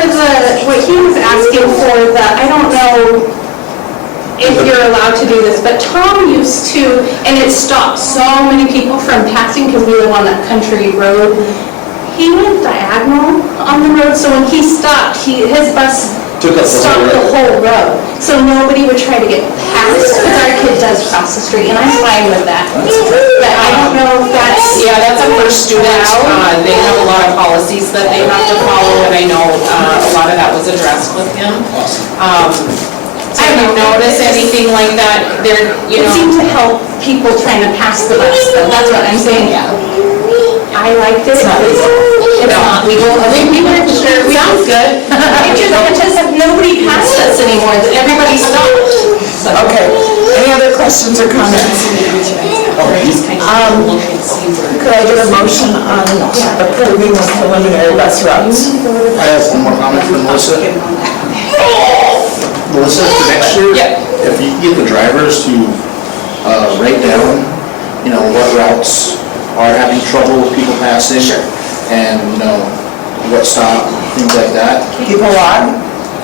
what he was asking for, I don't know if you're allowed to do this, but Tom used to, and it stopped so many people from passing because we live on that country road. He went diagonal on the road, so when he stopped, his bus Took up the whole stopped the road. whole road. So nobody would try to get past, because our kid does cross the street, and I'm fine with that. But I don't know if that's... Yeah, that's a First Student. They have a lot of policies that they have to follow, and I know a lot of that was addressed with him. So if you notice anything like that, It seemed to help people trying to pass the bus, though. That's what I'm saying. I liked it. It's not legal. I think people are sure. Sounds good. It just nobody passed us anymore. Everybody stopped. Okay, any other questions or comments? Could I get a motion on approving the preliminary bus routes? I have one more comment for Melissa. Melissa, for next year, if you get the drivers to write down, what routes are having trouble with people passing. Sure. And, what stop, things like that. Keep a log?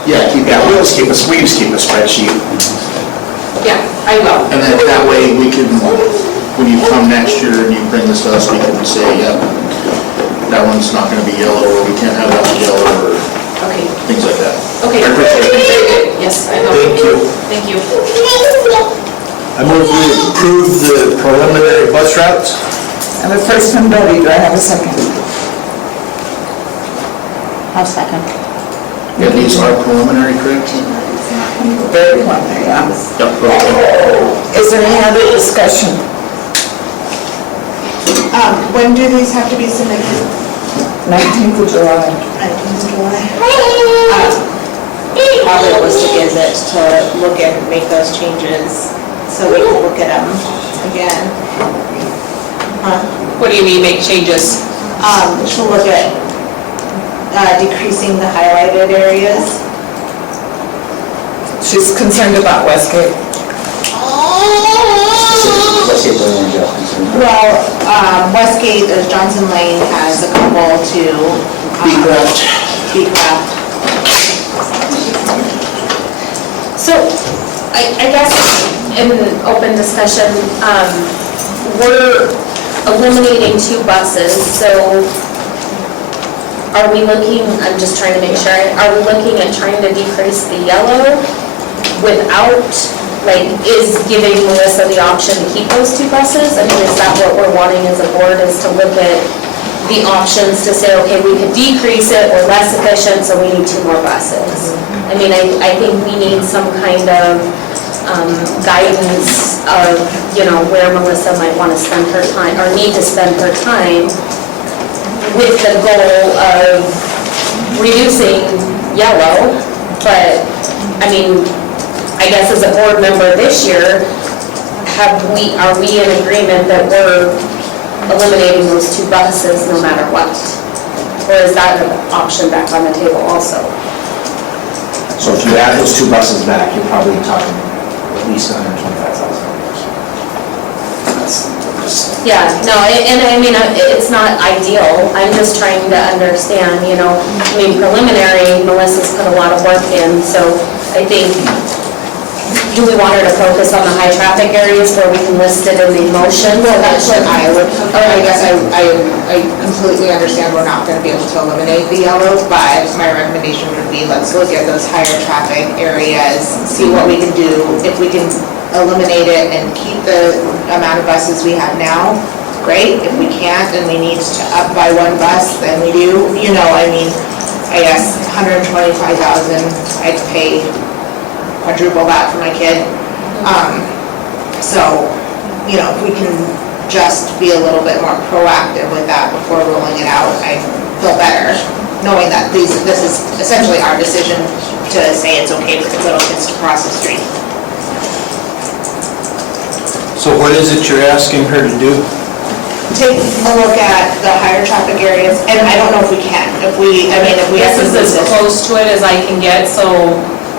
Yeah, we just keep a spreadsheet. Yeah, I will. And then that way we can, when you come next year and you bring this to us, we can say, yep, that one's not gonna be yellow, or we can't have that one yellow, or Okay. things Thank you. I move we approve the preliminary bus routes. I have a first from Betty, do I have a second? I'll second. Yeah, these are preliminary, correct? Very preliminary, yeah. Yep. Is there any other discussion? When do these have to be submitted? 19th of July. 19th of July. Probably was to get it to look and make those changes, so we can look at them again. What do you mean, make changes? To look at decreasing the highlighted areas. She's concerned about Westgate. Let's get the orange out. Well, Westgate, Johnson Lane has a couple to Beecraft. So, I guess in open discussion, we're eliminating 2 buses, so are we looking, I'm just trying to make sure, are we looking at trying to decrease the yellow without, like, is giving Melissa the option to keep those 2 buses? I mean, is that what we're wanting as a board, is to look at the options to say, okay, we could decrease it, we're less efficient, so we need 2 more buses? I mean, I think we need some kind of guidance of, where Melissa might want to spend her time, or need to spend her time, with the goal of reducing yellow. But, I mean, I guess as a board member this year, are we in agreement that we're eliminating those 2 buses no matter what? Or is that an option back on the table also? So if you add those 2 buses back, you're probably talking at least $125,000. That's just... Yeah, no, and I mean, it's not ideal. I'm just trying to understand, I mean, preliminary, Melissa's put a lot of work in, so I think, do we want her to focus on the high traffic areas where we can list it in the motion? Well, that's what I would, I guess I completely understand we're not gonna be able to eliminate the yellow, but my recommendation would be, let's look at those higher traffic areas, see what we can do. If we can eliminate it and keep the amount of buses we have now, great. If we can't and we need to up by 1 bus, then we do. I mean, I guess $125,000, I'd pay quadruple that for my kid. So, if we can just be a little bit more proactive with that before rolling it out, I feel better, knowing that this is essentially our decision to say it's okay for the little kids to cross the street. So what is it you're asking her to do? Take a look at the higher traffic areas, and I don't know if we can, if we have This to is do as this. close to it as I can get, so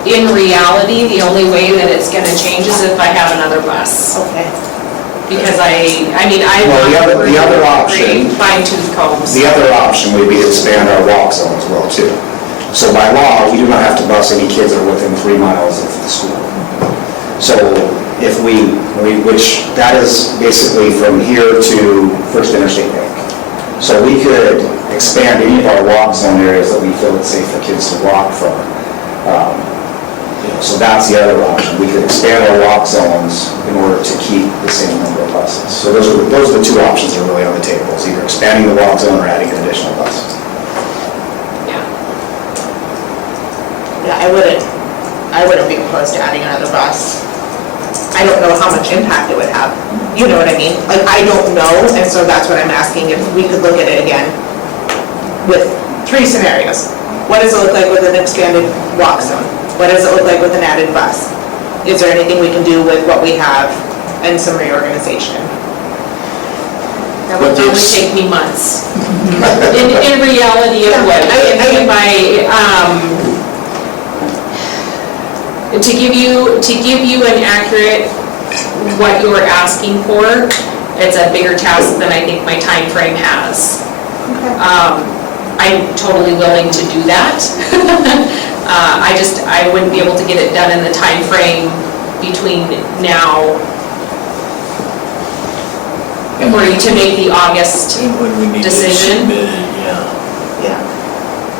in reality, the only way that it's gonna change is if I have another bus. Okay. Because I mean, Well, the other option- fine tooth combs. The other option would be to expand our walk zone as well, too. So by law, we do not have to bus any kids that are within 3 miles of the school. So if which that is basically from here to First Interstate Bank. So we could expand any of our walk zone areas that we feel it's safe for kids to walk from. So that's the other option. We could expand our walk zones in order to keep the same number of buses. So those are the 2 options that are really on the table, is either expanding the walk zone or adding an additional bus. Yeah, I wouldn't be opposed to adding another bus. I don't know how much impact it would have, you know what I mean? Like, I don't know, and so that's what I'm asking, if we could look at it again with 3 scenarios. What does it look like with an expanded walk zone? What does it look like with an added bus? Is there anything we can do with what we have and some reorganization? That would probably take me months. In reality, it would. To give you an accurate, what you were asking for, it's a bigger task than I think my time frame has. I'm totally willing to do that. I wouldn't be able to get it done in the time frame between now for you to make the August decision. Yeah.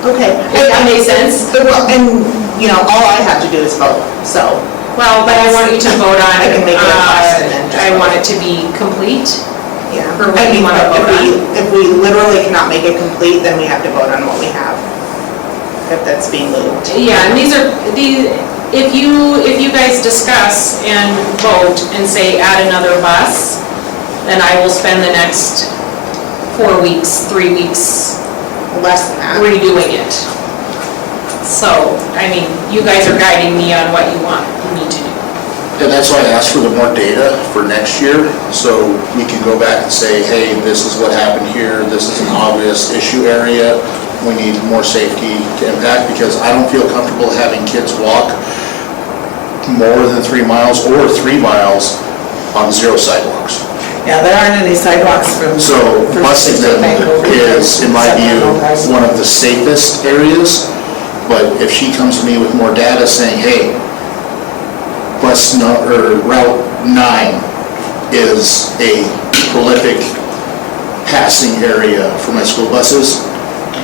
Okay. Does that make sense? Well, and, all I have to do is vote, so Well, but I want you to vote on, I can make it a bus and then just I vote. want it to be complete. Yeah. Or what you wanna vote If we literally cannot make it complete, then we have to vote on what we have, if that's being moved. Yeah, and these, if you guys discuss and vote and say add another bus, then I will spend the next 4 weeks, 3 weeks Less than that. redoing it. So, I mean, you guys are guiding me on what you want me to do. And that's why I asked for the more data for next year, so we can go back and say, hey, this is what happened here, this is an obvious issue area, we need more safety to impact, because I don't feel comfortable having kids walk more than 3 miles or 3 miles on 0 sidewalks. Yeah, there aren't any sidewalks from. So busing them is, in my view, one of the safest areas, but if she comes to me with more data saying, hey, Route 9 is a prolific passing area for my school buses,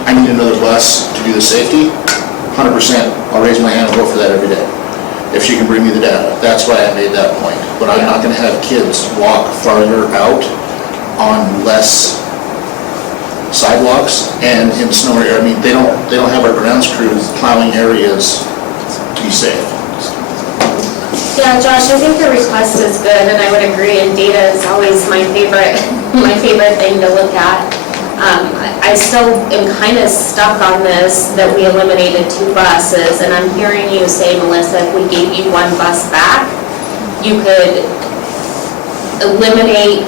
I need another bus to do the safety, 100%, I'll raise my hand and vote for that every day, if she can bring me the data. That's why I made that point. But I'm not gonna have kids walk farther out on less sidewalks and in snow area. I mean, they don't have our grounds crews plowing areas to be safe. Yeah, Josh, I think your request is good, and I would agree, and data is always my favorite, my favorite thing to look at. I still am kind of stuck on this, that we eliminated 2 buses, and I'm hearing you say, Melissa, if we gave you 1 bus back, you could eliminate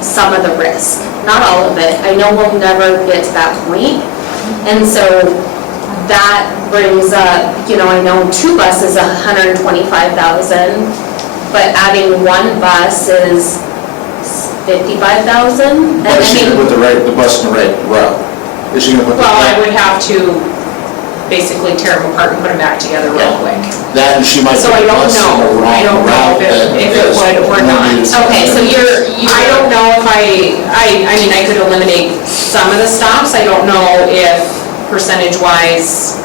some of the risk, not all of it. I know we'll never get to that point, and so that brings up, I know 2 buses, $125,000, but adding 1 bus is $55,000. But is she gonna put the bus in the right route? Is she gonna put the... Well, I would have to basically tear them apart and put them back together real quick. That, and she might So put I the don't bus in the know. I wrong don't know route. if it would or not. Okay, so I don't know if I mean, I could eliminate some of the stops. I don't know if percentage-wise,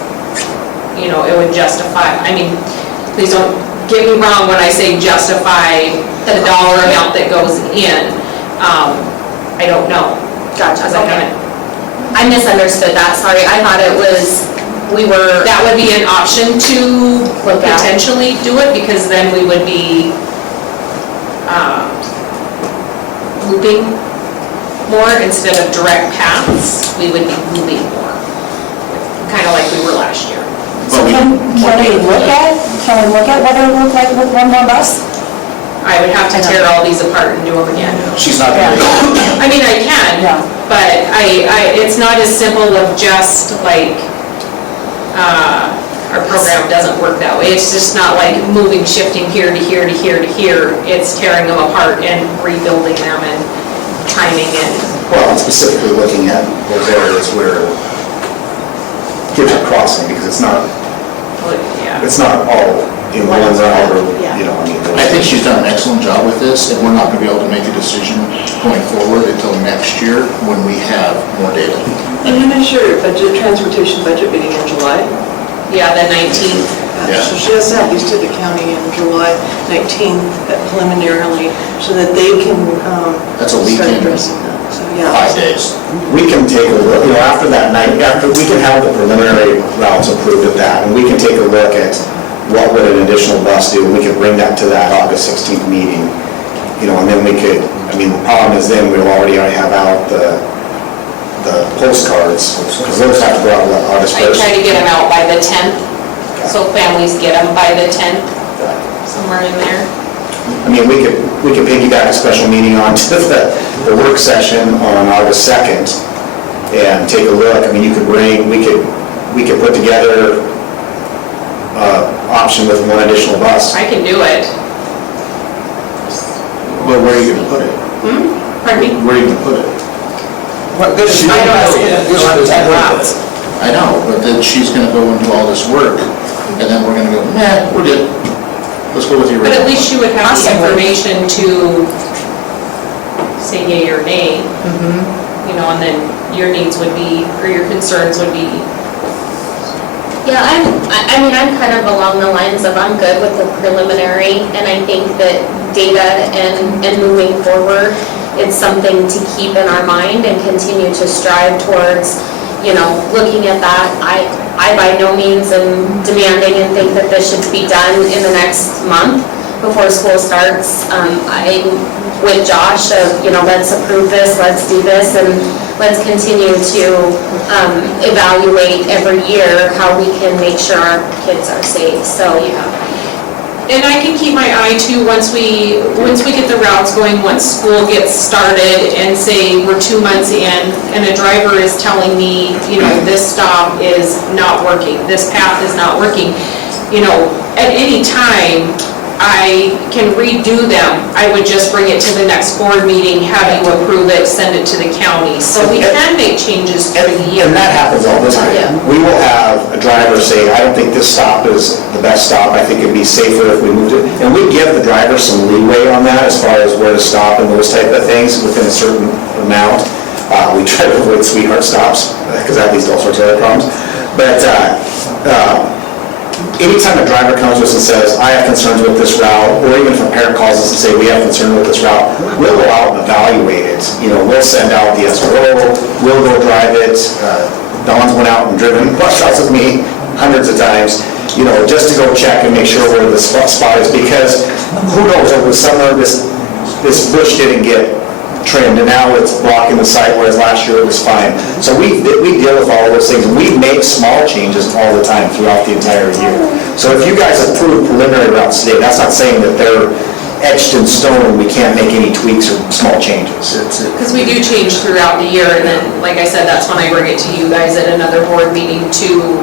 it would justify, I mean, please don't get me wrong when I say justify the dollar amount that goes in. I don't know. Gotcha, Because I okay. haven't. I misunderstood that, sorry. I thought it was, That would be an option to Look at. potentially do it, because then we would be looping more instead of direct paths. We would be looping more, kind of like we were last year. So can we look at what it would look like with 1 more bus? I would have to tear all these apart and do them again. She's not gonna make it. I mean, I can, Yeah. but it's not as simple of just like, our program doesn't work that way. It's just not like moving, shifting here to here to here to here. It's tearing them apart and rebuilding them and timing and, Well, and specifically looking at those areas where kids are crossing, because it's not all in one route or, I think she's done an excellent job with this, and we're not gonna be able to make a decision going forward until next year when we have more data. And when is your transportation budget meeting in July? yeah, the 19th. Yeah. So she has to have these to the county in July 19th preliminarily, so that they can That's a start weekend. addressing that. So, yeah. 5 days. we can take a look, after that night, we can have the preliminary routes approved at that, and we can take a look at what would an additional bus do, and we could bring that to that August 16th meeting, and then we could, the problem is then we'll already have out the postcards, because those have to go out August I 1st. try to get them out by the 10th, so families get them by the 10th, somewhere in there. We could piggyback a special meeting onto the work session on August 2nd and take a look. We could put together option with 1 additional bus. I can do it. Well, where are you gonna put it? Pardon me? Where are you gonna put it? What good is I don't know. 10 routes? I know, but then she's gonna go and do all this work, and then we're gonna go, nah, we're good. Let's go with your But original. at least you would have the information to say yea or nay. And then your needs would be, or your concerns would be Yeah, I mean, I'm kind of along the lines of I'm good with the preliminary, and I think that data and moving forward, it's something to keep in our mind and continue to strive towards, looking at that. I by no means am demanding and think that this should be done in the next month before school starts. I'm with Josh of, let's approve this, let's do this, and let's continue to evaluate every year how we can make sure our kids are safe, so. And I can keep my eye too, once we get the routes going, once school gets started and say we're 2 months in and a driver is telling me, this stop is not working, this path is not working, at any time, I can redo them. I would just bring it to the next board meeting, have you approve it, send it to the county. So we can make changes through the year. And that happens all the time. Yeah. We will have a driver say, I don't think this stop is the best stop, I think it'd be safer if we moved it. And we give the driver some leeway on that as far as where to stop and those type of things within a certain amount. We try to avoid sweetheart stops, because that leads to all sorts of other problems. But anytime a driver comes to us and says, I have concerns with this route, or even if a parent calls us and say, we have concerns with this route, we'll go out and evaluate it. We'll send out the SRO, we'll go drive it. Dawn's went out and driven bus routes with me hundreds of times, just to go check and make sure where the spot is, because who knows, over the summer, this bush didn't get trimmed, and now it's blocking the site, whereas last year it was fine. So we deal with all of those things, and we make small changes all the time throughout the entire year. So if you guys approve preliminary routes today, that's not saying that they're etched in stone, we can't make any tweaks or small changes. Because we do change throughout the year, and then, like I said, that's when I bring it to you guys at another board meeting to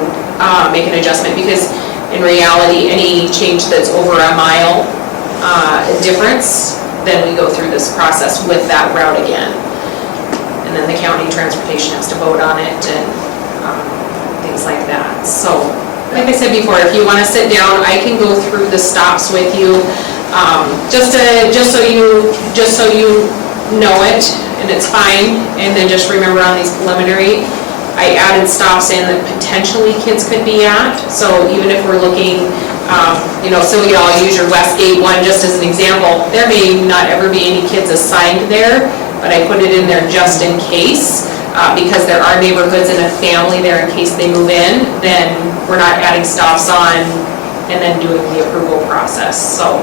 make an adjustment, because in reality, any change that's over a mile difference, then we go through this process with that route again. And then the county transportation has to vote on it and things like that. So, like I said before, if you want to sit down, I can go through the stops with you, just so you know it, and it's fine. And then just remember on these preliminary, I added stops in that potentially kids could be at. So even if we're looking, so I'll use your Westgate one just as an example. There may not ever be any kids assigned there, but I put it in there just in case, because there are neighborhoods and a family there in case they move in, then we're not adding stops on and then doing the approval process, so.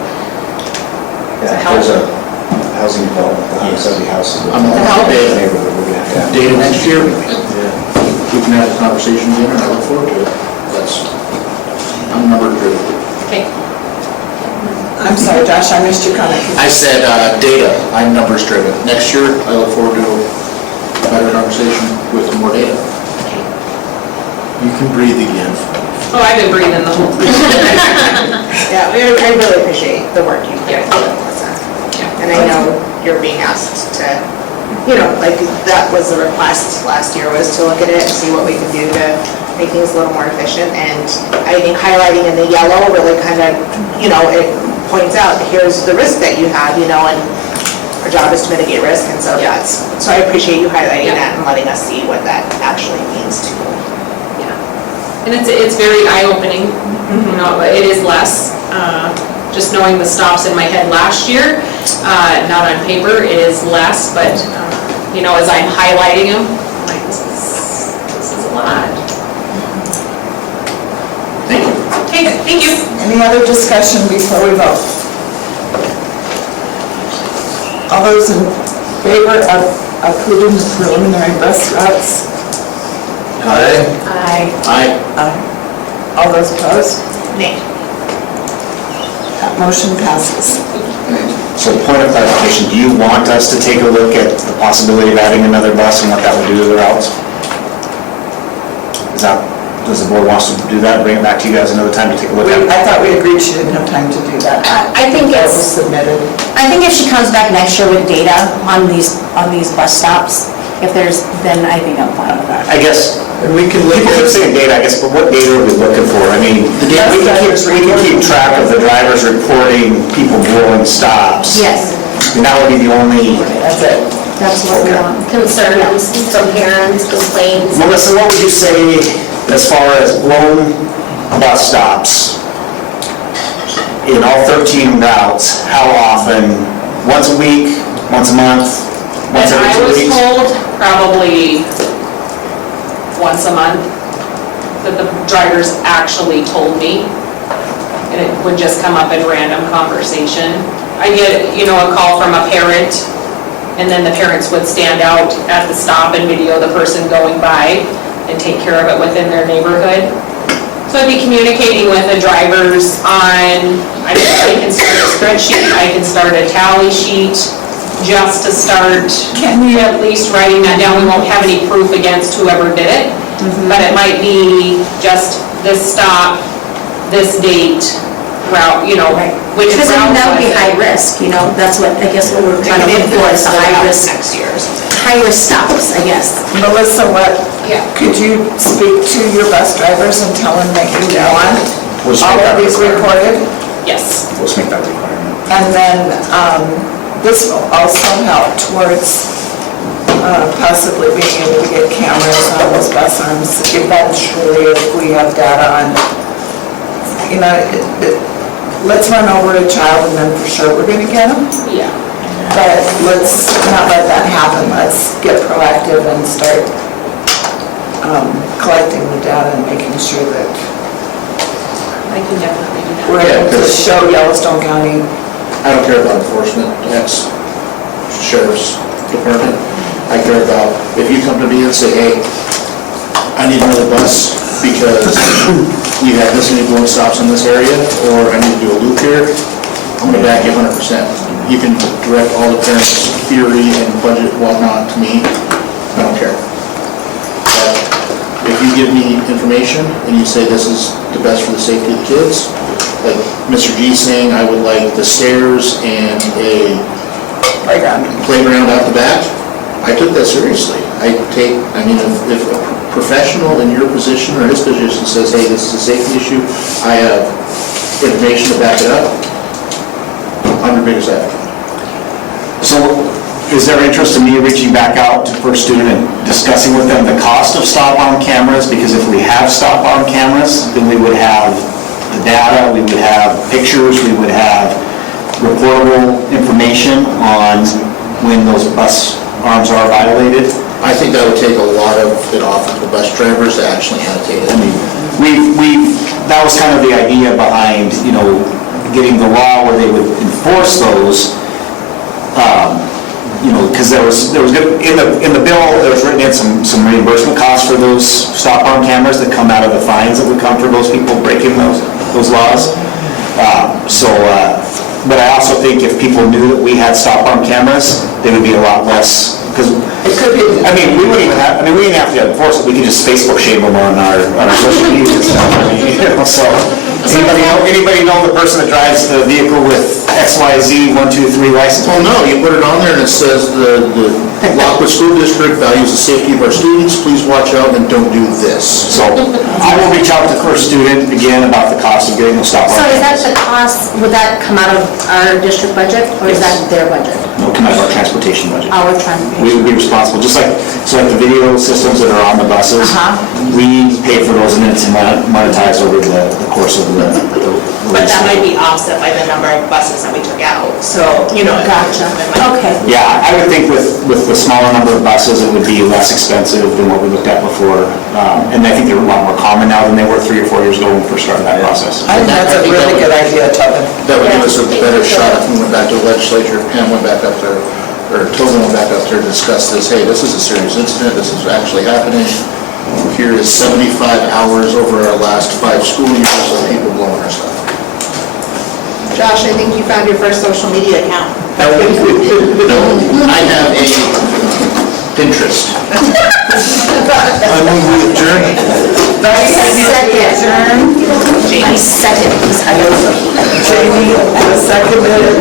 Yeah, there's a housing development, 170 houses. I'm in all the data. neighborhood, we're gonna have. Data next year, we can have a conversation again, and I look forward to it. I'm number 3. Okay. I'm sorry, Josh, I missed your comment. I said data, I'm numbers driven. Next year, I look forward to a better conversation with more data. You can breathe again. Oh, I've been breathing the whole time. Yeah, I really appreciate the work you put into it, Melissa. And I know you're being asked to, that was the request last year, was to look at it and see what we can do to make things a little more efficient. And I think highlighting in the yellow really kind of, it points out, here's the risk that you have, and our job is to mitigate risk, and so so I appreciate you highlighting that and letting us see what that actually means to. And it's very eye-opening, it is less, just knowing the stops in my head last year, not on paper, it is less, but, as I'm highlighting them, I'm like, this is a lot. Thank you. Okay, thank you. Any other discussion before we vote? All those in favor of approving the preliminary bus routes? Aye. Aye. Aye. All those opposed? Nay. That motion passes. So point of clarification, do you want us to take a look at the possibility of adding another bus and what that would do to the routes? Does the board want us to do that, bring it back to you guys another time to take a look at it? I thought we agreed she didn't have time to do that. I think That was it's, submitted. I think if she comes back next year with data on these bus stops, then I think I'm fine with that. I guess, we can look at saying data, I guess, but what data are we looking for? I mean, we can keep track of the drivers reporting people blowing stops. Yes. And that would be the only, That's it. That's what we want. Concerns from parents, complaints. Melissa, what would you say as far as blown bus stops, in all 13 routes, how often? Once a week, once a month, once And every I 2 was weeks? told probably once a month that the drivers actually told me. And it would just come up in random conversation. I get, a call from a parent, and then the parents would stand out at the stop and video the person going by and take care of it within their neighborhood. So I'd be communicating with the drivers on, I can start a spreadsheet, I can start a tally sheet, just to start at least writing that down. We won't have any proof against whoever did it, but it might be just this stop, this date, route, which Because route that would be was it? high risk, that's what, I guess what we're trying to look for is the high risk. Next year or something. High risk stops, I guess. Melissa, could you speak to your bus drivers and tell them that you want We'll just all make of that these recorded? Yes. Let's make that requirement. And then this will also help towards possibly being able to get cameras on those bus arms eventually if we have data on, let's run over a child and then for sure we're gonna get them. Yeah. But let's not let that happen. Let's get proactive and start collecting the data and making sure that I can definitely do that. we're able to show Yellowstone County. I don't care about enforcement, that's sheriff's department. I care about, if you come to me and say, hey, I need another bus because you have this many blown stops in this area, or I need to do a loop here, I'm gonna back you 100%. You can direct all the parents' theory and budget whatnot to me, I don't care. But if you give me information and you say this is the best for the safety of the kids, like Mr. G saying, I would like the stairs and a playground out the back, I took that seriously. If a professional in your position or his position says, hey, this is a safety issue, I have information to back it up, I'm your biggest advocate. So is there interest in me reaching back out to First Student and discussing with them the cost of stop-arm cameras? Because if we have stop-arm cameras, then we would have the data, we would have pictures, we would have reportable information on when those bus arms are violated. I think that would take a lot of it off of the bus drivers to actually annotate it. I mean, that was kind of the idea behind, getting the law where they would enforce those, because there was in the bill, there was written in some reimbursement costs for those stop-arm cameras that come out of the fines that would come for those people breaking those laws. But I also think if people knew that we had stop-arm cameras, they would be a lot less, because, we wouldn't even have, we didn't have to enforce it, we could just Facebook shame them on our social media and stuff. So, anybody know the person that drives the vehicle with XYZ 123 license? Well, no, you put it on there and it says the Lockwood School District values the safety of our students, please watch out and don't do this. So, I will reach out to First Student again about the cost of getting those stop-arm So is that cameras. the cost, would that come out of our district budget, or is that their budget? It'll come out of our transportation budget. Our transportation? We would be responsible, just like the video systems that are on the buses, we pay for those and then it's monetized over the course of the But that might be offset by the number of buses that we took out, so, Gotcha, okay. Yeah, I would think with the smaller number of buses, it would be less expensive than what we looked at before. And I think they're a lot more common now than they were 3 or 4 years ago when we first started that process. I think that's a really good idea, Tobin. That would give us a better shot if we went back to the legislature, if Pam went back up there, or Tobin went back up there to discuss this, hey, this is a serious incident, this is actually happening. Here is 75 hours over our last 5 school years of people blowing our stuff. Josh, I think you found your first social media account. No, I have a Pinterest. I move we adjourn. I second, because I was Jamie, seconded.